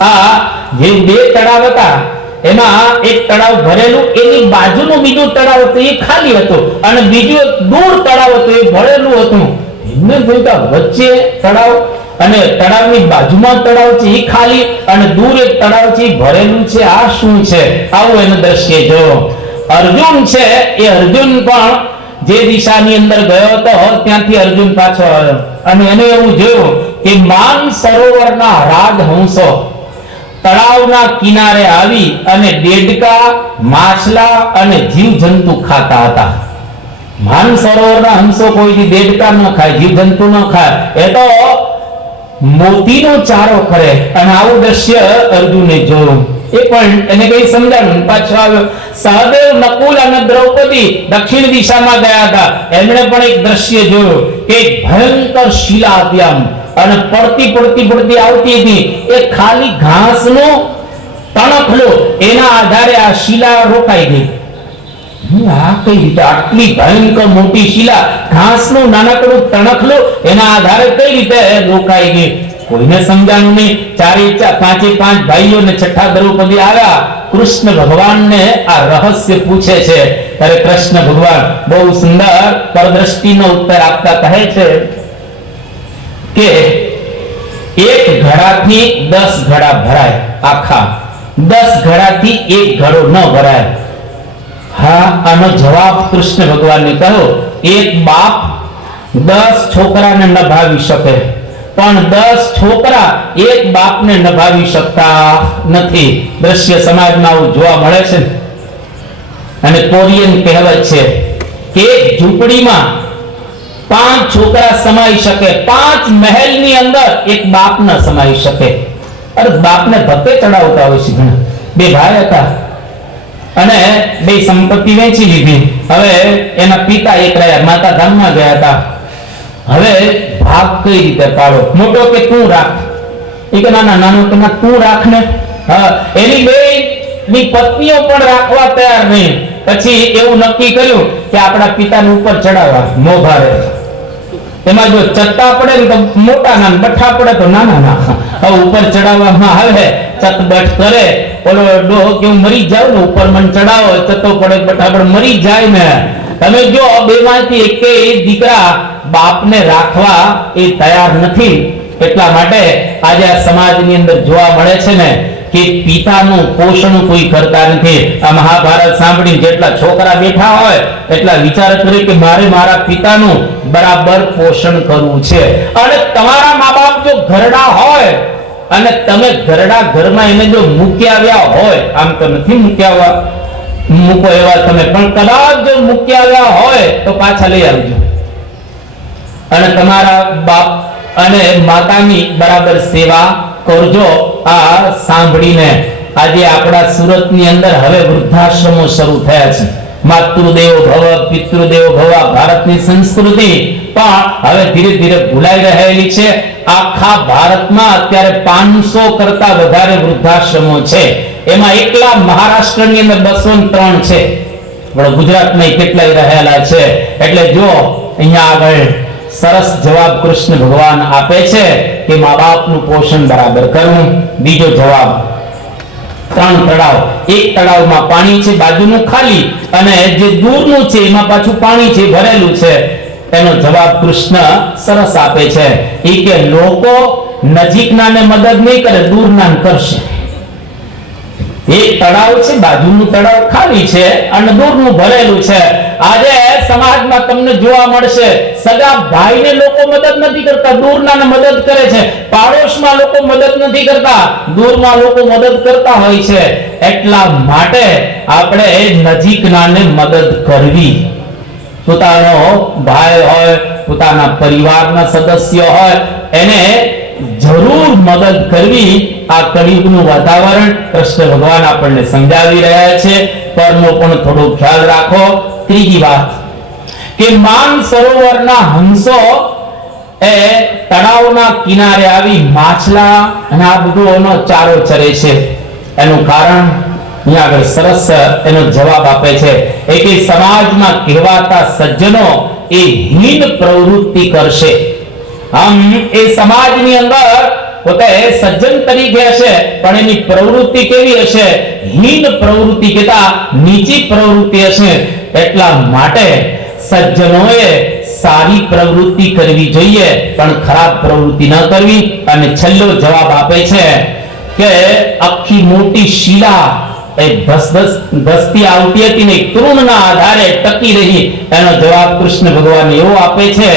આ જે 2 તળાવ હતા એમાં એક તળાવ ભરેલું, એની બાજુનું બીજું તળાવ હતું એ ખાલી હતું, અને બીજું દૂર તળાવ હતું એ ભરેલું હતું. એમને જોઈતા વચ્ચે તળાવ અને તળાવની બાજુમાં તળાવ છે એ ખાલી, અને દૂર એક તળાવ છે એ ભરેલું છે. આ શું છે? આવું એનું દ્રશ્ય જો. અર્જુન છે એ અર્જુન પણ જે દિશાની અંદર ગયો હતો ત્યાંથી અર્જુન પાછો આવ્યો અને એને એવું જોયું કે માન સરોવરના રાજહંસો તળાવના કિનારે આવી અને દેડકા, માછલા અને જીવજંતુ ખાતા હતા. માન સરોવરના હંસો કોઈ દેડકા ન ખાય, જીવજંતુ ન ખાય, એ તો મોતીનો ચારો કરે. અને આવું દ્રશ્ય અર્જુને જોયું. એ પણ એને કઈ સમજાયું, પાછો આવ્યો. સહદેવ, નકુલ અને દ્રૌપદી દક્ષિણ દિશામાં ગયા હતા. એમણે પણ એક દ્રશ્ય જોયું કે ભયંકર શિલા હતી આમ, અને પડતી આવતી હતી. એ ખાલી ઘાસનો તણખલો એના આધારે આ શિલા રોકાઈ ગઈ. આ કઈ રીતે આટલી ભયંકર મોટી શિલા, ઘાસનું નાનકડું તણખલું, એના આધારે કઈ રીતે રોકાઈ ગઈ? કોઈને સમજાણું નહીં. પાંચે પાંચ ભાઈઓ ને છઠ્ઠા દ્રૌપદી આવ્યા, કૃષ્ણ ભગવાનને આ રહસ્ય પૂછે છે. ત્યારે કૃષ્ણ ભગવાન બહુ સુંદર પરદ્રષ્ટિનો ઉત્તર આપતા કહે છે કે એક ઘડાથી 10 ઘડા ભરાય, આખા 10 ઘડાથી એક ઘડો ન ભરાય. હા, આનો જવાબ કૃષ્ણ ભગવાનને કહ્યો, એક બાપ 10 છોકરાને નભાવી શકે, પણ 10 છોકરા એક બાપને નભાવી શકતા નથી. દ્રશ્ય સમાજમાં આવું જોવા મળે છે. અને કોરિયન કહેવત છે કે એક ઝૂંપડીમાં 5 છોકરા સમાઈ શકે, 5 મહેલની અંદર એક બાપ ન સમાઈ શકે. અરે બાપને ભક્તે ચડાવતા હોય છે ઘણા. 2 ભાઈ હતા અને 2 સંપત્તિ વેચી લીધી. હવે એના પિતા એક રહ્યા, માતા ધામમાં ગયા હતા. હવે ભાગ કઈ રીતે પાડો? મોટો કે તું રાખ? એ કે નાના, નાનો કે ના તું રાખ ને. હા, એની 2 પત્નીઓ પણ રાખવા તૈયાર નહીં. પછી એવું નક્કી કર્યું કે આપણા પિતાને ઉપર ચડાવવા, મોભારે. એમાં જો ચત્તા પડે ને તો મોટા ના, બઠ્ઠા પડે તો નાના ના. હવે ઉપર ચડાવવામાં આવે, ચતબટ કરે, ઓલો ડોહ કે હું મરી જાવ ને, ઉપર મને ચડાવો, ચત્તો પડે બઠ્ઠા પડે, મરી જાય ને. તમે જો 2 માંથી એકેય દીકરા બાપને રાખવા એ તૈયાર નથી. એટલા માટે આજે આ સમાજની અંદર જોવા મળે છે ને કે પિતાનું પોષણ કોઈ કરતા નથી. આ મહાભારત સાંભળીને જેટલા છોકરા બેઠા હોય એટલા વિચાર કરે કે મારે મારા પિતાનું બરાબર પોષણ કરવું છે. અને તમારા મા બાપ જો ઘરડા હોય અને તમે ઘરડા ઘરમાં એને જો મૂકી આવ્યા હોય, આમ તો નથી મૂક્યા મૂકો એવા તમે, પણ કદાચ જો મૂકી આવ્યા હોય તો પાછા લઈ આવજો અને તમારા બાપ અને માતાની બરાબર સેવા કરજો. આ સાંભળીને આજે આપણા સુરતની અંદર હવે વૃદ્ધાશ્રમો શરૂ થયા છે. માતૃદેવો ભવ, પિતૃદેવો ભવ, ભારતની સંસ્કૃતિ પણ હવે ધીરે ધીરે ભૂલાઈ રહેલી છે. આખા ભારતમાં અત્યારે 500 કરતા વધારે વૃદ્ધાશ્રમો છે. એમાં એકલા મહારાષ્ટ્રની અંદર 203 છે, પણ ગુજરાતમાં કેટલાય રહેલા છે. એટલે જો અહીંયા આગળ સરસ જવાબ કૃષ્ણ ભગવાન આપે છે કે મા બાપનું પોષણ બરાબર કરવું. બીજો જવાબ, 3 તળાવ, એક તળાવમાં પાણી છે, બાજુનું ખાલી, અને જે દૂરનું છે એમાં પાછું પાણી છે, ભરેલું છે. એનો જવાબ કૃષ્ણ સરસ આપે છે. એ કે લોકો નજીકનાને મદદ નહીં કરે, દૂરના કરશે. એક તળાવ છે, બાજુનું તળાવ ખાલી છે અને દૂરનું ભરેલું છે. આજે સમાજમાં તમને જોવા મળશે સગા ભાઈને લોકો મદદ નથી કરતા, દૂરનાને મદદ કરે છે. પાડોશમાં લોકો મદદ નથી કરતા, દૂરમાં લોકો મદદ કરતા હોય છે. એટલા માટે આપણે નજીકનાને મદદ કરવી. પોતાનો ભાઈ હોય, પોતાના પરિવારના સદસ્ય હોય, એને જરૂર મદદ કરવી. આ કળિયુગનું વાતાવરણ કૃષ્ણ ભગવાન આપણને સમજાવી રહ્યા છે. પરનો પણ થોડો ખ્યાલ રાખો. ત્રીજી વાત કે માન સરોવરના હંસો એ તળાવના કિનારે આવી માછલા અને આ બધુંનો ચારો ચરે છે. એનું કારણ અહીંયા આગળ સરસ એનો જવાબ આપે છે. એ કે સમાજમાં કહેવાતા સજ્જનો એ હીન પ્રવૃત્તિ કરશે. આમ એ સમાજની અંદર પોતે સજ્જન તરીકે હશે, પણ એની પ્રવૃત્તિ કેવી હશે? હીન પ્રવૃત્તિ, કેતા નીચી પ્રવૃત્તિ હશે. એટલા માટે સજ્જનોએ સારી પ્રવૃત્તિ કરવી જોઈએ, પણ ખરાબ પ્રવૃત્તિ ન કરવી. અને છેલ્લો જવાબ આપે છે કે આખી મોટી શિલા એ ધસતી આવતી હતી ને તૃણના આધારે ટકી રહી. એનો જવાબ કૃષ્ણ ભગવાન એવો આપે છે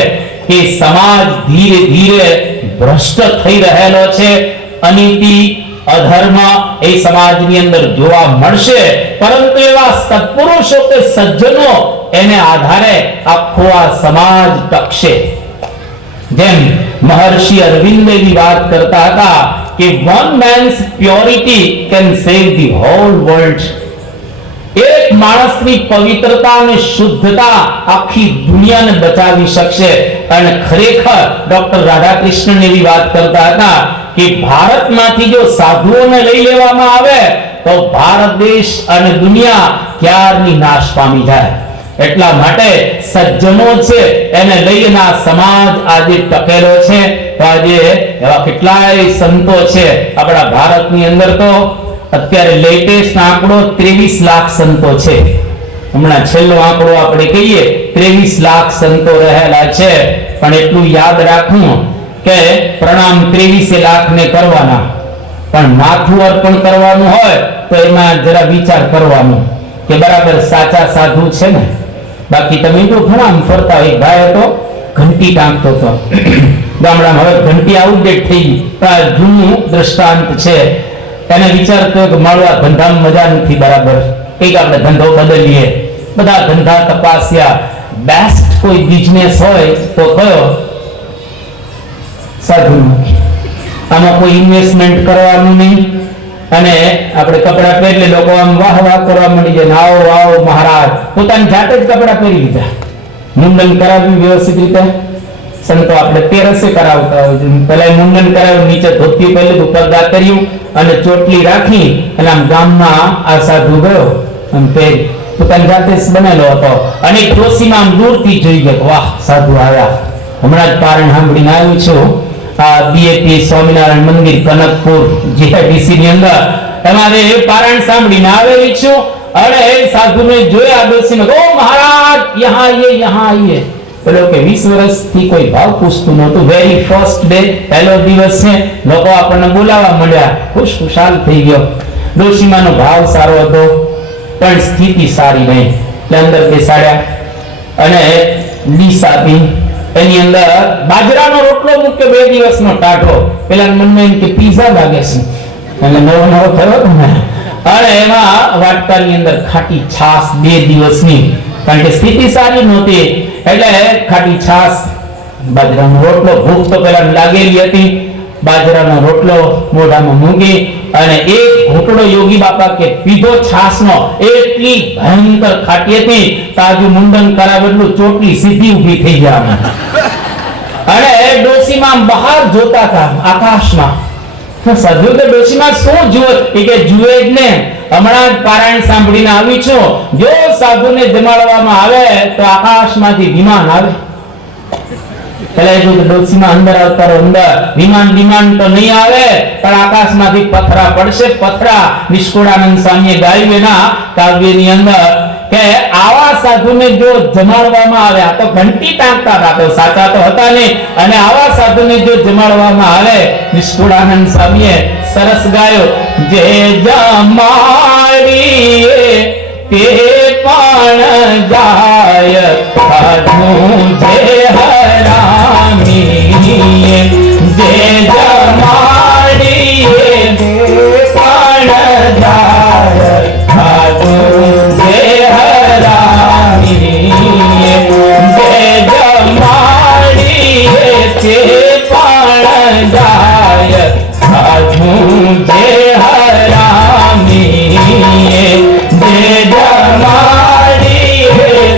કે સમાજ ધીરે ધીરે ભ્રષ્ટ થઈ રહેલો છે. અનીતિ, અધર્મ એ સમાજની અંદર જોવા મળશે, પરંતુ એવા સત્પુરુષો કે સજ્જનો એને આધારે આખો આ સમાજ ટકશે. જેમ મહર્ષિ અરવિંદ એવી વાત કરતા હતા કે one man's purity can save the whole world. એક માણસની પવિત્રતા અને શુદ્ધતા આખી દુનિયાને બચાવી શકશે. અને ખરેખર ડોક્ટર રાધાકૃષ્ણન એવી વાત કરતા હતા કે ભારતમાંથી જો સાધુઓને લઈ લેવામાં આવે તો ભારત દેશ અને દુનિયા ક્યારની નાશ પામી જાય. એટલા માટે સજ્જનો છે એને લઈને આ સમાજ આજે ટકેલો છે. તો આજે એવા કેટલાય સંતો છે આપણા ભારતની અંદર. તો અત્યારે લેટેસ્ટ આંકડો 23 લાખ સંતો છે. હમણાં છેલ્લો આંકડો આપણે કહીએ 23 લાખ સંતો રહેલા છે. પણ એટલું યાદ રાખવું કે પ્રણામ 23 લાખને કરવાના, પણ માથું અર્પણ કરવાનું હોય તો એમાં જરા વિચાર કરવાનો કે બરાબર સાચા સાધુ છે ને. બાકી તમે તો ઘણા ફરતા હોય. ભાઈ હતો ઘંટી ટાંકતો હતો ગામડામાં, હવે ઘંટી આઉટડેટ થઈ ગઈ. જૂનું દ્રષ્ટાંત છે. એને વિચારતો કે મળવા ધંધામાં મજા નથી બરાબર, કંઈક આપણે ધંધો બદલીએ. બધા ધંધા તપાસ્યા. બેસ્ટ કોઈ બિઝનેસ હોય તો કયો? સાધુનો. આમાં કોઈ ઇન્વેસ્ટમેન્ટ કરવાનું નહીં, અને આપણે કપડા પહેરીએ લોકો આમ વાહ વાહ કરવા મળી જાય. આવો આવો મહારાજ. પોતાની જાતે જ કપડા પહેરી લીધા, મુંડન કરાવ્યું વ્યવસ્થિત રીતે. સંતો આપણે તેરસે કરાવતા હોય. પેલા મુંડન કરાવ્યું, નીચે ધોતી પહેરી લીધું, પગદા કર્યું અને ચોટલી રાખી અને આમ ગામમાં આ સાધુ ગયો આમ પહેરી પોતાની જાતે જ બનેલો હતો. અને ડોશીમાં આમ દૂરથી જોઈ ગયો, વાહ સાધુ આવ્યા. હમણાં જ પારણ સાંભળીને આવ્યું છું. આ બીએપી સ્વામિનારાયણ મંદિર કનકપુર જીઆઈડીસી ની અંદર તમારે પારણ સાંભળીને આવેલી છું. અને એ સાધુને જોયા ડોશીને, ઓ મહારાજ યહાં આઈએ યહાં આઈએ. બોલો કે 20 વર્ષથી કોઈ ભાવ પૂછતું નહોતું. વેરી ફર્સ્ટ ડે, પહેલો દિવસ છે, લોકો આપણને બોલાવવા મળ્યા. ખુશખુશાલ થઈ ગયો. ડોશીમાનો ભાવ સારો હતો પણ સ્થિતિ સારી નહીં. એટલે અંદર બેસાડ્યા અને ડીશ આપી. એની અંદર બાજરાનો રોટલો મૂક્યો, 2 દિવસનો ટાઢો. પેલા મનમાં એમ કે પીઝા લાગે છે, એટલે નવો નવો થયો ને. અને એમાં વાટકાની અંદર ખાટી છાશ 2 દિવસની, કારણ કે સ્થિતિ સારી નહોતી એટલે ખાટી છાશ, બાજરાનો રોટલો. ભૂખ તો પેલા લાગેલી હતી. બાજરાનો રોટલો મોઢામાં મૂકી અને એક ઘૂંટડો યોગી બાપા કે પીધો છાશનો. એટલી ભયંકર ખાટી હતી, તાજુ મુંડન કરાવેલું ચોટલી સીધી ઊભી થઈ ગયા. અને ડોશીમાં બહાર જોતા હતા આકાશમાં. સાધુ કે ડોશીમાં શું જુએ? કે જુએ જ ને, હમણાં જ પારાયણ સાંભળીને આવી છું. જો સાધુને જમાડવામાં આવે તો આકાશમાંથી વિમાન આવે. ડોશીમાં અંદર આવતા અંદર વિમાન તો નહીં આવે, પણ આકાશમાંથી પથરા પડશે. પથરા નિષ્કુળાનંદ સ્વામીએ ગાયું એના કાવ્યની અંદર કે આવા સાધુને જો જમાડવામાં આવે, આ તો ઘંટી ટાંકતા હતા તો સાચા તો હતા નહીં, અને આવા સાધુને જો જમાડવામાં આવે, નિષ્કુળાનંદ સ્વામીએ સરસ ગાયો, જે જમાડીએ તે પણ જાય સાધુ જે હરામીએ, જે જમાડીએ તે પણ જાય સાધુ જે હરામીએ, જે જમાડીએ તે પણ જાય સાધુ જે હરામીએ, જે જમાડીએ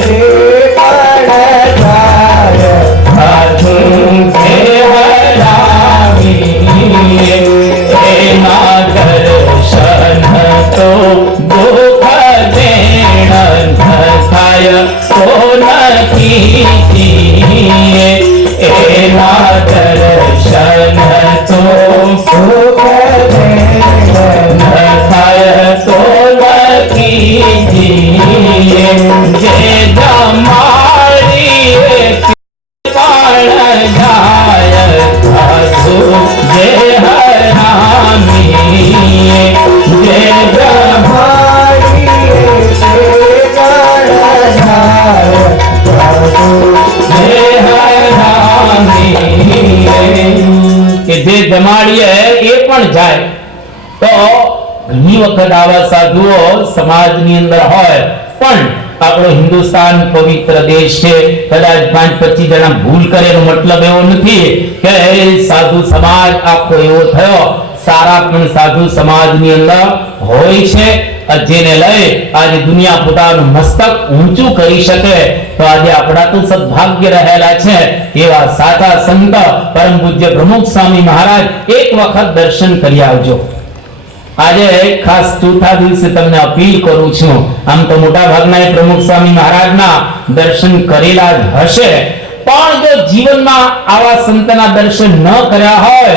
તે પણ જાય સાધુ જે હરામીએ. એના દર્શન તો દુઃખ દેણ થાય તો નથી જીએ. એના દર્શન તો દુઃખ દેણ થાય તો નથી જીએ. જે જમાડીએ પણ જાય સાધુ જે હરામીએ, જે જમાડીએ તે પણ જાય સાધુ જે હરામીએ. કે જે જમાડીએ એ પણ જાય. તો ઘણી વખત આવા સાધુઓ સમાજની અંદર હોય, પણ આપણો હિન્દુસ્તાન પવિત્ર દેશ છે. કદાચ 5-25 જણા ભૂલ કરે એનો મતલબ એવો નથી કે સાધુ સમાજ આખો એવો થયો. સારા પણ સાધુ સમાજની અંદર હોય છે, જેને લઈ આજે દુનિયા પોતાનું મસ્તક ઊંચું કરી શકે. તો આજે આપણા તો સદભાગ્ય રહેલા છે એવા સાચા સંત પરમ પૂજ્ય પ્રમુખ સ્વામી મહારાજ એક વખત દર્શન કરી આવજો. આજે ખાસ ચોથા દિવસે તમને અપીલ કરું છું, આમ તો મોટા ભાગના પ્રમુખ સ્વામી મહારાજના દર્શન કરેલા જ હશે, પણ જો જીવનમાં આવા સંતના દર્શન ન કર્યા હોય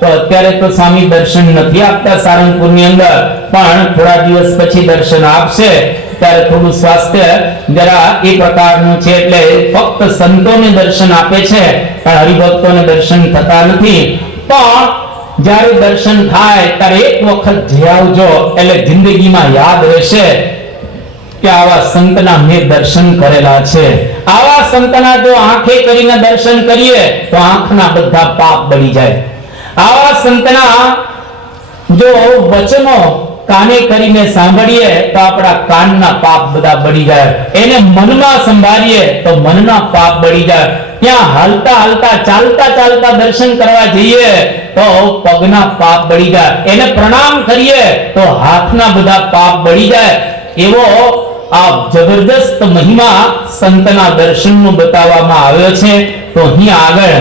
તો અત્યારે તો સ્વામી દર્શન નથી આપતા સારંગપુરની અંદર, પણ થોડા દિવસ પછી દર્શન આપશે. ત્યારે થોડું સ્વાસ્થ્ય જરા એ પ્રકારનું છે, એટલે ફક્ત સંતોને દર્શન આપે છે પણ હરિભક્તોને દર્શન થતા નથી. પણ જ્યારે દર્શન થાય ત્યારે એક વખત જઈ આવજો, એટલે જિંદગીમાં યાદ રહેશે કે આવા સંતના મેં દર્શન કરેલા છે. આવા સંતના જો આંખે કરીને દર્શન કરીએ તો આંખના બધા પાપ બળી જાય. આવા સંતના જો વચનો કાને કરીને સાંભળીએ તો આપણા કાનના પાપ બધા બળી જાય. એને મનમાં સંભાળીએ તો મનના પાપ બળી જાય. ત્યાં હાલતા હાલતા ચાલતા ચાલતા દર્શન કરવા જઈએ તો પગના પાપ બળી જાય. એને પ્રણામ કરીએ તો હાથના બધા પાપ બળી જાય. એવો આ જબરદસ્ત મહિમા સંતના દર્શનનો બતાવવામાં આવ્યો છે. તો અહીં આગળ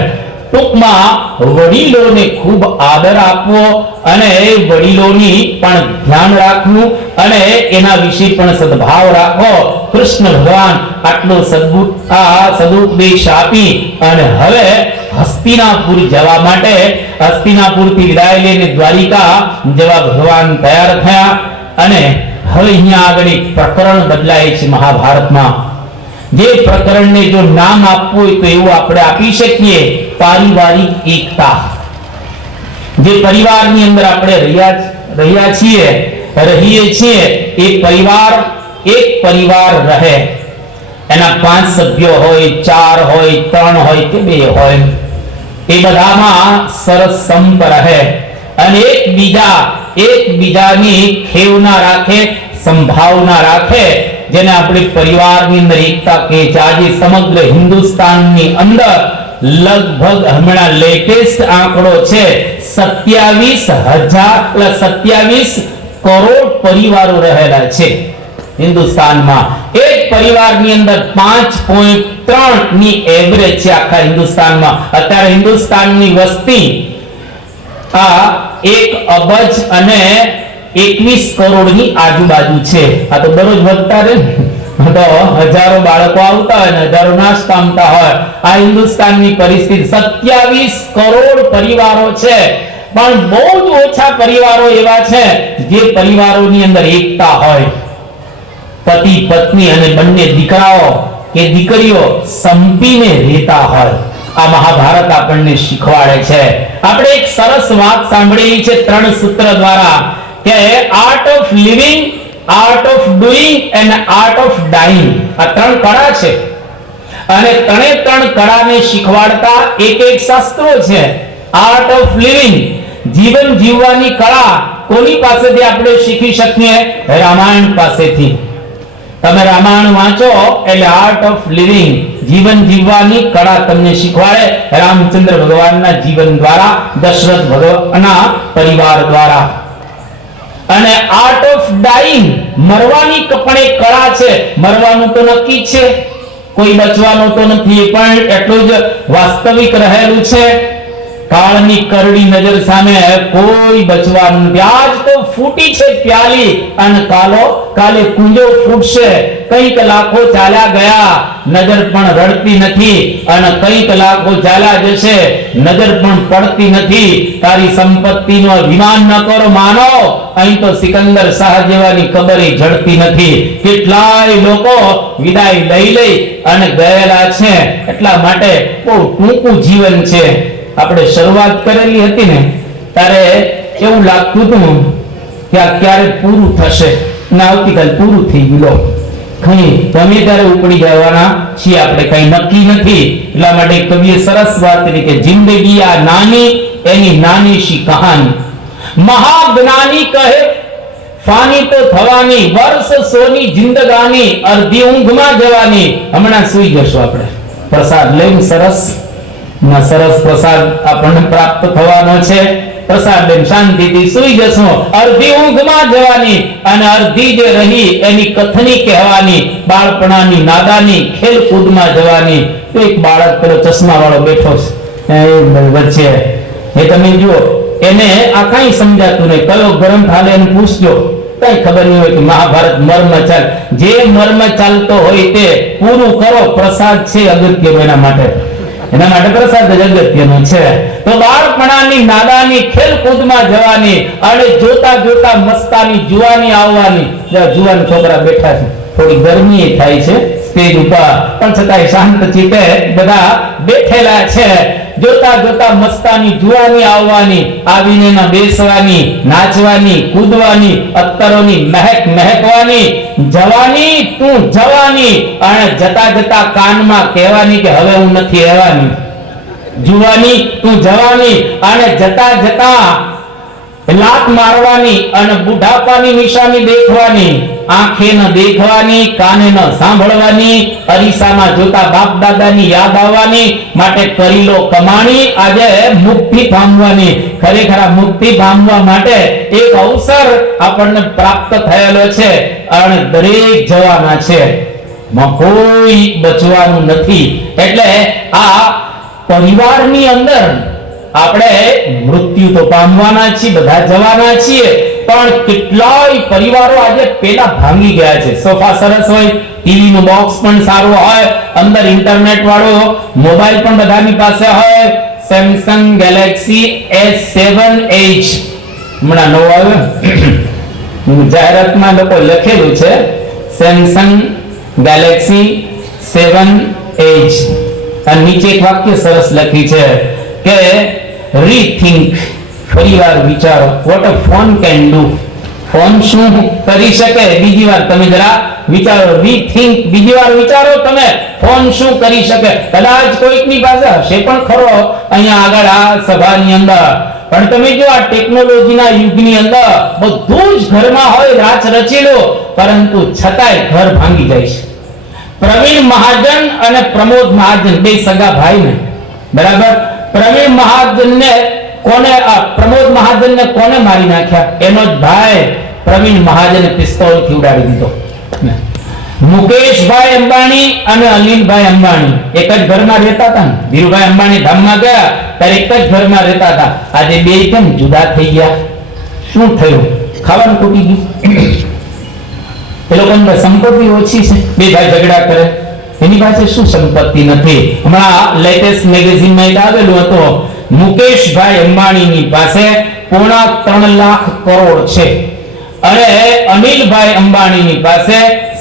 ટૂંકમાં વડીલોને ખૂબ આદર આપવો અને વડીલોની પણ ધ્યાન રાખવું અને એના વિશે પણ સદભાવ રાખવો. કૃષ્ણ ભગવાન આટલો સદુપદેશ આપી અને હવે હસ્તિનાપુર જવા માટે હસ્તિનાપુરથી વિદાય લઈને દ્વારિકા જવા ભગવાન તૈયાર થયા. અને હવે અહીંયા આગળ એક પ્રકરણ બદલાય છે મહાભારતમાં. જે પ્રકરણને જો નામ આપવું હોય તો એવું આપણે આપી શકીએ, પારિવારિક એકતા. જે પરિવારની અંદર આપણે રહીએ છીએ એ પરિવાર એક પરિવાર રહે. એના 5 સભ્યો હોય, 4 હોય, 3 હોય કે 2 હોય, એ બધામાં સરસ સંપ રહે અને એકબીજાની ખેવના રાખે, સંભાવના રાખે, જેને આપણે પરિવારની અંદર એકતા કહે છે. આજે સમગ્ર હિન્દુસ્તાનની અંદર લગભગ હમણાં લેટેસ્ટ આંકડો છે 27 કરોડ પરિવારો રહેલા છે હિન્દુસ્તાનમાં. એક પરિવારની અંદર 5.3 ની એવરેજ છે આખા હિન્દુસ્તાનમાં. અત્યારે હિન્દુસ્તાનની વસ્તી આ 1 અબજ અને 21 કરોડની આજુબાજુ છે. આ તો દરરોજ વધતા રહે, તો હજારો બાળકો આવતા હોય ને હજારો નાશ પામતા હોય. આ હિન્દુસ્તાનની પરિસ્થિતિ 27 કરોડ પરિવારો છે, પણ બહુ જ ઓછા પરિવારો એવા છે જે પરિવારોની અંદર એકતા હોય. પતિ પત્ની અને બંને દીકરાઓ કે દીકરીઓ સંપીને રહેતા હોય. આ મહાભારત આપણને શીખવાડે છે. આપણે એક સરસ વાત સાંભળેલી છે 3 સૂત્ર દ્વારા કે art of living, art of doing and art of dying. આ 3 કળા છે અને 3 કળાને શીખવાડતા એક શાસ્ત્રો છે. આર્ટ ઓફ લિવિંગ, જીવન જીવવાની કળા કોની પાસેથી આપણે શીખી શકીએ? રામાયણ પાસેથી. તમે રામાયણ વાંચો એટલે આર્ટ ઓફ લિવિંગ, જીવન જીવવાની કળા તમને શીખવાડે રામચંદ્ર ભગવાનના જીવન દ્વારા, દશરથ ભગવાનના પરિવાર દ્વારા. અને આર્ટ ઓફ ડાઈંગ, મરવાની પણ એક કળા છે. મરવાનું તો નક્કી છે, કોઈ બચવાનું તો નથી, પણ એટલું જ વાસ્તવિક રહેલું છે. કાળની કરડી નજર સામે કોઈ બચવાનું નથી. આજ તો ફૂટી છે પ્યાલી અને કાલે કુંજો ફૂટશે. કઈક લાખો ચાલ્યા ગયા, નજર પણ રડતી નથી, અને કઈક લાખો ચાલ્યા જશે, નજર પણ પડતી નથી. તારી સંપત્તિનો અભિમાન ન કરો માનો, અહીં તો સિકંદર શાહ જેવાની કબરે જડતી નથી. કેટલાય લોકો વિદાય લઈ અને ગયેલા છે. એટલા માટે બહુ ટૂંકું જીવન છે. આપણે શરૂઆત કરેલી હતી ને ત્યારે એવું લાગતું હતું કે આ ક્યારે પૂરું થશે, ને આવતીકાલ પૂરું થઈ ગયું. કઈ તમે ત્યારે ઉપડી જવાના છીએ, આપણે કઈ નક્કી નથી. એટલા માટે કવિએ સરસ વાત કરી કે જિંદગી આ નાની, એની નાની શી કહાની. મહાજ્ઞાની કહે ફાની તો થવાની, વર્ષ સોની જિંદગાની, અડધી ઊંઘમાં જવાની. હમણાં સુઈ જશું આપણે, પ્રસાદ લઈને સરસ પ્રસાદ આપણને પ્રાપ્ત થવાનો છે. પ્રસાદ લઈને શાંતિથી સુઈ જશું. અડધી ઊંઘમાં જવાની અને અડધી જે રહી એની કથની કહેવાની. બાળપણાની નાદાની ખેલકૂદમાં જવાની. તો એક બાળક પેલો ચશ્મા વાળો બેઠો છે વચ્ચે, એ તમે જુઓ એને આ કઈ સમજાતું નહીં, કયો ગ્રંથ હાલે એને પૂછજો, કઈ ખબર નહીં હોય કે મહાભારત મર્મ ચાલ, જે મર્મ ચાલતો હોય તે પૂરું કરો, પ્રસાદ છે અગત્યનો એના માટે, એના માટે પ્રસાદ જ અગત્યનો છે. તો બાળપણાની નાદાની ખેલકૂદમાં જવાની અને જોતા જોતા મસ્તાની જુવાની આવવાની. જુવાન છોકરા બેઠા છે, થોડી ગરમી થાય છે સ્ટેજ ઉપર, પણ છતાંય શાંત ચિત્તે બધા બેઠેલા છે. જોતા જોતા મસ્તાની જુવાની આવવાની, આવીને એના બેસવાની, નાચવાની, કૂદવાની, અત્તરોની મહેક મહેકવાની, જવાની તું જવાની, અને જતા જતા કાનમાં કહેવાની કે હવે હું નથી રહેવાની. જુવાની તું જવાની, અને જતા જતા લાત મારવાની અને બુઢાપાની નિશાની દેખવાની, આંખે ન દેખવાની, કાને ન સાંભળવાની, અરીસામાં જોતા બાપ દાદાની યાદ આવવાની, માટે કરી લો કમાણી, આજે મુક્તિ પામવાની. ખરેખર મુક્તિ પામવા માટે એક અવસર આપણને પ્રાપ્ત થયેલો છે અને દરેક જવાના છે, કોઈ બચવાનું નથી. એટલે આ પરિવારની અંદર આપણે મૃત્યુ તો પામવાના છીએ, બધા જવાના છીએ, પણ કેટલાય પરિવારો આજે પેલા ભાંગી ગયા છે. સોફા સરસ હોય, ટીવી નું બોક્સ પણ સારું હોય, અંદર ઇન્ટરનેટ વાળો મોબાઈલ પણ બધાની પાસે હોય, સેમસંગ ગેલેક્સી S7H હમણાં નવો આવ્યો, જાહેરાતમાં લોકો લખેલું છે સેમસંગ ગેલેક્સી 7H, અને નીચે એક વાક્ય સરસ લખી છે કે રીથિંક, ફરીવાર વિચારો, what a phone can do. Phone શું કરી શકે, બીજી વાર તમે જરા વિચારો. રીથિંક, બીજી વાર વિચારો તમે, ફોન શું કરી શકે. કદાચ કોઈકની પાસે હશે પણ ખરો અહીંયા આગળ આ સભાની અંદર, પણ તમે જો આ ટેકનોલોજીના યુગની અંદર બધું જ ઘરમાં હોય, રાચ રચેલો, પરંતુ છતાંય ઘર ભાંગી જાય છે. પ્રવીણ મહાજન અને પ્રમોદ મહાજન બે સગા ભાઈ ને, બરાબર. પ્રવીણ મહાજનને કોને, પ્રમોદ મહાજનને કોને મારી નાખ્યા? એનો જ ભાઈ પ્રવીણ મહાજને પિસ્તોલથી ઉડાડી દીધો. મુકેશભાઈ અંબાણી અને અનિલભાઈ અંબાણી એક જ ઘરમાં રહેતા હતા ને. ધીરુભાઈ અંબાણી ધામમાં ગયા ત્યારે એક જ ઘરમાં રહેતા હતા. આજે બે કેમ જુદા થઈ ગયા? શું થયું? ખાવાનું ખૂટી ગયું? એ લોકોની સંપત્તિ ઓછી છે, બે ભાઈ ઝઘડા કરે, એની પાસે શું સંપત્તિ નથી. હમણાં લેટેસ્ટ મેગેઝિનમાં એક આવેલું હતું, મુકેશભાઈ અંબાણીની પાસે 3.5 લાખ કરોડ છે અને અનિલભાઈ અંબાણીની પાસે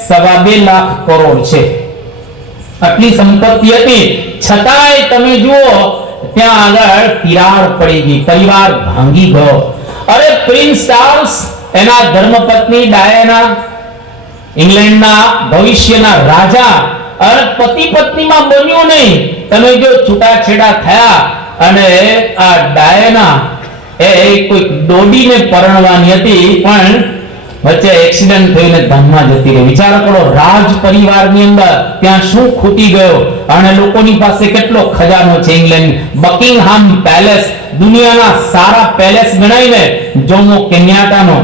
2.5 લાખ કરોડ છે. આટલી સંપત્તિ હતી, છતાંય તમે જુઓ ત્યાં આગળ તિરાડ પડી ગઈ, પરિવાર ભાંગી ગયો. અરે પ્રિન્સ ચાર્લ્સ, એના ધર્મપત્ની ડાયના, ઇંગ્લેન્ડના ભવિષ્યના રાજા, અને પતિ પત્નીમાં બન્યું નહીં. તમે જો છૂટાછેડા થયા અને આ ડાયના એ કોઈ ડોડીને પરણવાની હતી, પણ વચ્ચે એક્સિડન્ટ થઈને ધામમાં જતી રહી. વિચાર કરો, રાજ પરિવારની અંદર ત્યાં શું ખૂટી ગયો, અને લોકોની પાસે કેટલો ખજાનો છે. ઇંગ્લેન્ડ બકિંગહામ પેલેસ દુનિયાના સારા પેલેસ ગણાયને, જોમો કેન્યાટાનો,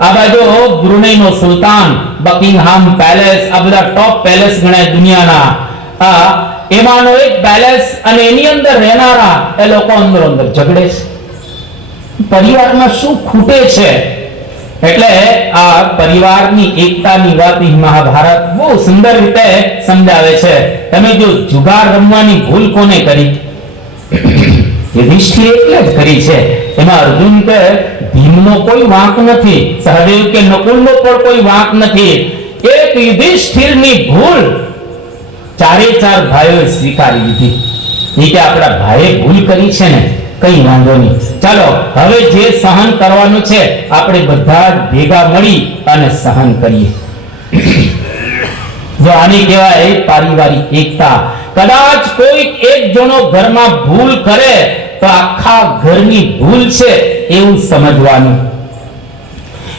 આ બાજુ બ્રુનેઈનો સુલતાન, બકિંગહામ પેલેસ, આ બધા ટોપ પેલેસ ગણાય દુનિયાના. એમાંનો એક પેલેસ, અને એની અંદર રહેનારા એ લોકો અંદર અંદર ઝઘડે છે. પરિવારમાં શું ખૂટે છે? એટલે આ પરિવારની એકતાની વાત મહાભારત બહુ સુંદર રીતે સમજાવે છે. તમે જો જુગાર રમવાની ભૂલ કોને કરી? યુધિષ્ઠિર એટલે જ કરી છે. એમાં અર્જુન કે ભીમનો કોઈ વાંક નથી, સહદેવ કે નકુલનો પણ કોઈ વાંક નથી. એક યુધિષ્ઠિરની ભૂલ ચારે ચાર ભાઈઓએ સ્વીકારી લીધી. એ કે આપણા ભાઈએ ભૂલ કરી છે ને, કઈ વાંધો નહીં, ચાલો હવે જે સહન કરવાનું છે આપણે બધા ભેગા મળી અને સહન કરીએ. જો આને કહેવાય પારિવારિક એકતા. કદાચ કોઈ એક જણો ઘરમાં ભૂલ કરે તો આખા ઘરની ભૂલ છે એવું સમજવાનું.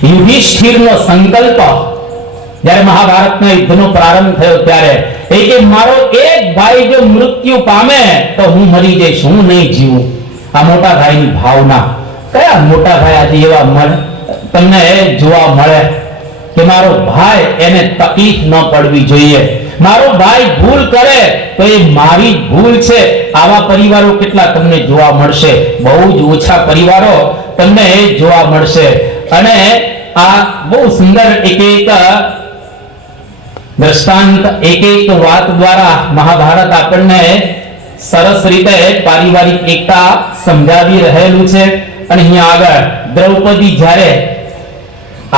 યુધિષ્ઠિરનો સંકલ્પ જ્યારે મહાભારતના યુદ્ધનો પ્રારંભ થયો ત્યારે એ કે મારો એક ભાઈ જો મૃત્યુ પામે તો હું મરી જઈશ, હું નહીં જીવું. આ મોટા ભાઈની ભાવના. કયા મોટા ભાઈ આજે એવા મળે તમને જોવા મળે કે મારો ભાઈ એને તકલીફ ન પડવી જોઈએ, મારો ભાઈ ભૂલ કરે તો એ મારી ભૂલ છે, આવા પરિવારો કેટલા તમને જોવા મળશે? બહુ જ ઓછા પરિવારો તમને જોવા મળશે. અને આ બહુ સુંદર એક દ્રષ્ટાંત, એક વાત દ્વારા મહાભારત આપણને સરસ રીતે પારિવારિક એકતા સમજાવી રહેલું છે. અને અહીંયા આગળ દ્રૌપદી જ્યારે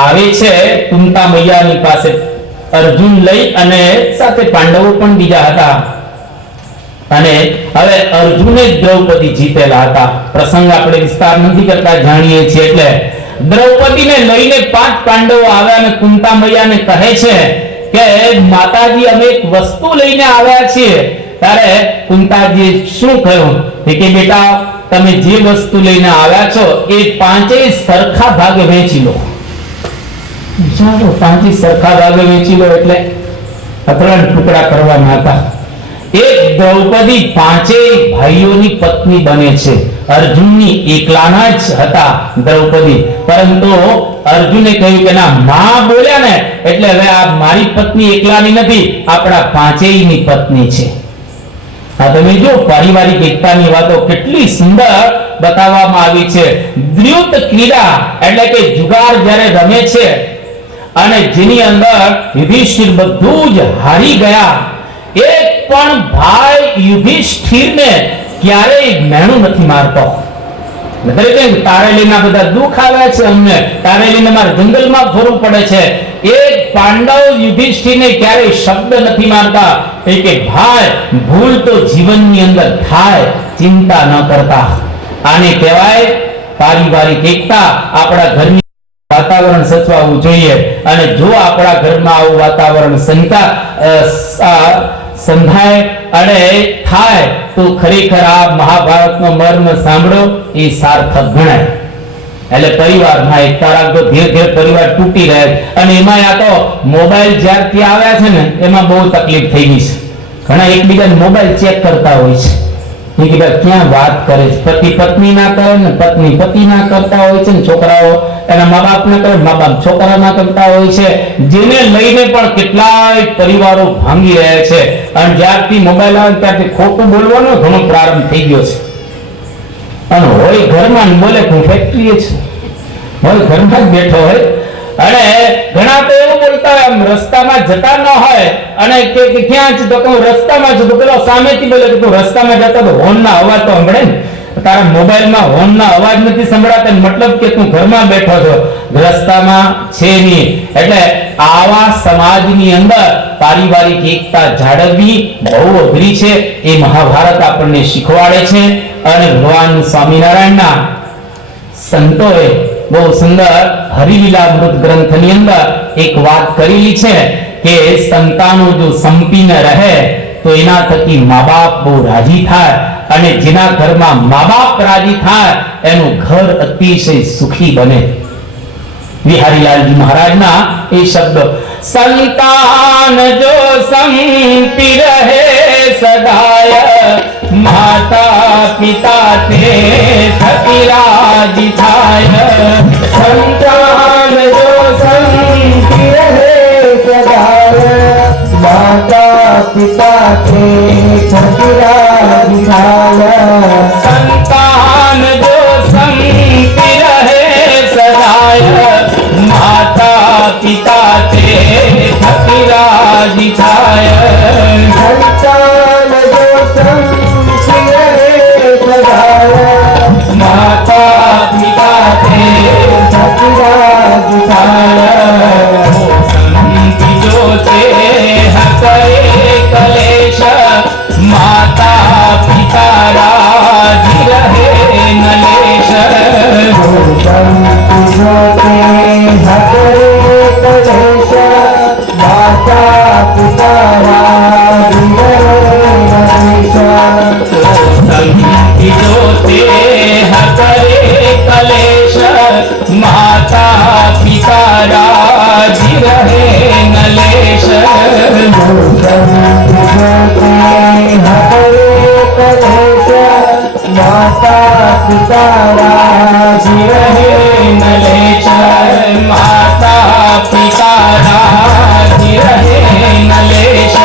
આવે છે કુંતા મૈયાની પાસે, અર્જુન લઈ અને સાથે પાંડવો પણ બીજા હતા, અને હવે અર્જુને દ્રૌપદી જીતેલા હતા. પ્રસંગ આપણે વિસ્તાર નથી કરતા, જાણીએ છીએ. એટલે દ્રૌપદીને લઈને 5 પાંડવો આવ્યા અને કુંતા મૈયાને કહે છે કે માતાજી અમે એક વસ્તુ લઈને આવ્યા છીએ. ત્યારે કુંતાજી શું કહ્યું કે બેટા તમે જે વસ્તુ લઈને આવ્યા છો એ 5 સરખા ભાગે વહેંચી લો. ચાલો 5 સરખા ભાગે વહેંચી લો એટલે 3 ટુકડા કરવાના હતા. એક દ્રૌપદી 5 ભાઈઓની પત્ની બને છે. અર્જુનની એકલાના જ હતા દ્રૌપદી, પરંતુ અર્જુને કહ્યું કે ના, માં બોલ્યા ને એટલે હવે આ મારી પત્ની એકલાની નથી, આપણા 5ની પત્ની છે. આ તમે જો પારિવારિક એકતાની વાતો કેટલી સુંદર બતાવવામાં આવી છે. દ્યુત ક્રીડા એટલે કે જુગાર જ્યારે રમે છે અને જેની અંદર યુધિષ્ઠિર બધું જ હારી ગયા, એક પણ ભાઈ યુધિષ્ઠિરને ક્યારેય મેણું નથી મારતો. તારેલીના બધા દુઃખ આવ્યા છે અમને, તારેલીને મારે જંગલમાં ફરવું પડે છે. એક પાંડવ યુધિષ્ઠિરને ક્યારેય શબ્દ નથી મારતા. કે ભાઈ ભૂલ તો જીવનની અંદર થાય, ચિંતા ન કરતા. આને કહેવાય પારિવારિક એકતા. આપણા ઘરની વાતાવરણ સચવાવું જોઈએ, અને જો આપણા ઘરમાં આવું વાતાવરણ સંધાય અને થાય તો ખરેખર આ મહાભારતનો મર્મ સાંભળો એ સાર્થક ગણાય. એટલે પરિવારમાં એકતા રાખજો, ધીરે ધીરે પરિવાર તૂટી રહે. અને એમાં આ તો મોબાઈલ જ્યારથી આવ્યા છે ને એમાં બહુ તકલીફ થઈ ગઈ છે. ઘણા એકબીજાને મોબાઈલ ચેક કરતા હોય છે, ક્યાં વાત કરે છે. પતિ પત્ની ના કરે ને પત્ની પતિ ના કરતા હોય છે ને છોકરાઓ એના મા બાપ ને કરે, મા બાપ છોકરા ના કરતા હોય છે. જેને લઈને પણ કેટલાય પરિવારો ભાંગી રહ્યા છે. અને જ્યારથી મોબાઈલ આવે ત્યારથી ખોટું બોલવાનો ઘણો પ્રારંભ થઈ ગયો છે. અને હોય ઘરમાં બોલે હું ફેક્ટરી છે, હોય ઘરમાં જ બેઠો હોય. અને ઘણા તો એવું બોલતા હોય, આમ રસ્તામાં જતા ન હોય અને કે ક્યાં છે તો હું રસ્તામાં છું, તો પેલો સામેથી બોલે કે તું રસ્તામાં જતા તો હોર્નના અવાજ તો સાંભળે ને, તારા મોબાઈલમાં હોર્નના અવાજ નથી સંભળાતા, મતલબ કે તું ઘરમાં બેઠો છો, રસ્તામાં છે નહીં. એટલે આવા સમાજની અંદર પારિવારિક એકતા જાળવવી બહુ અઘરી છે. એ મહાભારત આપણને શીખવાડે છે. અને ભગવાન સ્વામિનારાયણના સંતોએ બહુ સુંદર હરિલીલામૃત ગ્રંથની અંદર એક વાત કરેલી છે કે સંતાનો જો સંપીને રહે તો એના થકી મા બાપ બહુ રાજી થાય, અને જેના ઘરમાં મા બાપ રાજી થાય એનું ઘર અતિશય સુખી બને. વિહારીલાલજી મહારાજના એ શબ્દો, સંતાન જો સંપી રહે સદાય, માતા પિતા તે થકી રાજી થાય. સંતાન જો સંપી રહે સદાય, માતા પિતા તે થકી રાજી થાય. સંતાન જો સંપી રહે સદાય, માતા પિતા તે થકી રાજી થાય. સંતાન જો સંપી રહે સદાય, માતા પિતા તે થકી રાજી થાય. સંતિ જો તે હકરે કલેશ, માતા પિતા રાજી રહે નલેશ. સંતિ જો તે હકરે કલેશ, માતા પિતા રાજી રહે નલેશ. સંતિ જો તે હકરે કલેશ, માતા પિતા રાજી રહે નલેશ. માતા પિતા રાજી રહે નલેશ. માતા પિતા રાજી રહે નલેશ.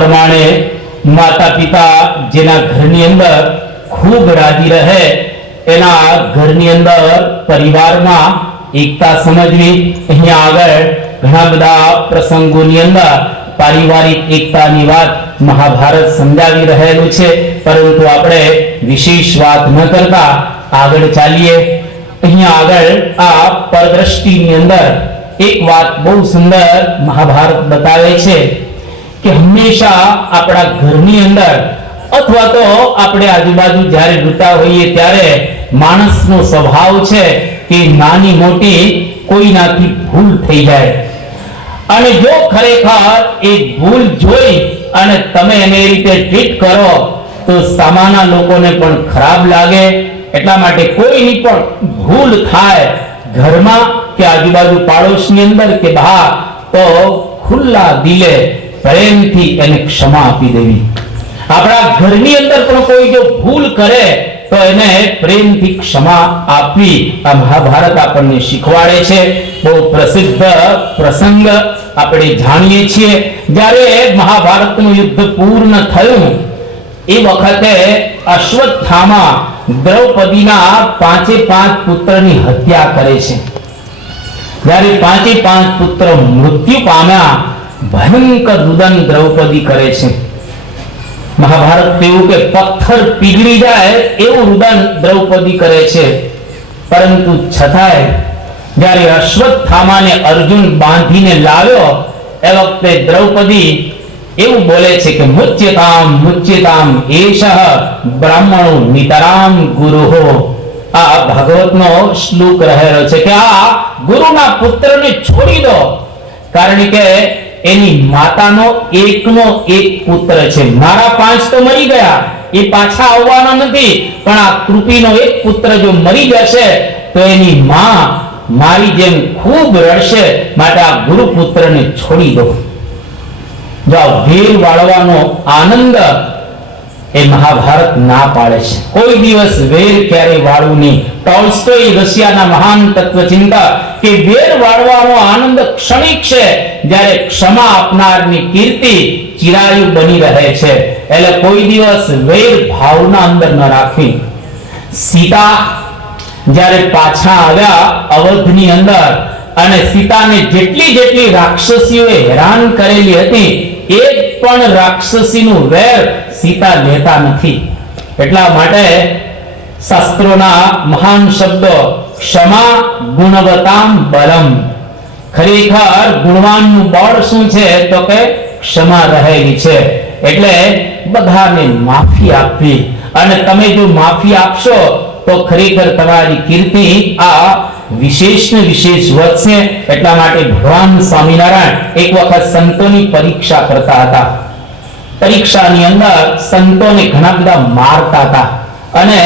પ્રમાણે માતા પિતા જેના ઘરની અંદર ખૂબ રાજી રહે, એના ઘરની અંદર પરિવારમાં એકતા સમજવી. અહીંયા આગળ ઘણા બધા પ્રસંગોની અંદર પારિવારિક એકતાની વાત મહાભારત સમજાવી રહેલું છે, પરંતુ આપણે વિશેષ વાત ન કરતા આગળ ચાલીએ. અહીંયા આગળ આ પરદ્રષ્ટિની અંદર એક વાત બહુ સુંદર મહાભારત બતાવે છે કે હંમેશા આપણા ઘરની અંદર અથવા તો આપણે આજુબાજુ જ્યારે જોતા હોઈએ ત્યારે માણસનો સ્વભાવ છે કે નાની મોટી કોઈનાથી ભૂલ થઈ જાય, અને જો ખરેખર એ ભૂલ જોઈ અને તમે એને એ રીતે ટ્રીટ કરો તો સામાન્ય લોકોને પણ ખરાબ લાગે. એટલા માટે કોઈની પણ ભૂલ થાય ઘરમાં કે આજુબાજુ પાડોશની અંદર કે બહાર, તો ખુલ્લા દિલે પ્રેમથી એને ક્ષમા આપી દેવી. આપણા ઘરની અંદર પણ કોઈ જો ભૂલ કરે તો એને પ્રેમથી ક્ષમા આપવી. આ મહાભારત આપણને શીખવાડે છે. બહુ પ્રસિદ્ધ પ્રસંગ આપણે જાણીએ છીએ. જ્યારે મહાભારતનું યુદ્ધ પૂર્ણ થયું એ વખતે અશ્વત્થામા દ્રૌપદીના 5 પુત્રની હત્યા કરે છે. જ્યારે 5 પુત્ર મૃત્યુ પામ્યા, ભયંકર રુદન દ્રૌપદી કરે છે. મહાભારત એવું કે પથ્થર પીગળી જાય એવું રુદન દ્રૌપદી કરે છે. પરંતુ છતાંય જ્યારે અશ્વત્થામાને અર્જુન બાંધીને લાવ્યો એ વખતે દ્રૌપદી એવું બોલે છે કે મુચ્યતામ એષઃ બ્રાહ્મણો નિતરામ ગુરુહો. આ ભાગવતનો શ્લોક રહેલો છે કે આ ગુરુના પુત્રને છોડી દો, કારણ કે એની માતાનો એકનો એક પુત્ર છે. મારા 5 તો મરી ગયા, એ પાછા આવવાના નથી, પણ આ કૃપીનો એક પુત્ર જો મરી જશે તો એની માં મારી જેમ ખૂબ રડશે, માટે આ ગુરુ પુત્રને છોડી દો. જો વેર વાળવાનો આનંદ એ મહાભારત ના પાડે છે. કોઈ દિવસ વેર ક્યારે વાળવું નહીં. ટોલ્સ્ટોય રશિયાના મહાન તત્વચિંતક કે વેર વાળવાનો આનંદ ક્ષણિક છે, જ્યારે ક્ષમા આપનારની કીર્તિ ચિરાયુ બની રહે છે. એટલે કોઈ દિવસ વેર ભાવના અંદર ન રાખવી. સીતા જ્યારે પાછા આવ્યા અવધની અંદર અને સીતાને જેટલી રાક્ષસીઓએ હેરાન કરેલી હતી, એક પણ રાક્ષસીનું વેર સીતા લેતા નથી. એટલા માટે શાસ્ત્રોના મહાન શબ્દો ક્ષમા ગુણવતામ બલમ. ખરેખર ગુણવાનનું બળ શું છે તો કે ક્ષમા રહેલી છે. એટલે બધાને માફી આપવી, અને તમે જો માફી આપશો તો ખરેખર તમારી કીર્તિ આ વિશેષ ને વિશેષ વધશે. એટલા માટે ભગવાન સ્વામિનારાયણ એક વખત સંતોની પરીક્ષા કરતા હતા. પરીક્ષાની અંદર સંતોને ઘણા બધા મારતા હતા અને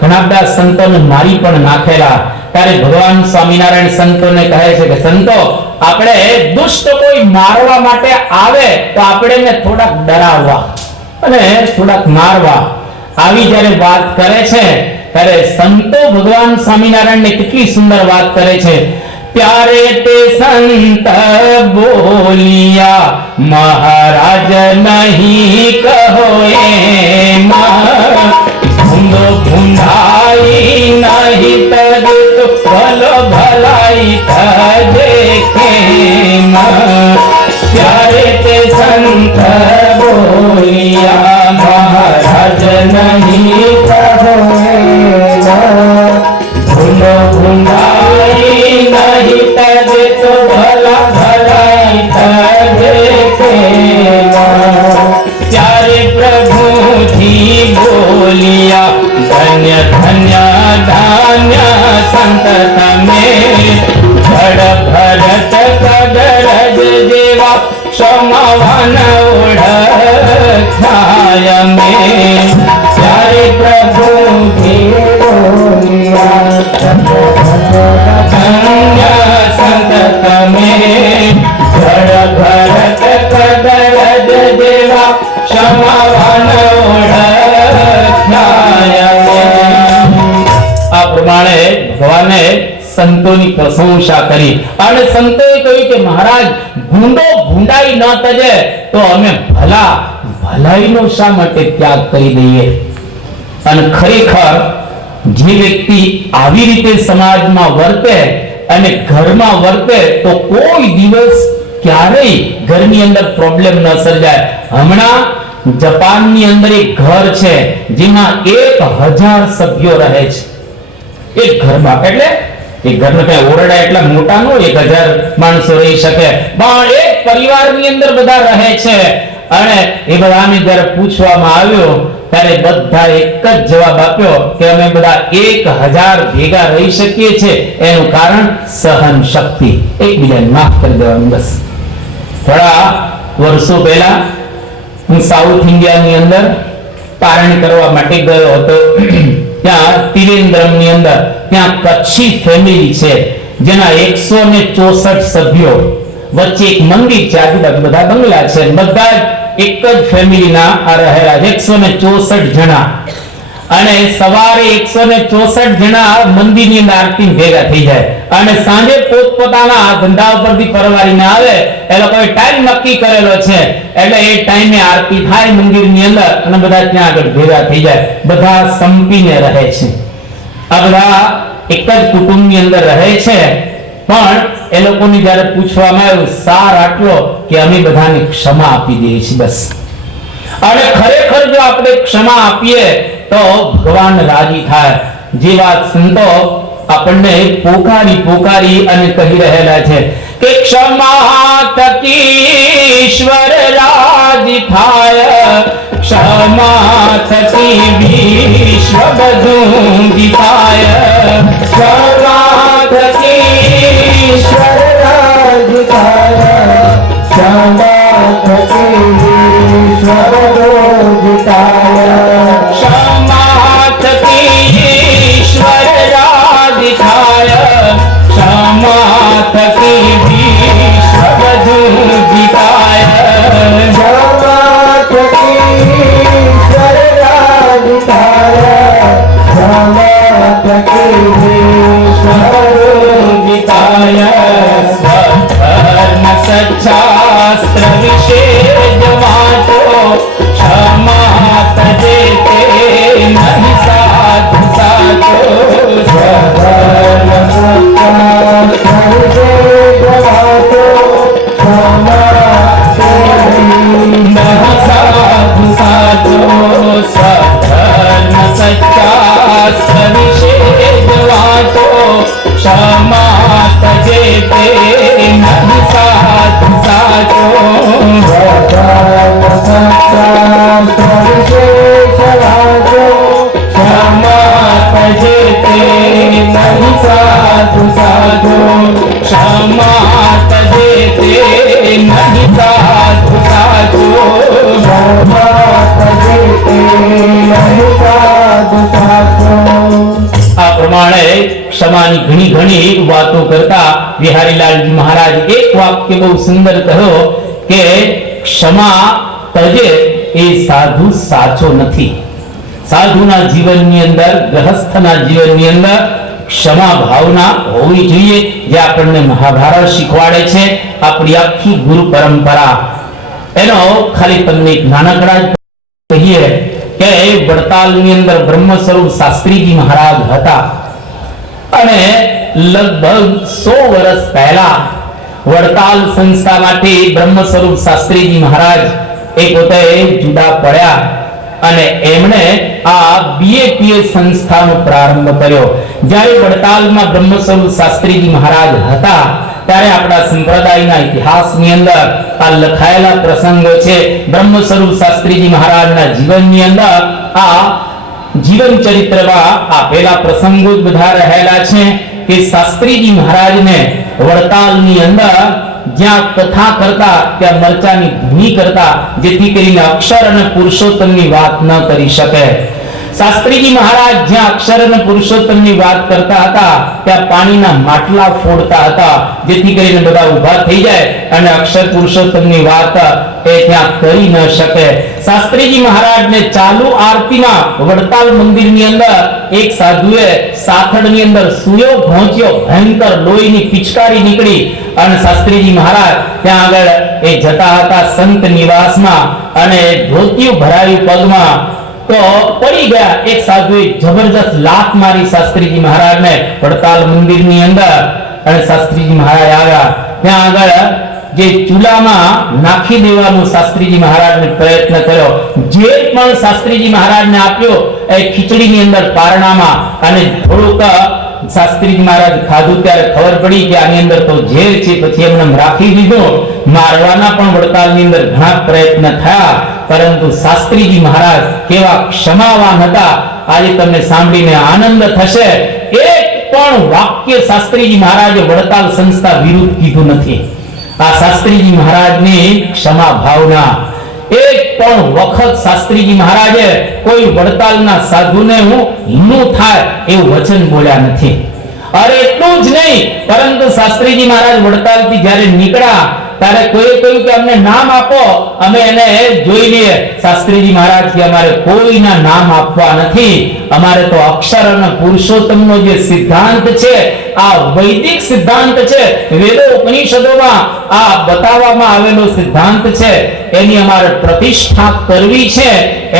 ઘણા બધા સંતોને મારી પણ નાખેલા. ત્યારે ભગવાન સ્વામિનારાયણ સંતોને કહે છે કે સંતો, આપણે દુષ્ટ કોઈ મારવા માટે આવે તો આપણે એને થોડાક ડરાવવા અને થોડાક મારવા, આવી જ્યારે વાત કરે છે ત્યારે સંતો ભગવાન સ્વામિનારાયણને કેટલી સુંદર વાત કરે છે. प्यारे ते संत बोलिया महाराज नहीं कहो भूंदो भूंडाई नहीं तज तो भलो भलाई देखे प्यारे ते संत बोलिया महाराज नहीं कहो भूंदो भूंडाई नहीं तज तो भला भलाई देखे प्यारे प्रभु जी बोलिया धन्य धन्य धान्य संत में भड़ भरत कदरज देवा समावन ओढ़ छाया में प्यारे प्रभु जी बोलिया धन्य संत में भड़ भरत कदरज देवा समावन ओढ़ छाया में। आ प्रमाणे भगवाने संतों की प्रशंसा करी और संतों कह્યું કે મહારાજ ભૂંડો ભૂંડાઈ ન તજે તો અમે ભલાઈનો શા માટે ત્યાગ કરી દઈએ? અને ખરેખર જે વ્યક્તિ આવી રીતે સમાજમાં વર્તે અને ઘરમાં વર્તે તો કોઈ દિવસ ક્યારેય ઘરની અંદર પ્રોબ્લેમ ન સર્જાય. હમણાં જાપાનની અંદર એક ઘર છે જેમાં 1000 સભ્યો રહે છે એક ઘરમાં. એટલે એ ઘરના કઈ ઓરડા એટલા મોટા ન હોય, 1000 માણસો રહી શકે, પણ એક પરિવારની અંદર બધા રહે છે. અને એ બધાને જ્યારે પૂછવામાં આવ્યું ત્યારે બધા એક જ જવાબ આપ્યો કે અમે બધા 1000 ભેગા રહી શકીએ છીએ. એનું કારણ સહન શક્તિ, એકબીજાને માફ કરી દેવાનું. બસ. થોડા વર્ષો પહેલા હું સાઉથ ઇન્ડિયાની અંદર પારણી કરવા માટે ગયો હતો. ત્યાં ત્રિવેન્દ્રમની અંદર ત્યાં કચ્છી ફેમિલી છે જેના 164 સભ્યો, વચ્ચે એક મંદિર છે, આજુબાજુ બધા બંગલા છે, બધા એક જ ફેમિલીના આ રહેલા 164 જણા. અને સવારે 164 જણા મંદિરની અંદર આરતી ભેગા થઈ જાય અને સાંજે પોતપોતાના ધંધા ઉપરથી પરવારીને આવે. એ લોકોએ ટાઈમ નક્કી કરેલો છે, એટલે એ ટાઈમે આરતી થાય મંદિરની અંદર અને બધા ત્યાં આગળ ભેગા થઈ જાય. બધા સંપીને રહે છે. આ બધા એક જ કુટુંબની અંદર રહે છે. પણ એ લોકોને જ્યારે પૂછવામાં આવ્યું સાર આટલો કે અમે બધાને ક્ષમા આપી દઈએ છીએ. બસ. અને ખરેખર જો આપણે ક્ષમા આપીએ તો ભગવાન રાજી થાય. જે વાત સંતો આપણને પોકારી અને કહી રહેલા છે કે ક્ષમા થકી ઈશ્વર રાજી થાય, ક્ષમા થકી વિશ્વ બધું જીતાય, ક્ષમા થકી ઈશ્વર રાજી થાય, ક્ષમા થકી વિશ્વ બધું જીતાય, ક્ષમા થકી ઈશ્વર રાજી થાય, ક્ષમા થકી વિશ્વ બધું જીતાય, ક્ષમા થકી ઈશ્વર રાજી થાય, ક્ષમા થકી વિશ્વ બધું જીતાય. સ્વધર્મ સચ્ચાસ્ત્ર વિશે જવાતો, ક્ષમા તજે તે નહીં સાધુ સાચો, સ્વધર્મ સચ્ચાસ્ત્ર વિશે જવાતો, ક્ષમા તે નહીં સાધુ સાચો, સ્વધર્મ સચ્ચાસ્ત્ર વિશે જવાતો, ક્ષમા તજે તે નહીં સાધુ સાચો, સ્વધર્મ સચ્ચાસ્ત્ર વિશે જવાતો, ક્ષમા તજે તે નહીં સાધુ સાચો, ક્ષમા તજે તે નહીં સાધુ સાચો, ક્ષમા તજે તે નહીં સાધુ સાચો. આ પ્રમાણે ક્ષમાની ઘણી વાતો કરતા વિહારીલાલજી મહારાજ એક વાક્ય બહુ સુંદર કહ્યો કે ક્ષમા તજે એ સાધુ સાચો નથી. સાધુના જીવનની અંદર, ગ્રહસ્થના જીવનની અંદર ક્ષમા ભાવના હોવી જોઈએ, જે આપણને મહાભારત શીખવાડે છે. આપણી આખી ગુરુ પરંપરા. એનો ખાલી તમને એક નાનકડા કહીએ કે વડતાલની અંદર બ્રહ્મ સ્વરૂપ શાસ્ત્રીજી મહારાજ હતા અને લગભગ 100 વર્ષ પહેલા વડતાલ સંસ્થામાંથી બ્રહ્મ સ્વરૂપ શાસ્ત્રીજી મહારાજ એ પોતે જુદા પડ્યા અને એમણે આ બીએપીએસ સંસ્થાનો પ્રારંભ કર્યો. જ્યારે વડતાલમાં બ્રહ્મ સ્વરૂપ શાસ્ત્રીજી મહારાજ હતા ત્યારે આપણા સંપ્રદાયના ઇતિહાસની અંદર આ લખાયેલા પ્રસંગો છે. બ્રહ્મ સ્વરૂપ શાસ્ત્રીજી મહારાજના જીવનની અંદર આ જીવન ચરિત્રમાં આપેલા પ્રસંગો બધા રહેલા છે કે શાસ્ત્રીજી મહારાજને વડતાલની અંદર જ્યાં કથા કરતા ત્યાં મરચાની ભૂમિ કરતા, જેથી કરીને અક્ષર અને પુરુષોત્તમની વાત ન કરી શકે. શાસ્ત્રીજી મહારાજ જ્યાં અક્ષર અને પુરુષોત્તમની વાત કરતા હતા ત્યાં પાણીના માટલા ફોડતા હતા, જેથી કરીને બધા ઊભા થઈ જાય અને અક્ષર પુરુષોત્તમની વાત એ ત્યાં કરી ન શકે. શાસ્ત્રીજી મહારાજને ચાલુ આરતીમાં વડતાલ મંદિરની અંદર એક સાધુએ સાથળની અંદર સૂયો પહોંચ્યો, ભયંકર લોહીની પિચકારી નીકળી અને શાસ્ત્રીજી મહારાજ ત્યાં આગળ એ જતા હતા સંત નિવાસમાં અને ધોતિયું ભરાયું પગમાં, તો પડી ગયા. એક સાધુએ જબરજસ્ત લાત મારી શાસ્ત્રીજી મહારાજને વડતાલ મંદિરની અંદર અને શાસ્ત્રીજી મહારાજ આવ્યા. ત્યાં આગળ જે ચૂલામાં નાખી દેવાનો શાસ્ત્રીજી મહારાજને પ્રયત્ન કર્યો. જે પણ શાસ્ત્રીજી મહારાજને આપ્યો એ ખીચડીની અંદર પારણામાં અને થોડુંક શાસ્ત્રીજી મહારાજ ખાધું ત્યારે ખબર પડી કે આની અંદર તો ઝેર છે. પછી એમને રાખી દીધું. મારવાના પણ વડતાલની અંદર ઘણા પ્રયત્ન થયા, પરંતુ શાસ્ત્રીજી મહારાજ કેવા ક્ષમાવાન હતા. આજે તમને સાંભળીને આનંદ થશે. એક પણ વાક્ય શાસ્ત્રીજી મહારાજે વડતાલ સંસ્થા વિરુદ્ધ કીધું નથી. આ શાસ્ત્રીજી મહારાજની ક્ષમા ભાવના. એક પણ વખત શાસ્ત્રીજી મહારાજે કોઈ વડતાલના સાધુને હું હિન્દુ થાય એવું વચન બોલ્યા નથી. અરે એટલું જ નહીં, પરંતુ શાસ્ત્રીજી મહારાજ વડતાલથી જ્યારે નીકળ્યા ત્યારે કોઈ કહ્યું કે અમને નામ આપો, અમે એને જોઈ લઈએ. શાસ્ત્રીજી મહારાજ કે અમારે કોઈના નામ આપવા નથી. અમારે તો અક્ષર અને પુરુષોત્તમનો જે સિદ્ધાંત છે, આ વૈદિક સિદ્ધાંત છે, વેદો ઉપનિષદોમાં આ બતાવવામાં આવેલો સિદ્ધાંત છે, એની અમારે પ્રતિષ્ઠા કરવી છે.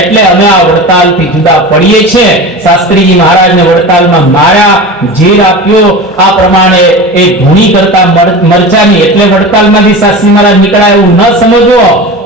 એટલે અમે આ વડતાલથી જુદા પડીએ છીએ. શાસ્ત્રીજી મહારાજને વડતાલમાં માર્યા, ઝેર આપ્યો. આ પ્રમાણે એ ધૂણી કરતા મરચાની, એટલે વડતાલમાંથી શાસ્ત્રી મહારાજ નીકળ્યા એવું ન સમજવો,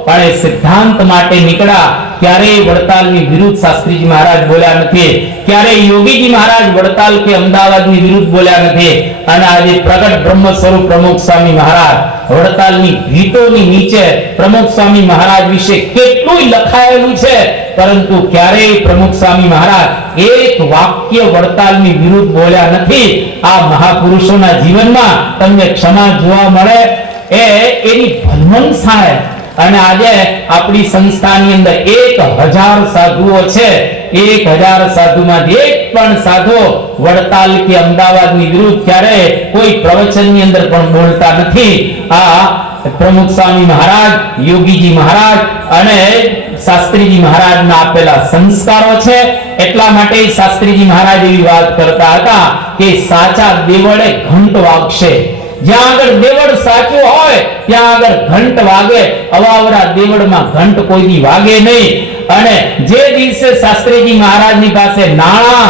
પણ એ સિદ્ધાંત માટે નીકળ્યા. ક્યારેય વડતાલની વિરુદ્ધ શાસ્ત્રીજી મહારાજ બોલ્યા નથી. ક્યારેય યોગીજી મહારાજ વડતાલ કે અમદાવાદની વિરુદ્ધ બોલ્યા નથી. અને આજે પ્રગટ બ્રહ્મ સ્વરૂપ પ્રમુખ સ્વામી મહારાજ વડતાલની ગીતોની નીચે પ્રમુખ સ્વામી મહારાજ વિશે કેટલું લખાયેલું છે, પરંતુ ક્યારેય પ્રમુખ સ્વામી મહારાજ એક વાક્ય વડતાલની વિરુદ્ધ બોલ્યા નથી. આ મહાપુરુષોના જીવનમાં તમને ક્ષમા જોવા મળે એ એની ભલમનસાય. અને આજે આપણી સંસ્થાની અંદર 1000 સાધુઓ છે. 1000 સાધુમાંથી એક પણ સાધુ વડતાલ કે અમદાવાદની વિરુદ્ધ ક્યારે કોઈ પ્રવચનની અંદર પણ બોલતા નથી. આ પ્રમુખ સ્વામી મહારાજ, યોગીજી મહારાજ અને શાસ્ત્રીજી મહારાજના આપેલા સંસ્કારો છે. એટલા માટે શાસ્ત્રીજી મહારાજ એવી વાત કરતા હતા કે સાચા દેવળે ઘંટ વાગશે. જ્યાં આગળ દેવળ સાચું હોય ત્યાં આગળ ઘંટ વાગે. અવાવરા દેવળમાં ઘંટ કોઈની વાગે નહીં. અને જે દિવસે શાસ્ત્રીજી મહારાજની પાસે નાણા,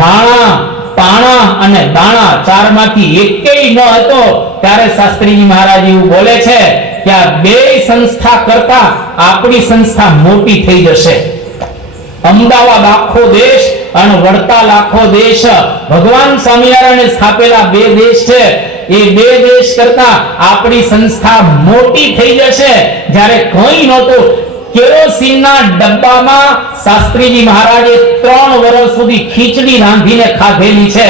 માણા, પાણા અને દાણા ચારમાંથી એકેય ન હતો, ત્યારે શાસ્ત્રીજી મહારાજ એવું બોલે છે કે આ બે સંસ્થા કરતા આપણી સંસ્થા મોટી થઈ જશે. અમદાવાદ આખો દેશ અને વડતાલ આખો દેશ ભગવાન સ્વામિનારાયણે સ્થાપેલા બે દેશ છે. એ બે દેશ કરતા આપણી સંસ્થા મોટી થઈ જશે. જ્યારે કંઈ નહોતું, કેરોસીનના ડબ્બામાં શાસ્ત્રીજી મહારાજે 3 વર્ષ સુધી ખીચડી રાંધીને ખાધેલી છે.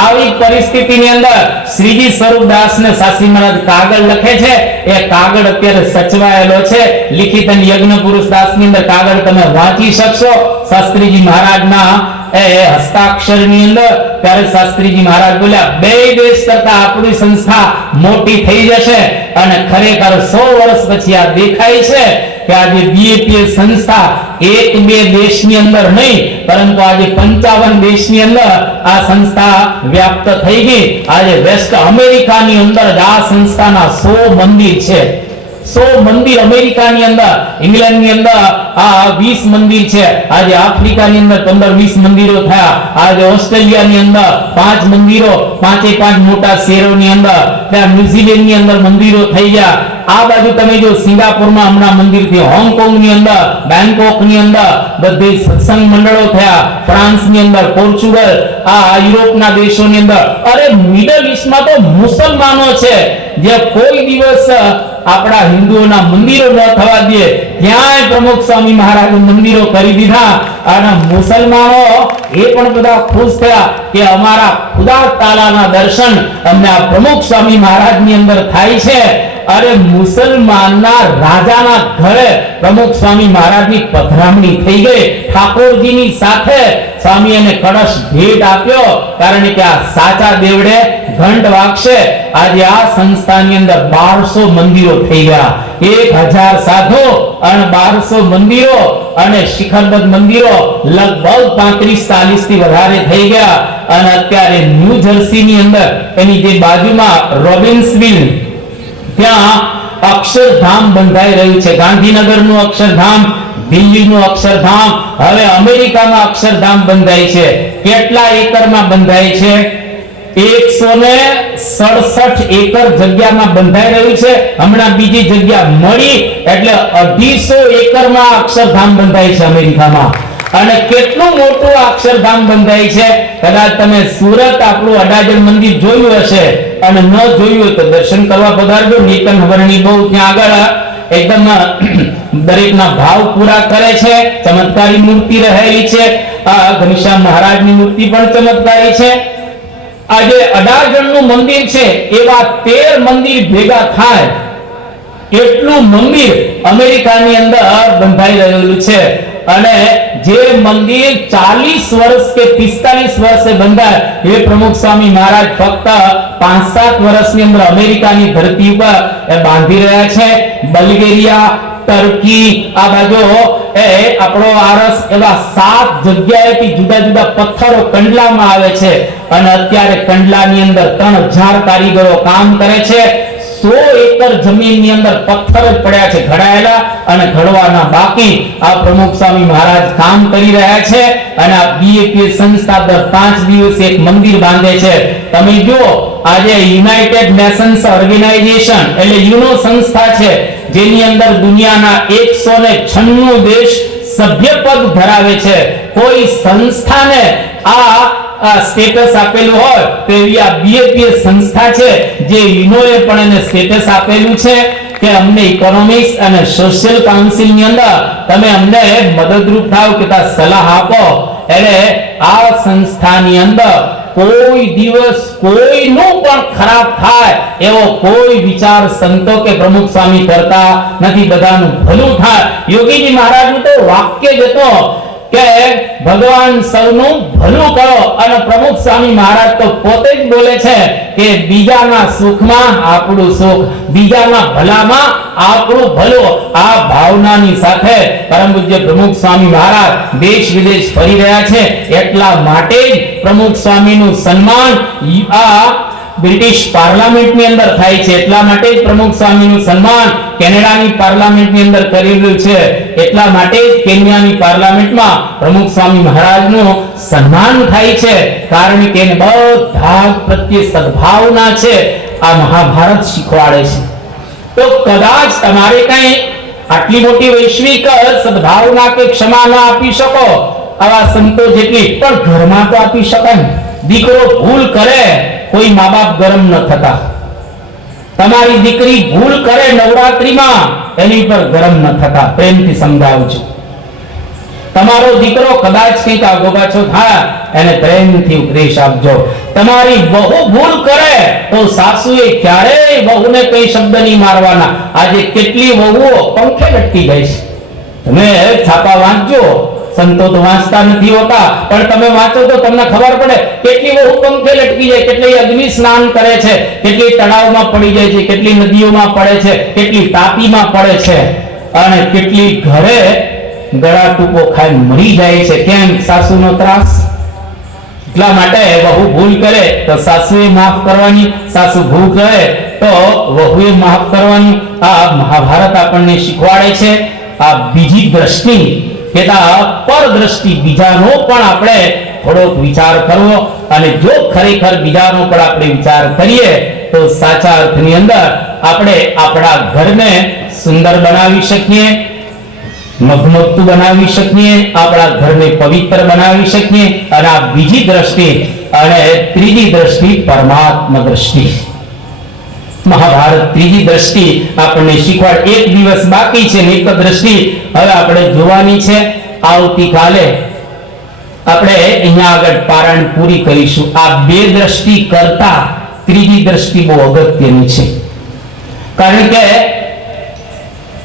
આવી પરિસ્થિતિની અંદર શ્રીજી સ્વરૂપદાસને શાસ્ત્રી મહારાજ કાગળ લખે છે. એ કાગળ અત્યારે સચવાયેલો છે. લિખિત અને યજ્ઞ પુરુષ દાસની અંદર કાગળ તમે વાંચી શકશો. શાસ્ત્રીજી મહારાજના એ હસ્તાક્ષરની અંદર ત્યારે શાસ્ત્રીજી મહારાજ બોલ્યા, બે દેશ કરતા આપણી સંસ્થા મોટી થઈ જશે. અને ખરેખર 100 વર્ષ પછી આ દેખાય છે કે આજે બીએપીએસ સંસ્થા 1-2 દેશની અંદર નહીં, પરંતુ આજે 55 દેશની અંદર આ સંસ્થા વ્યાપ્ત થઈ ગઈ. આજે વેસ્ટ અમેરિકાની અંદર આ સંસ્થાના 100 મંદિર છે. 100 મંદિર અમેરિકાની અંદર, ઇંગ્લેન્ડની અંદર આ 20 મંદિર છે. આજે આફ્રિકાની અંદર 15-20 મંદિરો થયા. આજે ઓસ્ટ્રેલિયાની અંદર 5 મંદિરો, 5 મોટા શહેરોની અંદર, ત્યાં ન્યુઝીલેન્ડની અંદર મંદિરો થઈ ગયા. આ બાજુ તમે જો સિંગાપુરમાં હમણાં મંદિર થયું, હોંગકોંગની અંદર, બેંકોકની અંદર બધે સત્સંગ મંડળો થયા. ફ્રાન્સની અંદર, પોર્ચુગલ, આ યુરોપના દેશોની અંદર, અરે મિડલ ઈસ્ટમાં તો મુસલમાનો છે જે કોઈ દિવસ આપણા હિન્દુઓના મંદિરો ન થવા દે, ત્યાંય પ્રમુખ સ્વામી મહારાજે મંદિરો કરી દીધા. અને મુસલમાનો એ પણ બધા ખુશ થયા કે અમારા ખુદા તાલાના દર્શન અમને આ પ્રમુખ સ્વામી મહારાજની અંદર થાય છે. અરે મુસલમાનના રાજાના ઘરે પ્રમુખ સ્વામી મહારાજની પધરામણી થઈ ગઈ. ઠાકોરજીની સાથે સ્વામી એને કળશ ભેટ આપ્યો, કારણ કે આ સાચા દેવડે ઘંટ વાગશે. આજે આ સંસ્થાની અંદર 1200 મંદિરો થઈ ગયા. 1000 સાધુ અને 1200 મંદિરો અને શિખરબદ્ધ મંદિરો લગભગ 35-40 થી વધારે થઈ ગયા. અને અત્યારે ન્યૂ જર્સી ની અંદર એની જે બાજુમાં રોબિન્સવિલ ત્યાં અક્ષરધામ બંધાઈ રહ્યું છે. ગાંધીનગરનું અક્ષરધામ, દિલ્હીનું અક્ષરધામ, હવે અમેરિકામાં અક્ષરધામ બંધાય છે. કેટલા એકરમાં બંધાય છે? 167 એકર જગ્યામાં બંધાઈ રહ્યું છે. હમણાં બીજી જગ્યા મળી એટલે 250 એકરમાં અક્ષરધામ બંધાય છે અમેરિકામાં. અને કેટલું મોટું અક્ષરધામ બંધાય છે. કદાચ તમે સુરત આપણું અડાજણ મંદિર જોયું હશે અને ન જોયું હોય તો દર્શન કરવા પધારજો. નીતન હવરણી બહુ ત્યાં આગળ એકદમ દરેકના ભાવ પૂરા કરે છે. ચમત્કારી મૂર્તિ રહેલી છે. આ ઘનશ્યામ મહારાજની મૂર્તિ પણ ચમત્કારી છે. આજે અડાજણનું મંદિર છે એવા 13 મંદિર ભેગા થાય એટલું મંદિર અમેરિકાની અંદર બંધાઈ રહેલું છે. અને જે મંદિર 40 વર્ષ કે 45 વર્ષે બંધાય એ પ્રમુખ સ્વામી મહારાજ ફક્ત 5-7 વર્ષની અંદર અમેરિકાની ધરતી ઉપર બાંધી રહ્યા છે. બલ્ગેરિયા, ટર્કી, આ બાજુ એ આપણો આરસ એવા 7 જગ્યાએથી જુદા જુદા પથ્થરો કંડલામાં આવે છે. અને અત્યારે કંડલાની અંદર 3000 કારીગરો કામ કરે છે. 100 એકર જમીનની અંદર પથ્થર જ પડ્યા છે ઘડાયેલા અને ઘડવાના બાકી. આ પ્રમુખ સ્વામી મહારાજ કામ કરી રહ્યા છે. અને આ બીએપીએસ સંસ્થા દર 5 દિવસે એક મંદિર બાંધે છે. તમે જુઓ આજે યુનાઇટેડ નેશન્સ ઓર્ગેનાઇઝેશન એટલે યુનો સંસ્થા છે જેની અંદર દુનિયાના 196 દેશ સભ્યપદ ધરાવે છે. કોઈ સંસ્થાને આ સ્ટેટસ આપેલું હોય તો એવી આ બીએપીએસ સંસ્થા છે જે યુનોએ પણ એને સ્ટેટસ આપેલું છે કે અમને ઇકોનોમિક્સ અને સોશિયલ કાઉન્સિલ ની અંદર તમે અમને મદદરૂપ થાવ કે સલાહ આપો. એટલે આ સંસ્થાની અંદર કોઈ દિવસ કોઈનું પણ ખરાબ થાય એવો કોઈ વિચાર સંતો કે પ્રમુખ સ્વામી કરતા નથી. બધાનું ભલું થાય. યોગીજી મહારાજનું તો વાક્ય જ હતો કે ભગવાન સૌનું ભલું કરો. અને પ્રમુખ સ્વામી મહારાજ તો પોતે જ બોલે છે કે બીજાના સુખમાં આપણું સુખ, બીજાના ભલામાં આપણું ભલું. આ ભાવનાની સાથે પરમ પૂજ્ય પ્રમુખ સ્વામી મહારાજ દેશ વિદેશ ફરી રહ્યા છે. એટલા માટે જ પ્રમુખ સ્વામીનું સન્માન આ બ્રિટિશ પાર્લામેન્ટની અંદર થાય છે. એટલા માટે જ પ્રમુખ સ્વામીનું સન્માન કેનેડાની પાર્લામેન્ટની અંદર કરેલું છે. એટલા માટે જ કેન્યાની પાર્લામેન્ટમાં પ્રમુખ સ્વામી મહારાજનું સન્માન થાય છે. કારણ કે બધા પ્રત્યે સદભાવના છે. આ મહાભારત શીખવાડે છે. તો કદાચ તમારે કઈ આટલી મોટી વૈશ્વિક સદભાવના કે ક્ષમા ના આપી શકો આવા સંતો જેટલી, પણ ઘરમાં તો આપી શકાય. દીકરો ભૂલ કરે કોઈ મા બાપ ગરમ ન થતા. તમારી દીકરી ભૂલ કરે નવરાત્રીમાં એની પર ગરમ ન થતા, પ્રેમથી સમજાવું છું. તમારો દીકરો કદાચ કંઈક આગોપાછો થાય એને પ્રેમથી ઉપદેશ આપજો. તમારી વહુ ભૂલ કરે તો સાસુએ ક્યારેય વહુને કઈ શબ્દ નહીં મારવાના. આજે કેટલી વહુઓ પંખે લટકી ગઈ છે. તમે છાપા વાંચજો, સંતો તો વાંચતા નથી હોતા પણ તમે વાંચો તો તમને ખબર પડે કેટલી વહુ પંખે લટકી જાય, કેટલી અગ્નિ સ્નાન કરે છે, કેટલી તળાવમાં પડી જાય છે, કેટલી નદીઓમાં પડે છે, કેટલી તાપીમાં પડે છે અને કેટલી ઘરે ગળા ટૂંકો ખાઈ મરી જાય છે. કેમ? સાસુનો ત્રાસ. એટલા માટે વહુ ભૂલ કરે તો સાસુએ માફ કરવાની, સાસુ ભૂલ કરે તો વહુએ માફ કરવાની. આ મહાભારત આપણને શીખવાડે છે. આ બીજી દ્રષ્ટિ કેતા પર દ્રષ્ટિ બીજાનો પણ આપણે થોડોક વિચાર કરવો. અને જો ખરેખર બીજાનો પણ આપણે વિચાર કરીએ તો સાચા અર્થની અંદર આપણે આપણા ઘરને સુંદર બનાવી શકીએ, મગમગતું બનાવી શકીએ, આપણા ઘરને પવિત્ર બનાવી શકીએ. અને આ બીજી દ્રષ્ટિ. અને ત્રીજી દ્રષ્ટિ પરમાત્મા દ્રષ્ટિ. મહાભારત ત્રીજી દ્રષ્ટિ આપણને શીખવાડ. એક દિવસ બાકી છે ને એક દ્રષ્ટિ હવે આપણે જોવાની છે. આવતીકાલે આપણે અહીંયા આગળ પારાયણ પૂરી કરીશું. આ બે દ્રષ્ટિ કરતા ત્રીજી દ્રષ્ટિ બહુ અગત્યની છે. કારણ કે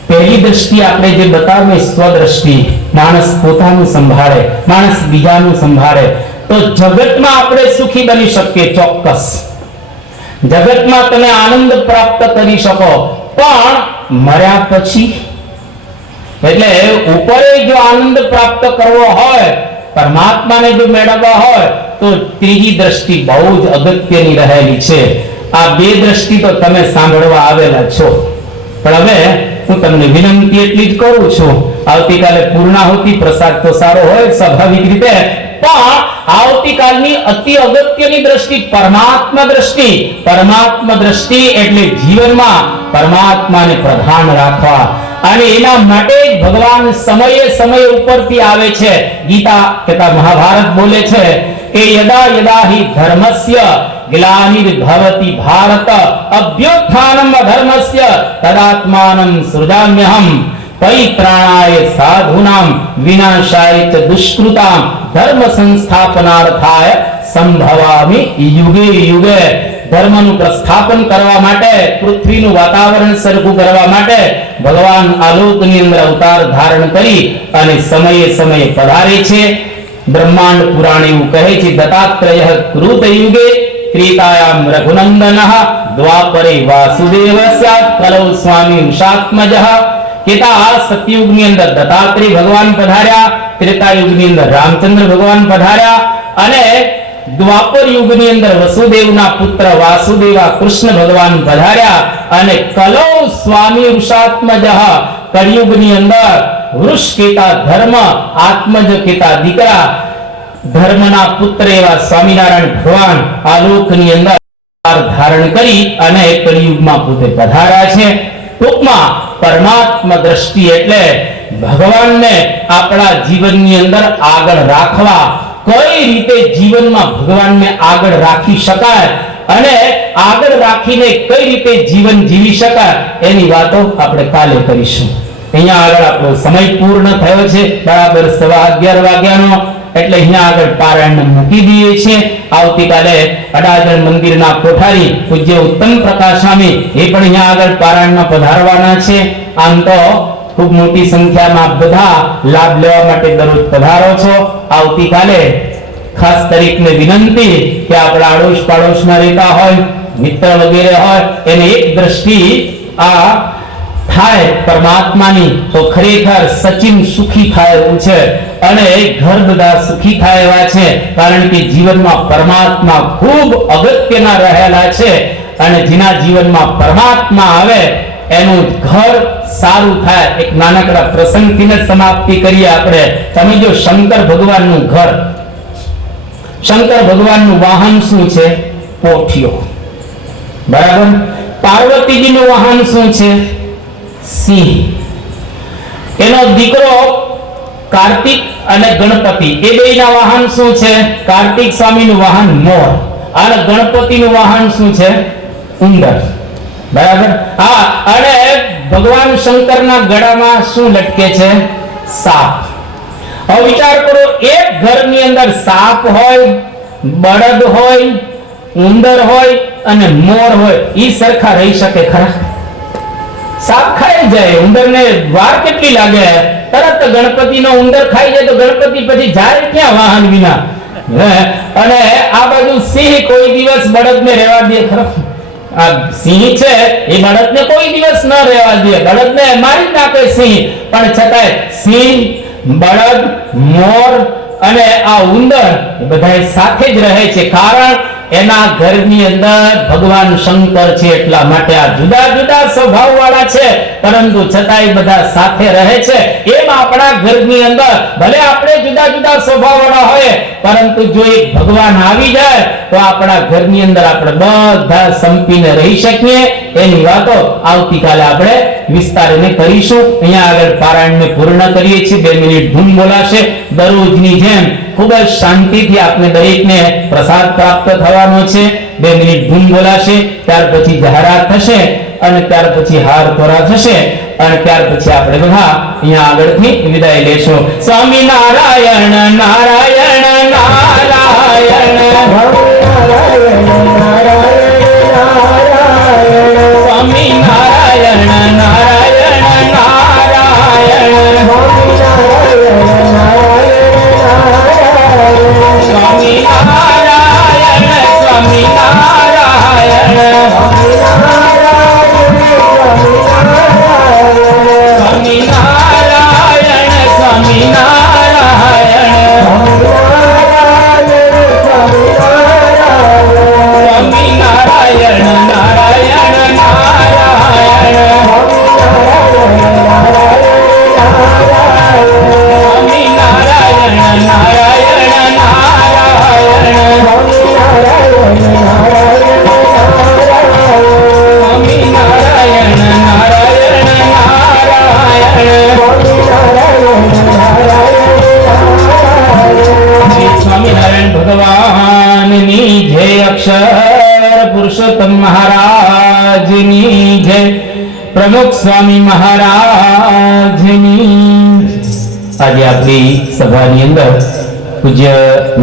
પહેલી દ્રષ્ટિ આપણે જે બતાવી સ્વદ્રષ્ટિ, માણસ પોતાનું સંભાળે, માણસ બીજાનું સંભાળે તો જગતમાં આપણે સુખી બની શકીએ. ચોક્કસ જગતમાં તમે આનંદ પ્રાપ્ત કરી શકો, પણ મર્યા પછી એટલે ઉપરે જો આનંદ પ્રાપ્ત કરવો હોય, પરમાત્માને જો મેળવવા હોય તો ત્રીજી દ્રષ્ટિ બહુ જ અગત્યની રહેલી છે. આ બે દ્રષ્ટિ તો તમે સાંભળવા આવેલા છો, પણ હવે હું તમને વિનંતી એટલી જ કરું છું, આવતીકાલે પૂર્ણાહુતિ પ્રસાદ તો સારો હોય સ્વાભાવિક રીતે, પણ આવતીકાલની અતિ અગત્યની દ્રષ્ટિ પરમાત્મા દ્રષ્ટિ. પરમાત્મા દ્રષ્ટિ એટલે જીવનમાં પરમાત્માને પ્રધાન રાખવા, અને એના માટે ભગવાન સમયે સમય ઉપરથી આવે છે. ગીતા કહેતા મહાભારત બોલે છે કે યદા યદા હિ ધર્મસ્ય ગ્લાનિર્ભવતિ ભારત અભ્યુત્થાનમ અધર્મસ્ય તદાત્માનં સૃજામ્યહમ પરિત્રાણાય સાધૂનામ વિનાશાય ચ દુષ્કૃતામ ધર્મ સંસ્થાપનાર્થાય સંભવામિ યુગે યુગે. ધર્મનું પ્રસ્થાપન કરવા માટે, પૃથ્વીનું વાતાવરણ સરખું કરવા માટે ભગવાન આ લોકની અંદર અવતાર ધારણ કરી અને સમયે સમયે પધારે છે. બ્રહ્માંડ પુરાણ એવું કહે છે દત્તાત્રેય કૃત યુગે ત્રેતાયામ રઘુનંદનઃ દ્વાપરે વાસુદેવ સ્યાત કલૌ સ્વામી ઉષાત્મજઃ. કેતા સતયુગની અંદર દત્તાત્રેય ભગવાન પધાર્યા, ત્રેતાયુગની અંદર રામચંદ્ર ભગવાન પધાર્યા, અને દ્વાપર યુગની અંદર વસુદેવના પુત્ર વાસુદેવા કૃષ્ણ ભગવાન પધાર્યા, અને કલૌ સ્વામી વૃષાત્મજઃ કળિયુગની અંદર વૃષ કેતા ધર્મ, આત્મજ કેતા દીકરા, ધર્મના પુત્ર એવા સ્વામિનારાયણ ભગવાન આ લોકની અંદર ધારણ કરી અને કળિયુગમાં પોતે પધાર્યા છે. ટૂંકમાં પરમાત્મા દ્રષ્ટિ એટલે ભગવાનને આપણા જીવનની અંદર આગળ રાખવા, કઈ રીતે જીવનમાં ભગવાનને આગળ રાખી શકાય અને આગળ રાખીને કઈ રીતે જીવન જીવી શકાય એની વાતો આપણે કાલે કરીશું. અહીંયા આગળ આપણો સમય પૂર્ણ થયો છે, બરાબર 11:15 વાગ્યાનો, એટલે અહીંયા આગળ પારાયણ મૂકી દઈએ છીએ. આવતીકાલે અડાજણ મંદિરના કોઠારી પૂજ્ય ઉત્તમ પ્રકાશ સ્વામી એ પણ અહીંયા આગળ પારાયણમાં પધારવાના છે. આમ તો ખૂબ મોટી સંખ્યામાં બધા લાભ લેવા માટે દરરોજ પધારો છો. આવતીકાલે ખાસ તરીકે વિનંતી કે આપણા આડોશ પાડોશમાં રહેતા હોય, મિત્ર વગેરે હોય, એને એક દ્રષ્ટિ આ થાય પરમાત્માની તો ખરેખર સચિન સુખી થાય એવું છે, અને ઘર બધા સુખી થાય એવા છે, કારણ કે જીવનમાં પરમાત્મા ખૂબ અગત્યના રહેલા છે, અને જેના જીવનમાં પરમાત્મા આવે એનું ઘર સારું થાય. એક નાનકડા પ્રસંગથી સમાપ્તિ કરીએ આપણે. તમે જો શંકર ભગવાનનું ઘર, શંકર ભગવાનનું વાહન શું છે? પોઠિયો, બરાબર. પાર્વતીજીનું વાહન શું છે? સિંહ. એનો દીકરો કાર્તિક અને ગણપતિ, એ બેયના વાહન શું છે? કાર્તિક સ્વામીનું વાહન મોર, અને ગણપતિનું વાહન શું છે? ઉંદર, બરાબર. હા, અને ભગવાન શંકરના ગળામાં શું લટકે છે? સાપ. હવે વિચાર કરો, એક ઘરની અંદર સાપ હોય, બળદ હોય, ઉંદર હોય અને મોર હોય, ઈ સરખા રહી શકે ખરા? સાપ ખાઈ જાય, ઉંદરને વાર કેટલી લાગે, તરત ગણપતિનો ઉંદર ખાઈ જાય તો ગણપતિ પછી જાય ક્યાં વાહન વિના? અને આ બાજુ સિંહ કોઈ દિવસ બળદને રહેવા દે ખરો? આ સિંહ છે એ બળદને કોઈ દિવસ ન રહેવા દે, બળદને મારી નાખે સિંહ, પણ છતાંય સિંહ, બળદ, મોર અને આ ઉંદર બધા સાથે જ રહે છે, કારણ એના ઘરની અંદર ભગવાન શંકર છે, એટલા માટે આ જુદા જુદા સ્વભાવ વાળા છે, પરંતુ છતાંય બધા સાથે રહે છે. એમ આપણા ઘરની અંદર ભલે આપણે જુદા જુદા સ્વભાવ વાળા હોય, પરંતુ જો એક ભગવાન આવી જાય તો આપણા ઘરની અંદર આપણે બધા સંપીને રહી શકીએ. એની વાતો આવતીકાલે આપણે વિસ્તારને કરીશું. અહીંયા આગળ પારાયણને પૂર્ણ કરીએ છીએ. 2 મિનિટ ધૂન બોલાશે દરરોજની જેમ. ખૂબ જ શાંતિથી આપણે દરેકને પ્રસાદ પ્રાપ્ત થવાનો છે. 2 મિનિટ ધૂન બોલાશે, ત્યાર પછી જાહેરાત થશે, અને ત્યાર પછી હાર તોરા થશે, અને ત્યાર પછી આપણે બધા અહીંયા આગળથી વિદાય લેશું. સ્વામી નારાયણ નારાયણ નારાયણ, સ્વામી નારાયણ નારાયણ નારાયણ, સ્વામી નારાયણ સ્વામી નારાયણ. નારાયણ સ્વામી નારાયણ નારાયણ નારાયણ સ્વામી નારાયણ નારાયણ નારાયણ સ્વામી નારાયણ નારાયણ નારાયણ શ્રી સ્વામિનારાયણ ભગવાનની જય. અક્ષર પુરુષોત્તમ મહારાજની જય. પ્રમુખ સ્વામી મહારાજની. આજે આપણી સભાની અંદર પૂજ્ય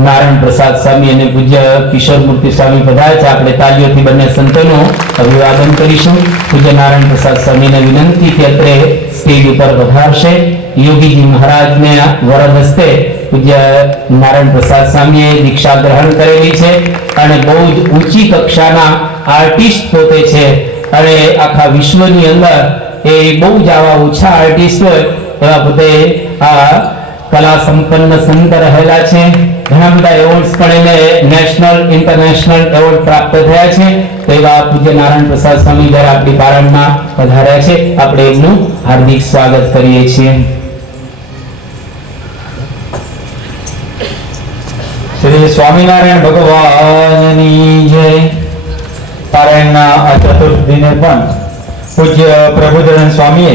નારાયણ પ્રસાદ સ્વામી અને પૂજ્ય કિશોર મૂર્તિ સ્વામી પધાર્યા છે. આપણે તાલીઓથી બંને સંતોનું અભિવાદન કરીશું. પૂજ્ય નારાયણ પ્રસાદ સ્વામીને વિનંતી કે અત્રે સ્ટેજ ઉપર પધારશે. યોગીજી મહારાજને વરદ હસ્તે પૂજ્ય નારાયણ પ્રસાદ સ્વામીએ દીક્ષા ગ્રહણ કરેલી છે અને બહુ જ ઊંચી કક્ષાના આર્ટિસ્ટ પોતે છે અને આખા વિશ્વની અંદર એ બહુ જ આવા ઓછા આર્ટિસ્ટ હોય એવા પોતે આ કલા સંપન્ન સંત રહેલા છે. ઘણા બધા એવોર્ડ્સ પણ એને નેશનલ ઇન્ટરનેશનલ એવોર્ડ પ્રાપ્ત થયા છે. તો એવા પૂજ્ય નારાયણ પ્રસાદ સ્વામી જ્યારે આપણી પારણમાં પધાર્યા છે, આપણે એમનું હાર્દિક સ્વાગત કરીએ છીએ. શ્રી સ્વામિનારાયણ ભગવાનની જય. પારાયણના આ ચતુર્થ દિને પણ પૂજ્ય પ્રભુદયાનંદ સ્વામીએ